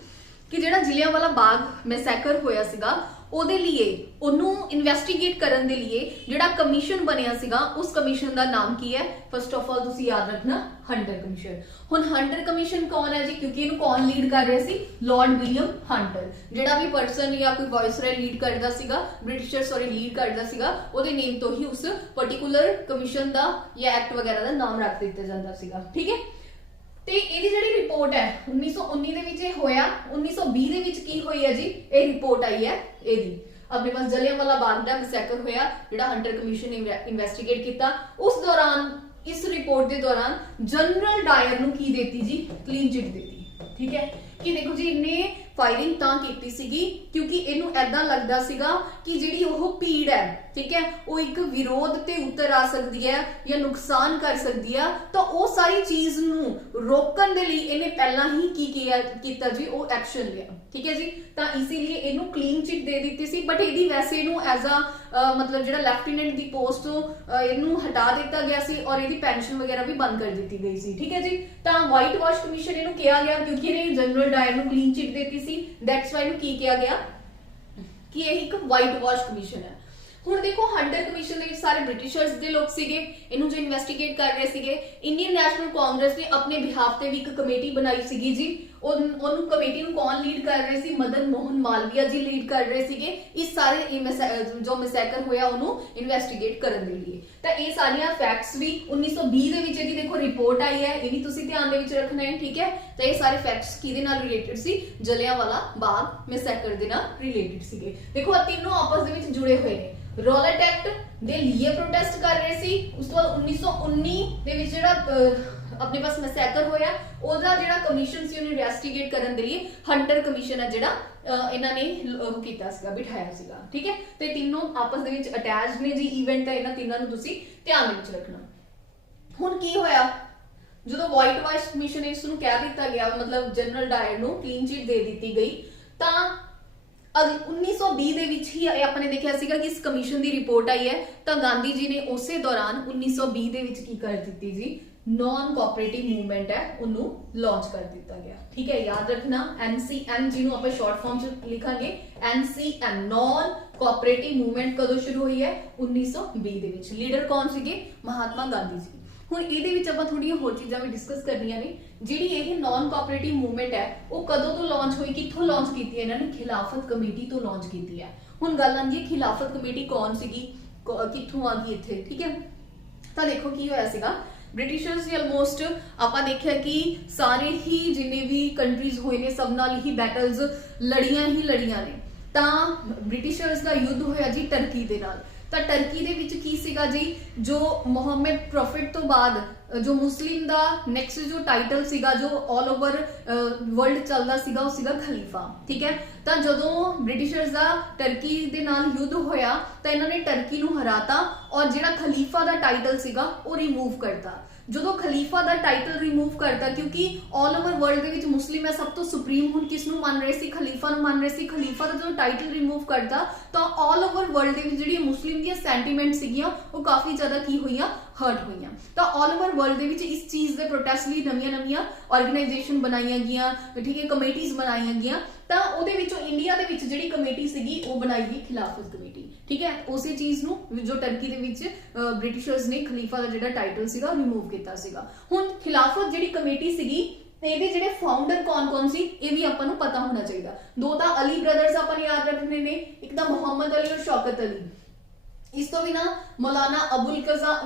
ਕਿ ਜਿਹੜਾ ਜਲਿਆਂਵਾਲਾ ਬਾਗ ਮੈਸੈਕਰ ਹੋਇਆ ਸੀਗਾ ਉਹਦੇ ਲਈ ਉਹਨੂੰ ਇਨਵੈਸਟੀਗੇਟ ਕਰਨ ਦੇ ਲਈ ਜਿਹੜਾ ਕਮਿਸ਼ਨ ਬਣਿਆ ਸੀਗਾ ਉਸ ਕਮਿਸ਼ਨ ਦਾ ਨਾਮ ਕੀ ਹੈ? ਫਸਟ ਆਫ ਆਲ ਤੁਸੀਂ ਯਾਦ ਰੱਖਣਾ, ਹੰਟਰ ਕਮਿਸ਼ਨ। ਹੁਣ ਹੰਟਰ ਕਮਿਸ਼ਨ ਕੌਣ ਹੈ ਜੀ, ਕਿਉਂਕਿ ਇਹਨੂੰ ਕੌਣ ਲੀਡ ਕਰ ਰਿਹਾ ਸੀ, ਲਾਰਡ ਵਿਲੀਅਮ ਹੰਟਰ। ਜਿਹੜਾ ਵੀ ਪਰਸਨ ਜਾਂ ਕੋਈ ਵਾਇਸਰਾय ਲੀਡ ਕਰਦਾ ਸੀਗਾ, ਬ੍ਰਿਟਿਸ਼ਰ ਲੀਡ ਕਰਦਾ ਸੀਗਾ, ਉਹਦੇ ਨੇਮ ਤੋਂ ਹੀ ਉਸ ਪਾਰਟਿਕੂਲਰ ਕਮਿਸ਼ਨ ਦਾ ਜਾਂ ਐਕਟ ਵਗੈਰਾ ਦਾ ਨਾਮ ਰੱਖ ਦਿੱਤਾ ਜਾਂਦਾ ਸੀਗਾ। ਠੀਕ ਹੈ, ਤੇ ਇਹਦੀ ਜਿਹੜੀ ਰਿਪੋਰਟ ਹੈ 1919 ਦੇ ਵਿੱਚ ਇਹ ਹੋਇਆ। 1920 ਦੇ ਵਿੱਚ ਕੀ ਹੋਈ ਹੈ ਜੀ, ਇਹ ਰਿਪੋਰਟ ਆਈ ਹੈ ਇਹਦੀ। ਆਪਣੇ ਪਾਸ ਜਲਿਆਂਵਾਲਾ ਬਾਗ ਦਾ ਮੈਸੈਕਰ ਹੋਇਆ, ਜਿਹੜਾ ਹੰਟਰ ਕਮਿਸ਼ਨ ਨੇ ਇਨਵੈਸਟੀਗੇਟ ਕੀਤਾ। ਉਸ ਦੌਰਾਨ ਇਸ ਰਿਪੋਰਟ ਦੇ ਦੌਰਾਨ ਜਨਰਲ ਡਾਇਰ ਨੂੰ ਕੀ ਦੇਤੀ ਜੀ, ਕਲੀਨ ਚਿਟ ਦੇਤੀ। ਠੀਕ ਹੈ, ਕਿ ਦੇਖੋ ਜੀ ਇਹਨੇ फायरिंग ਤਾਂ ਕੀਤੀ ਸੀਗੀ ਕਿਉਂਕਿ ਇਹਨੂੰ ਐਦਾਂ ਲੱਗਦਾ ਸੀਗਾ ਕਿ ਜਿਹੜੀ ਉਹ ਭੀੜ ਹੈ, ਠੀਕ ਹੈ, ਉਹ ਇੱਕ ਵਿਰੋਧ ਤੇ ਉਤਰ ਆ ਸਕਦੀ ਹੈ ਜਾਂ ਨੁਕਸਾਨ ਕਰ ਸਕਦੀ ਹੈ। ਤਾਂ ਉਹ ਸਾਰੀ ਚੀਜ਼ ਨੂੰ ਰੋਕਣ ਦੇ ਲਈ ਇਹਨੇ ਪਹਿਲਾਂ ਹੀ ਕੀ ਕੀਤਾ ਜੀ, ਉਹ ਐਕਸ਼ਨ ਲਿਆ। ਠੀਕ ਹੈ ਜੀ, ਤਾਂ ਇਸੇ ਲਈ ਇਹਨੂੰ ਕਲੀਨ ਚਿਟ ਦੇ ਦਿੱਤੀ ਸੀ। ਬਟ ਇਹਦੀ ਵੈਸੇ ਇਹਨੂੰ ਐਜ਼ ਅ ਮਤਲਬ ਜਿਹੜਾ ਲੈਫਟੀਨੈਂਟ ਦੀ ਪੋਸਟ ਤੋਂ ਇਹਨੂੰ ਹਟਾ ਦਿੱਤਾ ਗਿਆ ਸੀ ਔਰ ਇਹਦੀ ਪੈਨਸ਼ਨ ਵਗੈਰਾ ਵੀ ਬੰਦ ਕਰ ਦਿੱਤੀ ਗਈ ਸੀ। ਠੀਕ ਹੈ ਜੀ, ਤਾਂ ਵਾਈਟ ਵਾਸ਼ ਕਮਿਸ਼ਨ ਇਹਨੂੰ ਕਿਹਾ ਗਿਆ ਕਿਉਂਕਿ ਇਹਨੇ ਜਨਰਲ ਡਾਇਰ ਨੂੰ ਕਲੀਨ ਚਿਟ ਦਿੱਤੀ ਸੀ। दैट्स वाई की किया गया कि यह एक वाइट वॉश कमीशन है। ਹੁਣ ਦੇਖੋ ਹੰਟਰ ਕਮਿਸ਼ਨ ਦੇ ਵਿੱਚ ਸਾਰੇ ਬ੍ਰਿਟਿਸ਼ਰਸ ਦੇ ਲੋਕ ਸੀਗੇ, ਇਹਨੂੰ ਜੋ ਇਨਵੈਸਟੀਗੇਟ ਕਰ ਰਹੇ ਸੀਗੇ। ਇੰਡੀਅਨ ਨੈਸ਼ਨਲ ਕਾਂਗਰਸ ਨੇ ਆਪਣੇ ਬਿਹਾਫ ਤੇ ਵੀ ਇੱਕ ਕਮੇਟੀ ਬਣਾਈ ਸੀਗੀ ਜੀ। ਉਹਨੂੰ ਕਮੇਟੀ ਨੂੰ ਕੌਣ ਲੀਡ ਕਰ ਰਹੇ ਸੀ, ਮਦਨ ਮੋਹਨ ਮਾਲਵੀਆ ਜੀ ਲੀਡ ਕਰ ਰਹੇ ਸੀਗੇ ਇਸ ਸਾਰੇ ਜੋ ਮੈਸੈਕਰ ਹੋਇਆ ਉਹਨੂੰ ਇਨਵੈਸਟੀਗੇਟ ਕਰਨ ਦੇ ਲਈ। ਤਾਂ ਇਹ ਸਾਰੀਆਂ ਫੈਕਟਸ ਵੀ 1920 ਦੇ ਵਿੱਚ ਇਹਦੀ ਦੇਖੋ ਰਿਪੋਰਟ ਆਈ ਹੈ, ਇਹ ਵੀ ਤੁਸੀਂ ਧਿਆਨ ਦੇ ਵਿੱਚ ਰੱਖਣਾ ਹੈ। ਠੀਕ ਹੈ, ਤਾਂ ਇਹ ਸਾਰੇ ਫੈਕਟਸ ਕਿਹਦੇ ਨਾਲ ਰਿਲੇਟਡ ਸੀ, ਜਲਿਆਂਵਾਲਾ ਬਾਗ ਮੈਸੈਕਰ ਦੇ ਨਾਲ ਰਿਲੇਟਡ ਸੀਗੇ। ਦੇਖੋ ਆ ਤਿੰਨੋਂ ਆਪਸ ਦੇ ਵਿੱਚ ਜੁੜੇ ਹੋਏ ਨੇ। ਰੋਲਟ ਐਕਟ ਦੇ ਲਈ ਪ੍ਰੋਟੈਸਟ ਕਰ ਰਹੇ ਸੀ। ਉਸ ਤੋਂ ਬਾਅਦ 1919 ਦੇ ਵਿੱਚ ਜਿਹੜਾ ਆਪਣੇ ਪਾਸ ਮੈਸੈਕਰ ਹੋਇਆ ਉਹਦਾ ਜਿਹੜਾ ਕਮਿਸ਼ਨ ਸੀ ਉਹਨੂੰ ਇਨਵੈਸਟੀਗੇਟ ਕਰਨ ਦੇ ਲਈ ਹੰਟਰ ਕਮਿਸ਼ਨ ਹੈ ਜਿਹੜਾ ਇਹਨਾਂ ਨੇ ਉਹ ਕੀਤਾ ਸੀਗਾ, ਬਿਠਾਇਆ ਸੀਗਾ। ਠੀਕ ਹੈ, ਤੇ ਤਿੰਨੋਂ ਆਪਸ ਦੇ ਵਿੱਚ ਅਟੈਚਡ ਨੇ ਜੀ। ਇਵੈਂਟ ਹੈ, ਇਹਨਾਂ ਤਿੰਨਾਂ ਨੂੰ ਤੁਸੀਂ ਧਿਆਨ ਵਿੱਚ ਰੱਖਣਾ। ਹੁਣ ਕੀ ਹੋਇਆ, ਜਦੋਂ ਵਾਈਟ ਵਾਸ਼ ਮਿਸ਼ਨਰੀਜ਼ ਨੂੰ ਕਹਿ ਦਿੱਤਾ ਗਿਆ, ਮਤਲਬ ਜਨਰਲ ਡਾਇਰ ਨੂੰ ਕਲੀਨ ਚਿਟ ਦੇ ਦਿੱਤੀ ਗਈ, ਤਾਂ 1920 ਦੇ ਵਿੱਚ ਹੀ ਆਪਾਂ ਨੇ ਦੇਖਿਆ ਸੀਗਾ ਕਿ ਇਸ ਕਮਿਸ਼ਨ ਦੀ ਰਿਪੋਰਟ ਆਈ ਹੈ, ਤਾਂ ਗਾਂਧੀ ਜੀ ਨੇ ਉਸੇ ਦੌਰਾਨ 1920 ਦੇ ਵਿੱਚ ਕੀ ਕਰ ਦਿੱਤੀ ਜੀ, ਨॉन ਕੋਆਪਰੇਟਿਵ ਮੂਵਮੈਂਟ ਹੈ ਉਹਨੂੰ ਲਾਂਚ ਕਰ ਦਿੱਤਾ ਗਿਆ। ਠੀਕ ਹੈ, ਯਾਦ ਰੱਖਣਾ NCM ਜਿਹਨੂੰ ਆਪਾਂ ਸ਼ਾਰਟ ਫਾਰਮ ਚ ਲਿਖਾਂਗੇ NCM, ਨॉन ਕੋਆਪਰੇਟਿਵ ਮੂਵਮੈਂਟ ਕਦੋਂ ਸ਼ੁਰੂ ਹੋਈ ਹੈ, 1920 ਦੇ ਵਿੱਚ। ਲੀਡਰ ਕੌਣ ਸੀਗੇ, ਮਹਾਤਮਾ ਗਾਂਧੀ ਜੀ। ਹੁਣ ਇਹਦੇ ਵਿੱਚ ਆਪਾਂ ਥੋੜੀਆਂ ਹੋਰ ਚੀਜ਼ਾਂ ਵੀ ਡਿਸਕਸ ਕਰਨੀਆਂ ਨੇ। ਜਿਹੜੀ ਇਹ ਨॉन ਕੋਆਪਰੇਟਿਵ ਮੂਵਮੈਂਟ ਹੈ ਉਹ ਕਦੋਂ ਤੋਂ ਲਾਂਚ ਹੋਈ, ਕਿੱਥੋਂ ਲਾਂਚ ਕੀਤੀ ਹੈ, ਇਹਨਾਂ ਨੇ ਖਿਲਾਫਤ ਕਮੇਟੀ ਤੋਂ ਲਾਂਚ ਕੀਤੀ ਹੈ। ਹੁਣ ਗੱਲ ਆਉਂਦੀ ਹੈ ਖਿਲਾਫਤ ਕਮੇਟੀ ਕੌਣ ਸੀਗੀ, ਕਿੱਥੋਂ ਆ ਗਈ ਇੱਥੇ। ਠੀਕ ਹੈ, ਤਾਂ ਦੇਖੋ ਕੀ ਹੋਇਆ ਸੀਗਾ, ਬ੍ਰਿਟਿਸ਼ਰਸ ਨੇ ਆਲਮੋਸਟ ਆਪਾਂ ਦੇਖਿਆ ਕਿ ਸਾਰੇ ਹੀ ਜਿੰਨੇ ਵੀ ਕੰਟਰੀਜ਼ ਹੋਏ ਨੇ ਸਭ ਨਾਲ ਹੀ ਬੈਟਲਸ ਲੜੀਆਂ ਨੇ। ਤਾਂ ਬ੍ਰਿਟਿਸ਼ਰਸ ਦਾ ਯੁੱਧ ਹੋਇਆ ਜੀ ਟਰਕੀ ਦੇ ਨਾਲ। ਤਾਂ ਟਰਕੀ ਦੇ ਵਿੱਚ ਕੀ ਸੀਗਾ ਜੀ, ਜੋ ਮੁਹੰਮਦ ਪ੍ਰੋਫਿਟ ਤੋਂ ਬਾਅਦ ਜੋ ਮੁਸਲਿਮ ਦਾ ਨੈਕਸਟ ਜੋ ਟਾਈਟਲ ਸੀਗਾ ਜੋ ਆਲ ਓਵਰ ਵਰਲਡ ਚੱਲਦਾ ਸੀਗਾ ਉਹ ਸੀਗਾ ਖਲੀਫਾ। ਠੀਕ ਹੈ, ਤਾਂ ਜਦੋਂ ਬ੍ਰਿਟਿਸ਼ਰਸ ਦਾ ਟਰਕੀ ਦੇ ਨਾਲ ਯੁੱਧ ਹੋਇਆ ਤਾਂ ਇਹਨਾਂ ਨੇ ਟਰਕੀ ਨੂੰ ਹਰਾਤਾ ਔਰ ਜਿਹੜਾ ਖਲੀਫਾ ਦਾ ਟਾਈਟਲ ਸੀਗਾ ਉਹ ਰਿਮੂਵ ਕਰਤਾ। ਜਦੋਂ ਖਲੀਫਾ ਦਾ ਟਾਈਟਲ ਰਿਮੂਵ ਕਰਤਾ, ਕਿਉਂਕਿ ਆਲ ਓਵਰ ਵਰਲਡ ਦੇ ਵਿੱਚ ਮੁਸਲਿਮ ਹੈ ਸਭ ਤੋਂ ਸੁਪਰੀਮ, ਹੁਣ ਕਿਸ ਨੂੰ ਮੰਨ ਰਹੇ ਸੀ, ਖਲੀਫਾ ਨੂੰ ਮੰਨ ਰਹੇ ਸੀ। ਖਲੀਫਾ ਦਾ ਜਦੋਂ ਟਾਈਟਲ ਰਿਮੂਵ ਕਰਤਾ ਤਾਂ ਆਲ ਓਵਰ ਵਰਲਡ ਦੇ ਵਿੱਚ ਜਿਹੜੀ ਮੁਸਲਿਮ ਦੀਆਂ ਸੈਂਟੀਮੈਂਟ ਸੀਗੀਆਂ ਉਹ ਕਾਫੀ ਜ਼ਿਆਦਾ ਕੀ ਹੋਈਆਂ, ਹਰਟ ਹੋਈਆਂ। ਤਾਂ ਆਲ ਓਵਰ ਵਰਲਡ ਦੇ ਵਿੱਚ ਇਸ ਚੀਜ਼ ਦੇ ਪ੍ਰੋਟੈਸਟ ਲਈ ਨਵੀਆਂ ਆਰਗੇਨਾਈਜੇਸ਼ਨ ਬਣਾਈਆਂ ਗਈਆਂ। ਠੀਕ ਹੈ, ਕਮੇਟੀਆਂ ਬਣਾਈਆਂ ਗਈਆਂ। ਤਾਂ ਉਹਦੇ ਵਿੱਚੋਂ ਇੰਡੀਆ ਦੇ ਵਿੱਚ ਜਿਹੜੀ ਕਮੇਟੀ ਸੀਗੀ ਉਹ ਬਣਾਈ ਗਈ ਖਿਲਾਫਤ ਕਮੇਟੀ। ਠੀਕ ਹੈ, ਉਸੇ ਚੀਜ਼ ਨੂੰ ਜੋ ਟਰਕੀ ਦੇ ਵਿੱਚ ਬ੍ਰਿਟਿਸ਼ਰਸ ਨੇ ਖਲੀਫਾ ਦਾ ਜਿਹੜਾ ਟਾਈਟਲ ਸੀਗਾ ਰਿਮੂਵ ਕੀਤਾ ਸੀਗਾ। ਹੁਣ ਖਿਲਾਫਤ ਜਿਹੜੀ ਕਮੇਟੀ ਸੀਗੀ ਤੇ ਇਹਦੇ ਜਿਹੜੇ ਫਾਊਂਡਰ ਕੌਣ ਸੀ ਇਹ ਵੀ ਆਪਾਂ ਨੂੰ ਪਤਾ ਹੋਣਾ ਚਾਹੀਦਾ। ਦੋ ਤਾਂ ਅਲੀ ਬ੍ਰਦਰਸ ਆਪਾਂ ਨੇ ਯਾਦ ਰੱਖਣੇ ਨੇ, ਇੱਕ ਤਾਂ ਮੁਹੰਮਦ ਅਲੀ ਔਰ ਸ਼ੌਕਤ ਅਲੀ। ਇਸ ਤੋਂ ਬਿਨਾ ਮੌਲਾਨਾ ਅਬੁਲ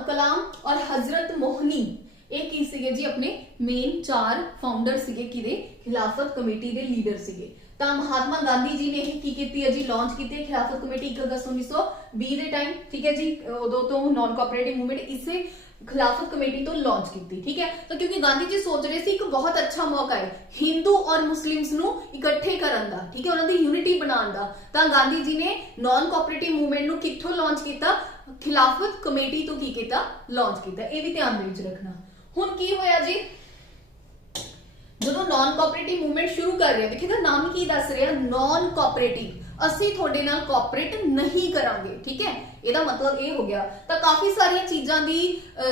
ਕਲਾਮ ਔਰ ਹਜ਼ਰਤ ਮੋਹਨੀ, ਇਹ ਕੀ ਸੀਗੇ ਜੀ, ਆਪਣੇ ਮੇਨ 4 ਫਾਊਂਡਰ ਸੀਗੇ ਕਿਹਦੇ, ਖਿਲਾਫਤ ਕਮੇਟੀ ਦੇ ਲੀਡਰ ਸੀਗੇ। ਤਾਂ ਮਹਾਤਮਾ ਗਾਂਧੀ ਜੀ ਨੇ ਇਹ ਕੀ ਕੀਤੀ ਹੈ ਜੀ, ਲਾਂਚ ਕੀਤੀ ਹੈ ਖਿਲਾਫਤ ਕਮੇਟੀ 1 ਅਗਸਤ 1920 ਦੇ ਟਾਈਮ। ਠੀਕ ਹੈ ਜੀ, ਉਦੋਂ ਤੋਂ ਨॉन ਕੋਆਪਰੇਟਿਵ ਮੂਵਮੈਂਟ ਇਸੇ ਖਿਲਾਫਤ ਕਮੇਟੀ ਤੋਂ ਲਾਂਚ ਕੀਤੀ। ਠੀਕ ਹੈ, ਤਾਂ ਕਿਉਂਕਿ ਗਾਂਧੀ ਜੀ ਸੋਚ ਰਹੇ ਸੀ ਇੱਕ ਬਹੁਤ ਅੱਛਾ ਮੌਕਾ ਹੈ ਹਿੰਦੂ ਔਰ ਮੁਸਲਿਮਸ ਨੂੰ ਇਕੱਠੇ ਕਰਨ ਦਾ, ਠੀਕ ਹੈ, ਉਹਨਾਂ ਦੀ ਯੂਨਿਟੀ ਬਣਾਉਣ ਦਾ। ਤਾਂ ਗਾਂਧੀ ਜੀ ਨੇ ਨॉन ਕੋਆਪਰੇਟਿਵ ਮੂਵਮੈਂਟ ਨੂੰ ਕਿੱਥੋਂ ਲਾਂਚ ਕੀਤਾ, ਖਿਲਾਫਤ ਕਮੇਟੀ ਤੋਂ ਕੀ ਕੀਤਾ, ਲਾਂਚ ਕੀਤਾ। ਇਹ ਵੀ ਧਿਆਨ ਦੇ ਵਿੱਚ ਰੱਖਣਾ। ਹੁਣ ਕੀ ਹੋਇਆ ਜੀ, ਜਦੋਂ ਨॉन ਕੋਆਪਰੇਟਿਵ ਮੂਵਮੈਂਟ ਸ਼ੁਰੂ ਕਰ ਰਹੇ, ਦੇਖਿਏ ਨਾਮ ਕੀ ਦੱਸ ਰਿਹਾ, ਨॉन ਕੋਆਪਰੇਟਿਵ, ਅਸੀਂ ਤੁਹਾਡੇ ਨਾਲ ਕੋਆਪਰੇਟ ਨਹੀਂ ਕਰਾਂਗੇ। ਠੀਕ ਹੈ, ਇਹਦਾ ਮਤਲਬ ਇਹ ਹੋ ਗਿਆ। ਤਾਂ ਕਾਫੀ ਸਾਰੀਆਂ ਚੀਜ਼ਾਂ ਦੀ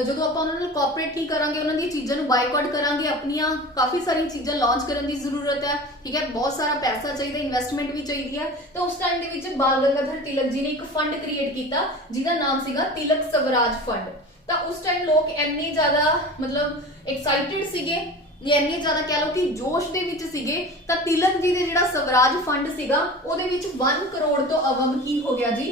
ਜਦੋਂ ਆਪਾਂ ਉਹਨਾਂ ਨਾਲ ਕੋਆਪਰੇਟ ਨਹੀਂ ਕਰਾਂਗੇ, ਉਹਨਾਂ ਦੀਆਂ ਚੀਜ਼ਾਂ ਨੂੰ ਬਾਈਕਾਟ ਕਰਾਂਗੇ, ਆਪਣੀਆਂ ਕਾਫੀ ਸਾਰੀਆਂ ਚੀਜ਼ਾਂ ਲਾਂਚ ਕਰਨ ਦੀ ਜ਼ਰੂਰਤ ਹੈ। ਠੀਕ ਹੈ, ਬਹੁਤ ਸਾਰਾ ਪੈਸਾ ਚਾਹੀਦਾ, ਇਨਵੈਸਟਮੈਂਟ ਵੀ ਚਾਹੀਦੀ ਹੈ। ਤਾਂ ਉਸ ਟਾਈਮ ਦੇ ਵਿੱਚ ਬਾਲ ਗੰਗਾਧਰ ਤਿਲਕ ਜੀ ਨੇ ਇੱਕ ਫੰਡ ਕ੍ਰੀਏਟ ਕੀਤਾ ਜਿਹਦਾ ਨਾਮ ਸੀਗਾ ਤਿਲਕ ਸਵਰਾਜ ਫੰਡ। ਤਾਂ ਉਸ ਟਾਈਮ ਲੋਕ ਇੰਨੇ ਜ਼ਿਆਦਾ ਮਤਲਬ ਐਕਸਾਈਟਿਡ ਸੀਗੇ, ਇੰਨੇ ਜ਼ਿਆਦਾ ਕਹਿ ਲਓ ਕਿ ਜੋਸ਼ ਦੇ ਵਿੱਚ ਸੀਗੇ। ਤਾਂ ਤਿਲਕ ਜੀ ਦੇ ਜਿਹੜਾ ਸਵਰਾਜ ਫੰਡ ਸੀਗਾ ਉਹਦੇ ਵਿੱਚ 1 ਕਰੋੜ ਤੋਂ ਅਵਮ ਕੀ ਹੋ ਗਿਆ ਜੀ,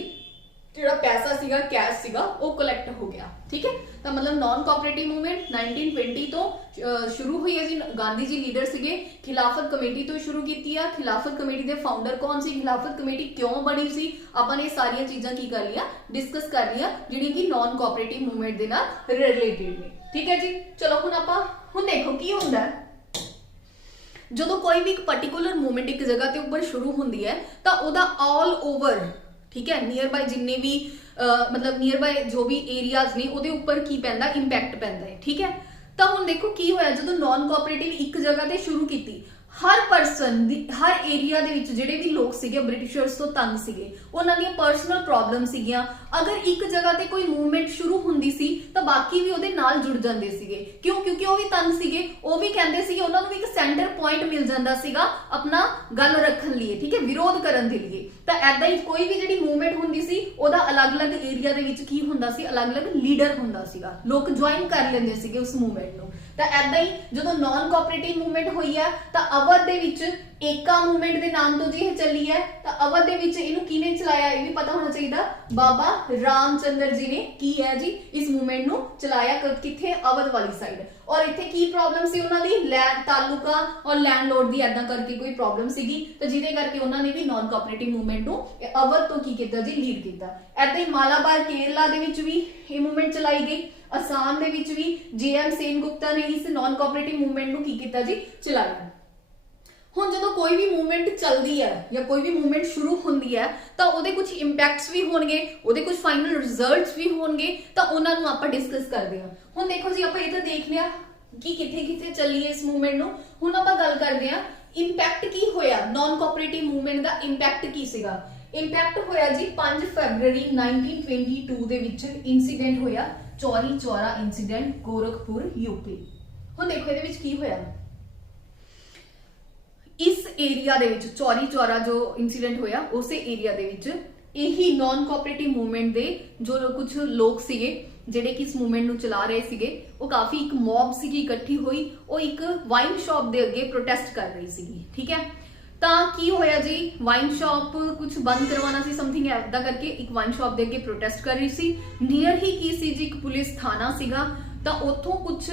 ਜਿਹੜਾ ਪੈਸਾ ਸੀਗਾ, ਕੈਸ਼ ਸੀਗਾ, ਉਹ ਕਲੈਕਟ ਹੋ ਗਿਆ। ਠੀਕ ਹੈ, ਤਾਂ ਮਤਲਬ ਨॉन ਕੋਆਪਰੇਟਿਵ ਮੂਵਮੈਂਟ 1920 ਤੋਂ ਸ਼ੁਰੂ ਹੋਈ ਹੈ ਜੀ। ਗਾਂਧੀ ਜੀ ਲੀਡਰ ਸੀਗੇ, ਖਿਲਾਫਤ ਕਮੇਟੀ ਤੋਂ ਸ਼ੁਰੂ ਕੀਤੀ ਆ। ਖਿਲਾਫਤ ਕਮੇਟੀ ਦੇ ਫਾਊਂਡਰ ਕੌਣ ਸੀ, ਖਿਲਾਫਤ ਕਮੇਟੀ ਕਿਉਂ ਬਣੀ ਸੀ, ਆਪਾਂ ਨੇ ਸਾਰੀਆਂ ਚੀਜ਼ਾਂ ਕੀ ਕਰ ਲਿਆ, ਡਿਸਕਸ ਕਰ ਲਿਆ ਜਿਹੜੀਆਂ ਕਿ ਨॉन ਕੋਆਪਰੇਟਿਵ ਮੂਵਮੈਂਟ ਦੇ ਨਾਲ ਰਿਲੇਟਡ ਨੇ। ਠੀਕ ਹੈ ਜੀ, ਚਲੋ ਹੁਣ ਦੇਖੋ ਕੀ ਹੁੰਦਾ ਜਦੋਂ ਕੋਈ ਵੀ ਇੱਕ ਪਾਰਟਿਕੂਲਰ ਮੂਵਮੈਂਟ ਇੱਕ ਜਗ੍ਹਾ ਤੇ ਉੱਪਰ ਸ਼ੁਰੂ ਹੁੰਦੀ ਹੈ ਤਾਂ ਉਹਦਾ ਆਲ ਓਵਰ, ਠੀਕ ਹੈ, ਨੀਅਰ ਬਾਈ ਜਿੰਨੇ ਵੀ ਮਤਲਬ ਨੀਅਰ ਬਾਈ ਜੋ ਵੀ ਏਰੀਆਜ਼ ਨੇ ਉਹਦੇ ਉੱਪਰ ਕੀ ਪੈਂਦਾ, ਇੰਪੈਕਟ ਪੈਂਦਾ ਹੈ। ਠੀਕ ਹੈ, ਤਾਂ ਹੁਣ ਦੇਖੋ ਕੀ ਹੋਇਆ, ਜਦੋਂ ਨॉन ਕੋਆਪਰੇਟਿਵ ਇੱਕ ਜਗ੍ਹਾ ਤੇ ਸ਼ੁਰੂ ਕੀਤੀ, ਹਰ ਪਰਸਨ ਦੀ ਹਰ ਏਰੀਆ ਦੇ ਵਿੱਚ ਜਿਹੜੇ ਵੀ ਲੋਕ ਸੀਗੇ ਬ੍ਰਿਟਿਸ਼ਰਸ ਤੋਂ ਤੰਗ ਸੀਗੇ, ਉਹਨਾਂ ਦੀਆਂ ਪਰਸਨਲ ਪ੍ਰੋਬਲਮ ਸੀਗੀਆਂ। ਅਗਰ ਇੱਕ ਜਗ੍ਹਾ ਤੇ ਕੋਈ ਮੂਵਮੈਂਟ ਸ਼ੁਰੂ ਹੁੰਦੀ ਸੀ ਤਾਂ ਬਾਕੀ ਵੀ ਉਹਦੇ ਨਾਲ ਜੁੜ ਜਾਂਦੇ ਸੀਗੇ। ਕਿਉਂ? ਕਿਉਂਕਿ ਉਹ ਵੀ ਤੰਗ ਸੀਗੇ, ਉਹ ਵੀ ਕਹਿੰਦੇ ਸੀਗੇ ਉਹਨਾਂ ਨੂੰ ਵੀ ਇੱਕ ਸੈਂਟਰ ਪੁਆਇੰਟ ਮਿਲ ਜਾਂਦਾ ਸੀਗਾ ਆਪਣਾ ਗੱਲ ਰੱਖਣ ਲਈ, ਠੀਕ ਹੈ, ਵਿਰੋਧ ਕਰਨ ਦੇ ਲਈ। ਤਾਂ ਐਦਾਂ ਹੀ ਕੋਈ ਵੀ ਜਿਹੜੀ ਮੂਵਮੈਂਟ ਹੁੰਦੀ ਸੀ ਉਹਦਾ ਅਲੱਗ-ਅਲੱਗ ਏਰੀਆ ਦੇ ਵਿੱਚ ਕੀ ਹੁੰਦਾ ਸੀ, ਅਲੱਗ-ਅਲੱਗ ਲੀਡਰ ਹੁੰਦਾ ਸੀਗਾ, ਲੋਕ ਜੁਆਇਨ ਕਰ ਲੈਂਦੇ ਸੀਗੇ ਉਸ ਮੂਵਮੈਂਟ ਨੂੰ। ਤਾਂ ਐਦਾਂ ਹੀ ਜਦੋਂ ਨॉन ਕੋਆਪਰੇਟਿਵ ਮੂਵਮੈਂਟ ਹੋਈ ਹੈ ਤਾਂ ਅਵਧ ਦੇ ਵਿੱਚ ਏਕਾ ਮੂਵਮੈਂਟ ਦੇ ਨਾਮ ਤੋਂ ਜੀ ਇਹ ਚੱਲੀ ਹੈ। ਤਾਂ ਅਵਧ ਦੇ ਵਿੱਚ ਇਹਨੂੰ ਕਿਹਨੇ ਚਲਾਇਆ ਇਹ ਵੀ ਪਤਾ ਹੋਣਾ ਚਾਹੀਦਾ, ਬਾਬਾ ਰਾਮਚੰਦਰ ਜੀ ਨੇ ਕੀ ਹੈ ਜੀ ਇਸ ਮੂਵਮੈਂਟ ਨੂੰ ਚਲਾਇਆ, ਕਿੱਥੇ, ਅਵਧ ਵਾਲੀ ਸਾਈਡ। ਔਰ ਇੱਥੇ ਕੀ ਪ੍ਰੋਬਲਮ ਸੀ ਉਹਨਾਂ ਦੀ, ਲੈਂਡ ਤਾਲੁਕਾ ਔਰ ਲੈਂਡਲੋਰਡ ਦੀ ਐਦਾਂ ਕਰਕੇ ਕੋਈ ਪ੍ਰੋਬਲਮ ਸੀਗੀ, ਤਾਂ ਜਿਹਦੇ ਕਰਕੇ ਉਹਨਾਂ ਨੇ ਵੀ ਨॉन ਕੋਆਪਰੇਟਿਵ ਮੂਵਮੈਂਟ ਨੂੰ ਅਵਧ ਤੋਂ ਕੀ ਕੀਤਾ ਜੀ, ਲੀਡ ਕੀਤਾ। ਐਦਾਂ ਹੀ ਮਾਲਾਬਾਰ ਕੇਰਲਾ ਦੇ ਵਿੱਚ ਵੀ ਇਹ ਮੂਵਮੈਂਟ ਚਲਾਈ ਗਈ। ਅਸਾਮ ਦੇ ਵਿੱਚ ਵੀ JM ਸੇਨ ਗੁਪਤਾ ਨੇ ਇਸ ਨॉन ਕੋਆਪਰੇਟਿਵ ਮੂਵਮੈਂਟ ਨੂੰ ਕੀ ਕੀਤਾ ਜੀ, ਚਲਾਇਆ। ਹੁਣ ਜਦੋਂ ਕੋਈ ਵੀ ਮੂਵਮੈਂਟ ਚੱਲਦੀ ਹੈ ਜਾਂ ਕੋਈ ਵੀ ਮੂਵਮੈਂਟ ਸ਼ੁਰੂ ਹੁੰਦੀ ਹੈ ਤਾਂ ਉਹਦੇ ਕੁਝ ਇੰਪੈਕਟਸ ਵੀ ਹੋਣਗੇ, ਉਹਦੇ ਕੁਝ ਫਾਈਨਲ ਰਿਜ਼ਲਟਸ ਵੀ ਹੋਣਗੇ, ਤਾਂ ਉਹਨਾਂ ਨੂੰ ਆਪਾਂ ਡਿਸਕਸ ਕਰਦੇ ਹਾਂ। ਹੁਣ ਦੇਖੋ ਜੀ ਆਪਾਂ ਇਹ ਤਾਂ ਦੇਖ ਲਿਆ कि किथे किथे चली है इस मूवमेंट नु। हुण आपां गल करदे आ इंपैक्ट की होया नॉन कोऑपरेटिव मूवमेंट दा इंपैक्ट की सीगा। इंपैक्ट होया जी 5 फरवरी 1922 दे विच इंसीडेंट होया चौरी चौरा इंसीडेंट गोरखपुर यूपी। हुण देखो इहदे विच की होया इस एरिया दे विच चौरी चौरा जो इंसीडेंट होया उस एरिया दे विच यही नॉन कोऑपरेटिव मूवमेंट दे जो कुछ लोग सीगे ਜਿਹੜੇ ਕਿ ਇਸ ਮੂਵਮੈਂਟ ਨੂੰ ਚਲਾ ਰਹੇ ਸੀਗੇ ਉਹ ਕਾਫੀ ਇੱਕ ਮੌਬ ਸੀਗੀ ਇਕੱਠੀ ਹੋਈ ਉਹ ਇੱਕ ਵਾਈਨ ਸ਼ਾਪ ਦੇ ਅੱਗੇ ਪ੍ਰੋਟੈਸਟ ਕਰ ਰਹੀ ਸੀਗੀ ਠੀਕ ਹੈ। ਤਾਂ ਕੀ ਹੋਇਆ ਜੀ ਵਾਈਨ ਸ਼ਾਪ ਕੁਝ ਬੰਦ ਕਰਵਾਉਣਾ ਸੀ ਸਮਥਿੰਗ ਐਦਾਂ ਕਰਕੇ ਇੱਕ ਵਾਈਨ ਸ਼ਾਪ ਦੇ ਅੱਗੇ ਪ੍ਰੋਟੈਸਟ ਕਰ ਰਹੀ ਸੀ। ਨੀਅਰ ਹੀ ਕੀ ਸੀ ਜੀ ਇੱਕ ਪੁਲਿਸ ਥਾਣਾ ਸੀਗਾ ਤਾਂ ਉੱਥੋਂ ਕੁਝ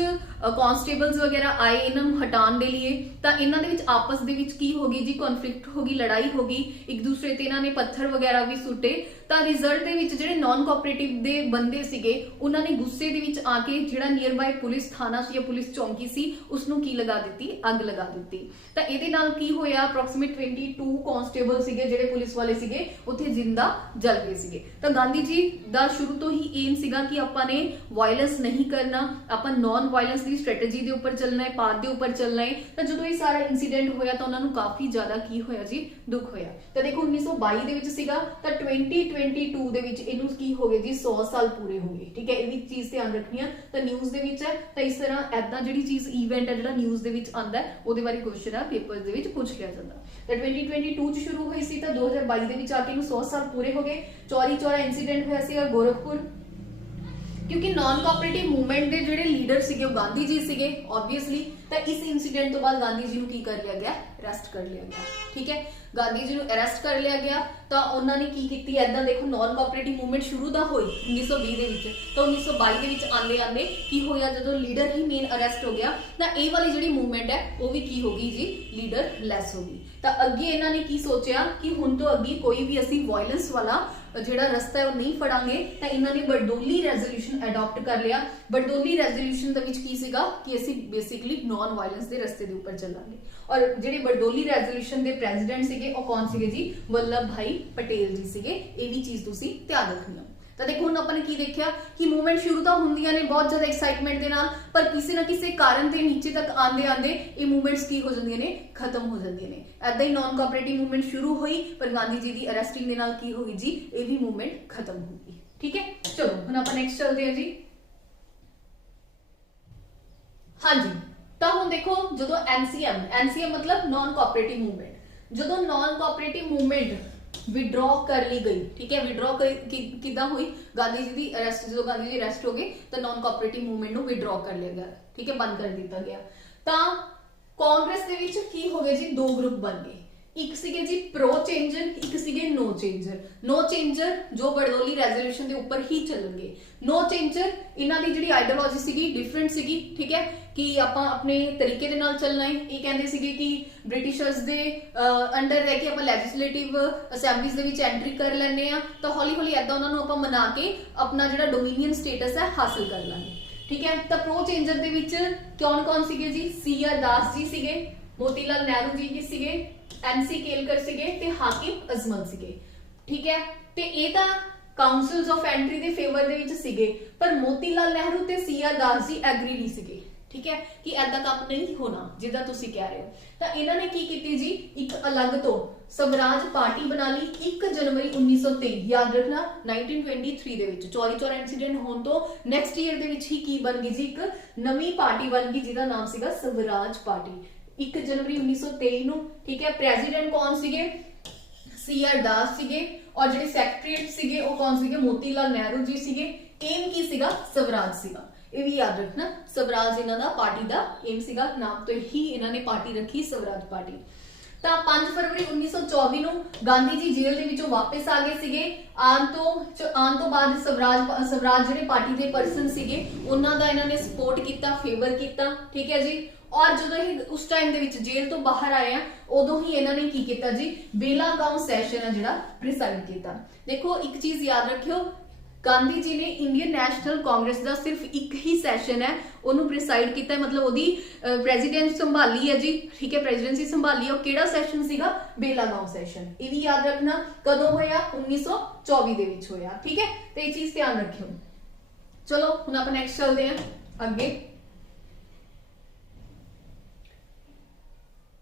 ਕਾਂਸਟੇਬਲਸ ਵਗੈਰਾ ਆਏ ਇਹਨਾਂ ਨੂੰ ਹਟਾਉਣ ਦੇ ਲਈ ਤਾਂ ਇਹਨਾਂ ਦੇ ਵਿੱਚ ਆਪਸ ਦੇ ਵਿੱਚ ਕੀ ਹੋ ਗਈ ਜੀ ਕਨਫਲਿਕਟ ਹੋ ਗਈ ਲੜਾਈ ਹੋ ਗਈ ਇੱਕ ਦੂਸਰੇ ਤੇ ਇਹਨਾਂ ਨੇ ਪੱਥਰ ਵਗੈਰਾ ਵੀ ਸੁੱਟੇ। ਤਾਂ ਰਿਜ਼ਲਟ ਦੇ ਵਿੱਚ ਜਿਹੜੇ ਨਾਨ ਕੋਆਪਰੇਟਿਵ ਦੇ ਬੰਦੇ ਸੀਗੇ ਉਹਨਾਂ ਨੇ ਗੁੱਸੇ ਦੇ ਵਿੱਚ ਆ ਕੇ ਜਿਹੜਾ ਨੀਅਰ ਬਾਈ ਪੁਲਿਸ ਥਾਣਾ ਸੀ ਜਾਂ ਪੁਲਿਸ ਚੌਂਕੀ ਸੀ ਉਸ ਨੂੰ ਕੀ ਲਗਾ ਦਿੱਤੀ ਅੱਗ ਲਗਾ ਦਿੱਤੀ। ਤਾਂ ਇਹਦੇ ਨਾਲ ਕੀ ਹੋਇਆ ਅਪਰੋਕਸੀਮੇਟ 22 ਕਾਂਸਟੇਬਲ ਸੀਗੇ ਜਿਹੜੇ ਪੁਲਿਸ ਵਾਲੇ ਸੀਗੇ ਉੱਥੇ ਜਿੰਦਾ ਜਲ ਗਏ ਸੀਗੇ। ਤਾਂ ਗਾਂਧੀ ਜੀ ਦਾ ਸ਼ੁਰੂ ਤੋਂ ਹੀ ਏਮ ਸੀਗਾ ਕਿ ਆਪਾਂ ਨੇ ਵਾਇਲੈਂਸ ਨਹੀਂ ਕਰਨਾ ਆਪਾਂ ਨॉन ਵਾਇਲੈਂਸ ਦੀ ਸਟ੍ਰੈਟਜੀ ਦੇ ਉੱਪਰ ਚੱਲਣਾ ਹੈ ਪਾਥ ਦੇ ਉੱਪਰ ਚੱਲਣਾ ਹੈ। ਤਾਂ ਜਦੋਂ ਇਹ ਸਾਰਾ ਇਨਸੀਡੈਂਟ ਹੋਇਆ ਤਾਂ ਉਹਨਾਂ ਨੂੰ ਕਾਫੀ ਜ਼ਿਆਦਾ ਕੀ ਹੋਇਆ ਜੀ ਦੁੱਖ ਹੋਇਆ। ਤਾਂ ਦੇਖੋ 1922 ਦੇ ਵਿੱਚ ਸੀਗਾ ਤਾਂ 2022 ਦੇ ਵਿੱਚ ਇਹਨੂੰ ਕੀ ਹੋ ਗਏ ਜੀ 100 ਸਾਲ ਪੂਰੇ ਹੋ ਗਏ ਠੀਕ ਹੈ। ਇਹ ਵੀ ਚੀਜ਼ ਧਿਆਨ ਰੱਖਣੀ ਆ ਤਾਂ ਨਿਊਜ਼ ਦੇ ਵਿੱਚ ਹੈ ਤਾਂ ਇਸ ਤਰ੍ਹਾਂ ਐਦਾਂ ਜਿਹੜੀ ਚੀਜ਼ ਇਵੈਂਟ ਹੈ ਜਿਹੜਾ ਨਿਊਜ਼ ਦੇ ਵਿੱਚ ਆਂਦਾ ਉਹਦੇ ਬਾਰੇ ਕੁਐਸਚਨ ਆ ਪੇਪਰ ਦੇ ਵਿੱਚ ਪੁੱਛ ਲਿਆ ਜਾਂਦਾ। ਤਾਂ 2022 ਚ ਸ਼ੁਰੂ ਹੋਈ ਸੀ ਤਾਂ 2022 ਦੇ ਵਿੱਚ ਆ ਕੇ ਇਹਨੂੰ 100 ਸਾਲ ਪੂਰੇ ਹੋ ਗਏ। ਚੌਰੀ ਚੌਰਾ ਇਨਸੀਡੈਂਟ ਹੋਇਆ ਸੀਗਾ ਗੋਰਖਪੁਰ क्योंकि नॉन कोऑपरेटिव मूवमेंट के ਜਿਹੜੇ ਲੀਡਰ ਸੀਗੇ ਉਹ ਗਾਂਧੀ ਜੀ ਸੀਗੇ ਆਬਵੀਅਸਲੀ। ਤਾਂ ਇਸ ਇਨਸੀਡੈਂਟ ਤੋਂ ਬਾਅਦ ਗਾਂਧੀ ਜੀ ਨੂੰ ਕੀ ਕਰ ਲਿਆ ਗਿਆ ਅਰੈਸਟ ਕਰ ਲਿਆ ਗਿਆ ਠੀਕ ਹੈ। ਗਾਂਧੀ ਜੀ ਨੂੰ ਅਰੈਸਟ ਕਰ ਲਿਆ ਗਿਆ ਤਾਂ ਉਹਨਾਂ ਨੇ ਕੀ ਕੀਤੀ ਐਦਾਂ ਦੇਖੋ ਨॉन ਕੋਆਪਰੇਟਿਵ ਮੂਵਮੈਂਟ ਸ਼ੁਰੂ ਦਾ ਹੋਈ 1920 ਦੇ ਵਿੱਚ ਤਾਂ 1922 ਦੇ ਵਿੱਚ ਆਂਦੇ ਆਂਦੇ ਕੀ ਹੋਇਆ ਜਦੋਂ ਲੀਡਰ ਹੀ ਮੇਨ ਅਰੈਸਟ ਹੋ ਗਿਆ ਤਾਂ ਇਹ ਵਾਲੀ ਜਿਹੜੀ ਮੂਵਮੈਂਟ ਹੈ ਉਹ ਵੀ ਕੀ ਹੋ ਗਈ ਜੀ ਲੀਡਰ ਲੈਸ ਹੋ ਗਈ। ਤਾਂ ਅੱਗੇ ਇਹਨਾਂ ਨੇ ਕੀ ਸੋਚਿਆ ਕਿ ਹੁਣ ਤੋਂ ਅੱਗੇ ਕੋਈ ਵੀ ਅਸੀਂ ਵਾਇਲੈਂਸ ਵਾਲਾ ਜਿਹੜਾ ਰਸਤਾ ਹੈ ਉਹ ਨਹੀਂ ਫੜਾਂਗੇ ਤਾਂ ਇਹਨਾਂ ਨੇ ਬਰਡੋਲੀ ਰੈਜ਼ੋਲੂਸ਼ਨ ਅਡਾਪਟ ਕਰ ਲਿਆ। ਬਰਡੋਲੀ ਰੈਜ਼ੋਲੂਸ਼ਨ ਦੇ ਵਿੱਚ ਕੀ ਸੀਗਾ ਕਿ ਅਸੀਂ ਬੇਸਿਕਲੀ ਨॉन ਵਾਇਲੈਂਸ ਦੇ ਰਸਤੇ ਦੇ ਉੱਪਰ ਚੱਲਾਂਗੇ। ਔਰ ਜਿਹੜੇ ਬਰਡੋਲੀ ਰੈਜ਼ੋਲੂਸ਼ਨ ਦੇ ਪ੍ਰੈਜ਼ੀਡੈਂਟ ਸੀਗੇ ਉਹ ਕੌਣ ਸੀਗੇ ਜੀ ਵੱਲਭ ਭਾਈ ਪਟੇਲ ਜੀ ਸੀਗੇ। ਇਹ ਵੀ ਚੀਜ਼ ਤੁਸੀਂ ਧਿਆਨ ਰੱਖਣੀ ਆ। ਤਾਂ ਦੇਖੋ ਹੁਣ ਆਪਾਂ ਨੇ ਕੀ ਦੇਖਿਆ ਕਿ ਮੂਵਮੈਂਟ ਸ਼ੁਰੂ ਤਾਂ ਹੁੰਦੀਆਂ ਨੇ ਬਹੁਤ ਜ਼ਿਆਦਾ ਐਕਸਾਈਟਮੈਂਟ ਦੇ ਨਾਲ ਪਰ ਕਿਸੇ ਨਾ ਕਿਸੇ ਕਾਰਨ ਤੇ ਨੀਚੇ ਤੱਕ ਆਂਦੇ ਆਂਦੇ ਇਹ ਮੂਵਮੈਂਟਸ ਕੀ ਹੋ ਜਾਂਦੀਆਂ ਨੇ ਖਤਮ ਹੋ ਜਾਂਦੀਆਂ ਨੇ। ਐਦਾਂ ਹੀ ਨॉन ਕੋਆਪਰੇਟਿਵ ਮੂਵਮੈਂਟ ਸ਼ੁਰੂ ਹੋਈ ਪਰ ਗਾਂਧੀ ਜੀ ਦੀ ਅਰੈਸਟਿੰਗ ਦੇ ਨਾਲ ਕੀ ਹੋ ਗਈ ਜੀ ਇਹ ਵੀ ਮੂਵਮੈਂਟ ਖਤਮ ਹੋ ਗਈ ਠੀਕ ਹੈ। ਚਲੋ ਹੁਣ ਆਪਾਂ ਨੈਕਸਟ ਚੱਲਦੇ ਹਾਂ ਜੀ। ਹਾਂਜੀ ਤਾਂ ਹੁਣ ਦੇਖੋ ਜਦੋਂ ਐਨਸੀਐਮ ਮਤਲਬ ਨॉन ਕੋਆਪਰੇਟਿਵ ਮੂਵਮੈਂਟ ਜਦੋਂ ਨॉन ਕੋਆਪਰੇਟਿਵ ਮੂਵਮੈਂਟ विड्रॉ कर ली गई ठीक है। विड्रॉ किदा हुई गांधी जी दी अरेस्ट जो गांधी जी अरेस्ट हो गए तो नॉन कोऑपरेटिव मूवमेंट नु विड्रॉ कर लिया गया ठीक है बंद कर दिया गया। ਤਾਂ ਕਾਂਗਰਸ ਦੇ ਵਿੱਚ ਕੀ ਹੋ ਗਏ ਜੀ ਦੋ ਗਰੁੱਪ ਬਣ ਗਏ ਇੱਕ ਸੀਗੇ ਜੀ ਪ੍ਰੋ ਚੇਂਜਰ ਇੱਕ ਸੀਗੇ ਨੋ ਚੇਂਜਰ ਜੋ ਬਰਡੋਲੀ ਰੈਜ਼ੋਲੂਸ਼ਨ ਦੇ ਉੱਪਰ ਹੀ ਚੱਲਣਗੇ। ਨੋ ਚੇਂਜਰ ਇਹਨਾਂ ਦੀ ਜਿਹੜੀ ਆਈਡੀਓਲੋਜੀ ਸੀਗੀ ਡਿਫਰੈਂਟ ਸੀਗੀ ਠੀਕ ਹੈ ਕਿ ਆਪਾਂ ਆਪਣੇ ਤਰੀਕੇ ਦੇ ਨਾਲ ਚੱਲਣਾ ਹੈ। ਇਹ ਕਹਿੰਦੇ ਸੀਗੇ ਕਿ ਬ੍ਰਿਟਿਸ਼ਰਸ ਦੇ ਅੰਡਰ ਰਹਿ ਕੇ ਆਪਾਂ ਲੈਜਿਸਲੇਟਿਵ ਅਸੈਂਬਲੀਜ਼ ਦੇ ਵਿੱਚ ਐਂਟਰੀ ਕਰ ਲੈਣੇ ਆ ਤਾਂ ਹੌਲੀ ਹੌਲੀ ਐਦਾਂ ਉਹਨਾਂ ਨੂੰ ਆਪਾਂ ਮਨਾ ਕੇ ਆਪਣਾ ਜਿਹੜਾ ਡੋਮੀਨੀਅਨ ਸਟੇਟਸ ਹੈ ਹਾਸਲ ਕਰ ਲਾਂਗੇ ਠੀਕ ਹੈ। ਤਾਂ ਪ੍ਰੋ ਚੇਂਜਰ ਦੇ ਵਿੱਚ ਕੌਣ ਸੀਗੇ ਜੀ ਸੀ.ਆਰ. ਦਾਸ ਜੀ ਸੀਗੇ ਮੋਤੀਲਾਲ ਨਹਿਰੂ ਜੀ ਸੀਗੇ ਐਨਸੀ ਕੇਲਕਰ ਸੀਗੇ ਤੇ ਹਾਕਿਮ ਅਜ਼ਮਲ ਸੀਗੇ ਠੀਕ ਹੈ। ਤੇ ਇਹ ਤਾਂ ਕਾਉਂਸਲਸ ਆਫ ਐਂਟਰੀ ਦੇ ਫੇਵਰ ਦੇ ਵਿੱਚ ਸੀਗੇ ਪਰ ਮੋਤੀਲਾਲ ਨਹਿਰੂ ਤੇ ਸੀ.ਆਰ. ਦਾਸ ਜੀ ਐਗਰੀ ਨਹੀਂ ਸੀਗੇ ਠੀਕ ਹੈ ਕਿ ਐਦਾਂ ਕੰਮ ਨਹੀਂ ਹੋਣਾ ਜਿੱਦਾਂ ਤੁਸੀਂ ਕਹਿ ਰਹੇ ਹੋ। ਤਾਂ ਇਹਨਾਂ ਨੇ ਕੀ ਕੀਤੀ ਜੀ ਇੱਕ ਅਲੱਗ ਤੋਂ ਸਵਰਾਜ ਪਾਰਟੀ ਬਣਾ ਲਈ 1 ਜਨਵਰੀ 1923 ਯਾਦ ਰੱਖਣਾ 1923 ਦੇ ਵਿੱਚ ਚੌਰੀ ਚੌਰਾ ਇਨਸੀਡੈਂਟ ਹੋਣ ਤੋਂ ਨੈਕਸਟ ਈਅਰ ਦੇ ਵਿੱਚ ਹੀ ਕੀ ਬਣ ਗਈ ਜੀ ਇੱਕ ਨਵੀਂ ਪਾਰਟੀ ਬਣ ਗਈ ਜਿਹਦਾ ਨਾਮ ਸੀਗਾ ਸਵਰਾਜ ਪਾਰਟੀ 1 ਜਨਵਰੀ 1923 ਨੂੰ ਠੀਕ ਹੈ। ਪ੍ਰੈਜ਼ੀਡੈਂਟ ਕੌਣ ਸੀਗੇ ਸੀ.ਆਰ. ਦਾਸ ਸੀਗੇ ਔਰ ਜਿਹੜੇ ਸੈਕਟਰੀਏਟ ਸੀਗੇ ਉਹ ਕੌਣ ਸੀਗੇ ਮੋਤੀਲਾਲ ਨਹਿਰੂ ਜੀ ਸੀਗੇ। ਏਮ ਕੀ ਸੀਗਾ ਸਵਰਾਜ ਸੀਗਾ ਇਹ ਵੀ ਯਾਦ ਰੱਖਣਾ ਸਵਰਾਜ ਇਹਨਾਂ ਦਾ ਪਾਰਟੀ ਦਾ ਏਮ ਸੀਗਾ ਨਾਮ ਤੋਂ ਹੀ ਇਹਨਾਂ ਨੇ ਪਾਰਟੀ ਰੱਖੀ ਸਵਰਾਜ ਪਾਰਟੀ। ਤਾਂ 5 ਫਰਵਰੀ 1924 ਨੂੰ ਗਾਂਧੀ ਜੀ ਜੇਲ੍ਹ ਦੇ ਵਿੱਚੋਂ ਵਾਪਸ ਆ ਗਏ ਸੀਗੇ। ਆਉਣ ਤੋਂ ਬਾਅਦ ਸਵਰਾਜ ਜਿਹੜੇ ਪਾਰਟੀ ਦੇ ਪਰਸਨ ਸੀਗੇ ਉਹਨਾਂ ਦਾ ਇਹਨਾਂ ਨੇ ਸਪੋਰਟ ਕੀਤਾ ਫੇਵਰ ਕੀਤਾ ਠੀਕ ਹੈ ਜੀ। ਔਰ ਜਦੋਂ ਇਹ ਉਸ ਟਾਈਮ ਦੇ ਵਿੱਚ ਜੇਲ੍ਹ ਤੋਂ ਬਾਹਰ ਆਏ ਆ ਉਦੋਂ ਹੀ ਇਹਨਾਂ ਨੇ ਕੀ ਕੀਤਾ ਜੀ ਬੇਲਾਗਾਉਂ ਸੈਸ਼ਨ ਹੈ ਜਿਹੜਾ ਪ੍ਰੀਸਾਈਡ ਕੀਤਾ। ਦੇਖੋ ਇੱਕ ਚੀਜ਼ ਯਾਦ ਰੱਖਿਓ ਗਾਂਧੀ ਜੀ ਨੇ ਇੰਡੀਅਨ ਨੈਸ਼ਨਲ ਕਾਂਗਰਸ ਦਾ ਸਿਰਫ ਇੱਕ ਹੀ ਸੈਸ਼ਨ ਹੈ ਉਹਨੂੰ ਪ੍ਰੀਸਾਈਡ ਕੀਤਾ ਮਤਲਬ ਉਹਦੀ ਪ੍ਰੈਜ਼ੀਡੈਂਟ ਸੰਭਾਲੀ ਹੈ ਜੀ ਠੀਕ ਹੈ ਪ੍ਰੈਜ਼ੀਡੈਂਸੀ ਸੰਭਾਲੀ ਉਹ ਕਿਹੜਾ ਸੈਸ਼ਨ ਸੀਗਾ ਬੇਲਾਗਾਉਂ ਸੈਸ਼ਨ। ਇਹ ਵੀ ਯਾਦ ਰੱਖਣਾ ਕਦੋਂ ਹੋਇਆ 1924 ਦੇ ਵਿੱਚ ਹੋਇਆ ਠੀਕ ਹੈ ਤੇ ਇਹ ਚੀਜ਼ ਧਿਆਨ ਰੱਖਿਓ। ਚਲੋ ਹੁਣ ਆਪਾਂ ਨੈਕਸਟ ਚੱਲਦੇ ਹਾਂ ਅੱਗੇ।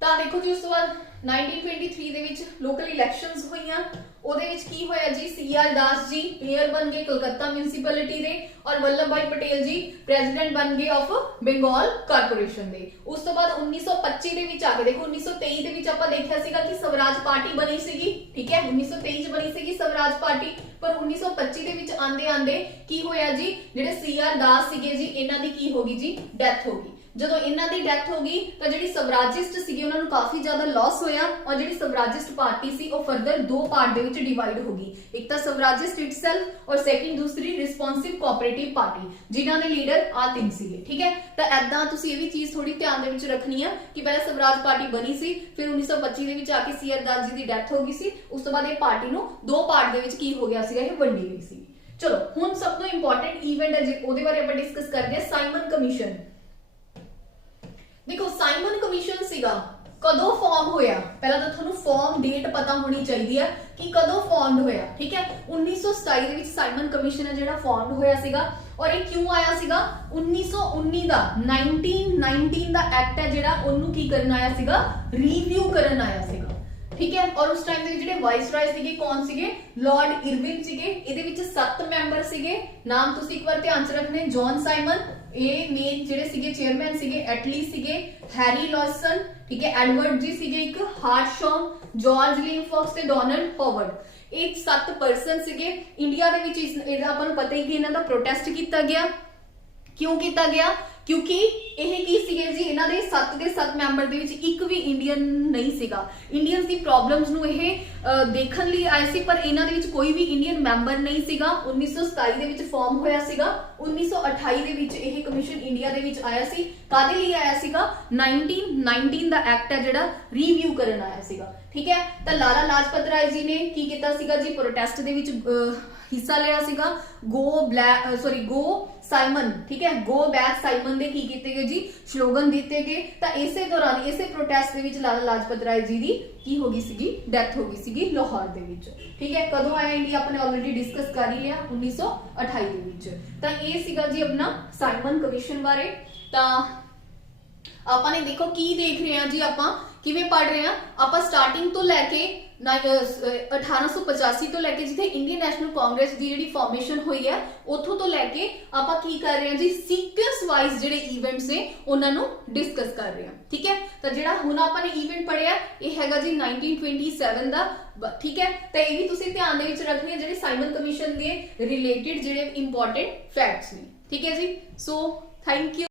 ਤਾਂ ਦੇਖੋ ਜੀ ਉਸ ਤੋਂ ਬਾਅਦ 1923 ਦੇ ਵਿੱਚ ਲੋਕਲ ਇਲੈਕਸ਼ਨਸ ਹੋਈਆਂ, ਉਹਦੇ ਵਿੱਚ ਕੀ ਹੋਇਆ ਜੀ, CR ਦਾਸ ਜੀ ਮੇਅਰ ਬਣ ਗਏ ਕਲਕੱਤਾ ਮਿਊਨਿਸਪੈਲਿਟੀ ਦੇ ਔਰ ਵੱਲਭ ਭਾਈ ਪਟੇਲ ਜੀ ਪ੍ਰੈਜ਼ੀਡੈਂਟ ਬਣ ਗਏ ਆਫ ਬੰਗਾਲ ਕਾਰਪੋਰੇਸ਼ਨ ਦੇ। ਉਸ ਤੋਂ ਬਾਅਦ 1925 ਦੇ ਵਿੱਚ ਆ ਕੇ ਦੇਖੋ 1923 ਦੇ ਵਿੱਚ ਆਪਾਂ ਦੇਖਿਆ ਸੀਗਾ ਕਿ ਸਵਰਾਜ ਪਾਰਟੀ ਬਣੀ ਸੀਗੀ, ਠੀਕ ਹੈ 1923 ਚ ਬਣੀ ਸੀਗੀ ਸਵਰਾਜ ਪਾਰਟੀ, ਪਰ 1925 ਦੇ ਵਿੱਚ ਆਂਦੇ ਆਂਦੇ ਕੀ ਹੋਇਆ ਜੀ, ਜਿਹੜੇ CR ਦਾਸ ਸੀਗੇ ਜੀ ਇਹਨਾਂ ਦੀ ਕੀ ਹੋ ਗਈ ਜੀ, ਡੈਥ ਹੋ ਗਈ। ਜਦੋਂ ਇਹਨਾਂ ਦੀ ਡੈਥ ਹੋ ਗਈ ਤਾਂ ਜਿਹੜੀ ਸਵਰਾਜਿਸਟ ਸੀਗੇ ਉਹਨਾਂ ਨੂੰ ਕਾਫੀ ਜ਼ਿਆਦਾ ਲਾਸ ਹੋਇਆ ਔਰ ਜਿਹੜੀ ਸਵਰਾਜਿਸਟ ਪਾਰਟੀ ਸੀ ਉਹ ਫਰਦਰ ਦੋ ਪਾਰਟ ਦੇ ਵਿੱਚ ਡਿਵਾਈਡ ਹੋ ਗਈ, ਇੱਕ ਤਾਂ ਸਵਰਾਜਿਸਟ ਇਟਸੈਲਫ ਔਰ ਸੈਕਿੰਡ ਦੂਸਰੀ ਰਿਸਪੌਂਸਿਵ ਕੋਆਪਰੇਟਿਵ ਪਾਰਟੀ, ਜਿਨ੍ਹਾਂ ਦੇ ਲੀਡਰ ਆ ਤਿੰਨ ਸੀਗੇ, ਠੀਕ ਹੈ। ਤਾਂ ਐਦਾਂ ਤੁਸੀਂ ਇਹ ਵੀ ਚੀਜ਼ ਥੋੜੀ ਧਿਆਨ ਦੇ ਵਿੱਚ ਰੱਖਣੀ ਆ ਕਿ ਪਹਿਲਾਂ ਸਵਰਾਜ ਪਾਰਟੀ ਬਣੀ ਸੀ, ਫਿਰ 1925 ਦੇ ਵਿੱਚ ਆ ਕੇ CR ਦਾਸ ਜੀ ਦੀ ਡੈਥ ਹੋ ਗਈ ਸੀ, ਉਸ ਤੋਂ ਬਾਅਦ ਇਹ ਪਾਰਟੀ ਨੂੰ ਦੋ ਪਾਰਟ ਦੇ ਵਿੱਚ ਕੀ ਹੋ ਗਿਆ ਸੀਗਾ, ਇਹ ਵੰਡੀ ਗਈ ਸੀ। ਚਲੋ ਹੁਣ ਸਭ ਤੋਂ ਇੰਪੋਰਟੈਂਟ ਇਵੈਂਟ ਹੈ ਉਹਦੇ ਬਾਰੇ ਆਪਾਂ ਡਿਸਕਸ ਕਰਦੇ ਹਾਂ, ਸਾਈਮਨ ਕਮਿਸ਼ਨ। ਦੇਖੋ ਸਾਈਮਨ ਕਮਿਸ਼ਨ ਸੀਗਾ ਕਦੋਂ ਫਾਰਮ ਹੋਇਆ, ਪਹਿਲਾਂ ਤਾਂ ਤੁਹਾਨੂੰ ਫਾਰਮ ਡੇਟ ਪਤਾ ਹੋਣੀ ਚਾਹੀਦੀ ਹੈ ਕਿ ਕਦੋਂ ਫਾਰਮਡ ਹੋਇਆ, ਠੀਕ ਹੈ। 1927 ਦੇ ਵਿੱਚ ਸਾਈਮਨ ਕਮਿਸ਼ਨ ਹੈ ਜਿਹੜਾ ਫਾਰਮਡ ਹੋਇਆ ਸੀਗਾ ਔਰ ਇਹ ਕਿਉਂ ਆਇਆ ਸੀਗਾ, 1919 ਦਾ 1919 ਦਾ ਐਕਟ ਹੈ ਜਿਹੜਾ ਉਹਨੂੰ ਕੀ ਕਰਨ ਆਇਆ ਸੀਗਾ, ਰਿਵਿਊ ਕਰਨ ਆਇਆ ਸੀਗਾ, ਠੀਕ ਹੈ। ਔਰ ਉਸ ਟਾਈਮ ਦੇ ਜਿਹੜੇ ਵਾਇਸਰਾय ਸੀਗੇ ਕੌਣ ਸੀਗੇ, ਲਾਰਡ ਇਰਵਿਨ ਸੀਗੇ। ਇਹਦੇ ਵਿੱਚ 7 ਮੈਂਬਰ ਸੀਗੇ, ਨਾਮ ਤੁਸੀਂ ਇੱਕ ਵਾਰ ਧਿਆਨ ਚ ਰੱਖਣੇ, ਜੌਨ ਸਾਈਮਨ ਇਹ ਮੇਨ ਜਿਹੜੇ ਸੀਗੇ ਚੇਅਰਮੈਨ ਸੀਗੇ, ਐਟਲੀ ਸੀਗੇ, ਹੈਰੀ ਲॉयसन, ਠੀਕ ਹੈ, ਐਡਵਰਡ ਜੀ ਸੀਗੇ ਇੱਕ, ਹਾਰਟਸ਼ੌਮ, ਜਾਰਜ ਲਿੰਫੋਕਸ ਤੇ ਡੋਨਾਲਡ ਹਾਵਰਡ, ਇਹ 7 ਪਰਸਨ ਸੀਗੇ। ਇੰਡੀਆ ਦੇ ਵਿੱਚ ਇਹਦਾ ਆਪਾਂ ਨੂੰ ਪਤਾ ਹੀ ਕਿ ਇਹਨਾਂ ਦਾ ਪ੍ਰੋਟੈਸਟ ਕੀਤਾ ਗਿਆ, ਕਿਉਂ ਕੀਤਾ ਗਿਆ, ਕਿਉਂਕਿ ਇਹ ਕੀ ਸੀਗੇ ਜੀ, ਇਹਨਾਂ ਦੇ 7 ਦੇ 7 ਮੈਂਬਰ ਦੇ ਵਿੱਚ ਇੱਕ ਵੀ ਇੰਡੀਅਨ ਨਹੀਂ ਸੀਗਾ। ਇੰਡੀਅਨਸ ਦੀ ਪ੍ਰੋਬਲਮਸ ਨੂੰ ਇਹ ਦੇਖਣ ਲਈ ਆਏ ਸੀ, ਪਰ ਇਹਨਾਂ ਦੇ ਵਿੱਚ ਕੋਈ ਵੀ ਇੰਡੀਅਨ ਮੈਂਬਰ ਨਹੀਂ ਸੀਗਾ। 1927 ਦੇ ਵਿੱਚ ਫਾਰਮ ਹੋਇਆ ਸੀਗਾ, 1928 ਦੇ ਵਿੱਚ ਇਹ ਕਮਿਸ਼ਨ ਇੰਡੀਆ ਦੇ ਵਿੱਚ ਆਇਆ ਸੀ। ਕਾਹਦੇ ਲਈ ਆਇਆ ਸੀਗਾ, 1919 ਦਾ ਐਕਟ ਹੈ ਜਿਹੜਾ ਰਿਵਿਊ ਕਰਨ ਆਇਆ ਸੀਗਾ, ਠੀਕ ਹੈ। ਤਾਂ ਲਾਲਾ ਲਾਜਪਤ ਰਾਏ ਜੀ ਨੇ ਕੀ ਕੀਤਾ ਸੀਗਾ ਜੀ, ਪ੍ਰੋਟੈਸਟ ਦੇ ਵਿੱਚ ਹਿੱਸਾ ਲਿਆ ਸੀਗਾ, ਗੋ ਸਾਈਮਨ, ਠੀਕ ਹੈ, ਗੋ ਬੈਕ ਸਾਈਮਨ ਦੇ ਕੀ ਕੀਤੇ ਗਏ ਜੀ, ਸਲੋਗਨ ਦਿੱਤੇ ਗਏ। ਤਾਂ ਇਸੇ ਦੌਰਾਨ ਇਸੇ ਪ੍ਰੋਟੈਸਟ ਦੇ ਵਿੱਚ ਲਾਲਾ ਲਾਜਪਤ ਰਾਏ ਜੀ ਦੀ ਕੀ ਹੋ ਗਈ ਸੀਗੀ, ਡੈਥ ਹੋ ਗਈ ਸੀਗੀ ਲਾਹੌਰ ਦੇ ਵਿੱਚ, ਠੀਕ ਹੈ। ਕਦੋਂ ਆਇਆ ਇੰਡੀਆ ਆਪਾਂ ਨੇ ਆਲਰੇਡੀ ਡਿਸਕਸ ਕਰ ਹੀ ਲਿਆ, 1928 ਦੇ ਵਿੱਚ। ਤਾਂ ਇਹ ਸੀਗਾ ਜੀ ਆਪਣਾ ਸਾਈਮਨ ਕਮਿਸ਼ਨ ਬਾਰੇ। ਤਾਂ ਆਪਾਂ ਨੇ ਦੇਖੋ ਕੀ ਦੇਖ ਰਹੇ ਹਾਂ ਜੀ, ਆਪਾਂ ਕਿਵੇਂ ਪੜ੍ਹ ਰਹੇ ਹਾਂ, ਆਪਾਂ ਸਟਾਰਟਿੰਗ ਤੋਂ ਲੈ ਕੇ 1885 ਤੋਂ ਲੈ ਕੇ ਜਿੱਥੇ ਇੰਡੀਅਨ ਨੈਸ਼ਨਲ ਕਾਂਗਰਸ ਦੀ ਜਿਹੜੀ ਫਾਰਮੇਸ਼ਨ ਹੋਈ ਹੈ ਉੱਥੋਂ ਤੋਂ ਲੈ ਕੇ ਆਪਾਂ ਕੀ ਕਰ ਰਹੇ ਹਾਂ ਜੀ, ਸੀਕੁਐਂਸ ਵਾਈਜ਼ ਜਿਹੜੇ ਇਵੈਂਟਸ ਨੇ ਉਹਨਾਂ ਨੂੰ ਡਿਸਕਸ ਕਰ ਰਹੇ ਹਾਂ, ਠੀਕ ਹੈ। ਤਾਂ ਜਿਹੜਾ ਹੁਣ ਆਪਾਂ ਨੇ ਇਵੈਂਟ ਪੜਿਆ ਇਹ ਹੈਗਾ ਜੀ 1927 ਦਾ, ਠੀਕ ਹੈ। ਤਾਂ ਇਹ ਵੀ ਤੁਸੀਂ ਧਿਆਨ ਦੇ ਵਿੱਚ ਰੱਖਣੀ ਹੈ ਜਿਹੜੇ ਸਾਈਮਨ ਕਮਿਸ਼ਨ ਦੇ ਰਿਲੇਟਡ ਜਿਹੜੇ ਇੰਪੋਰਟੈਂਟ ਫੈਕਟਸ ਨੇ, ਠੀਕ ਹੈ ਜੀ। So thank you.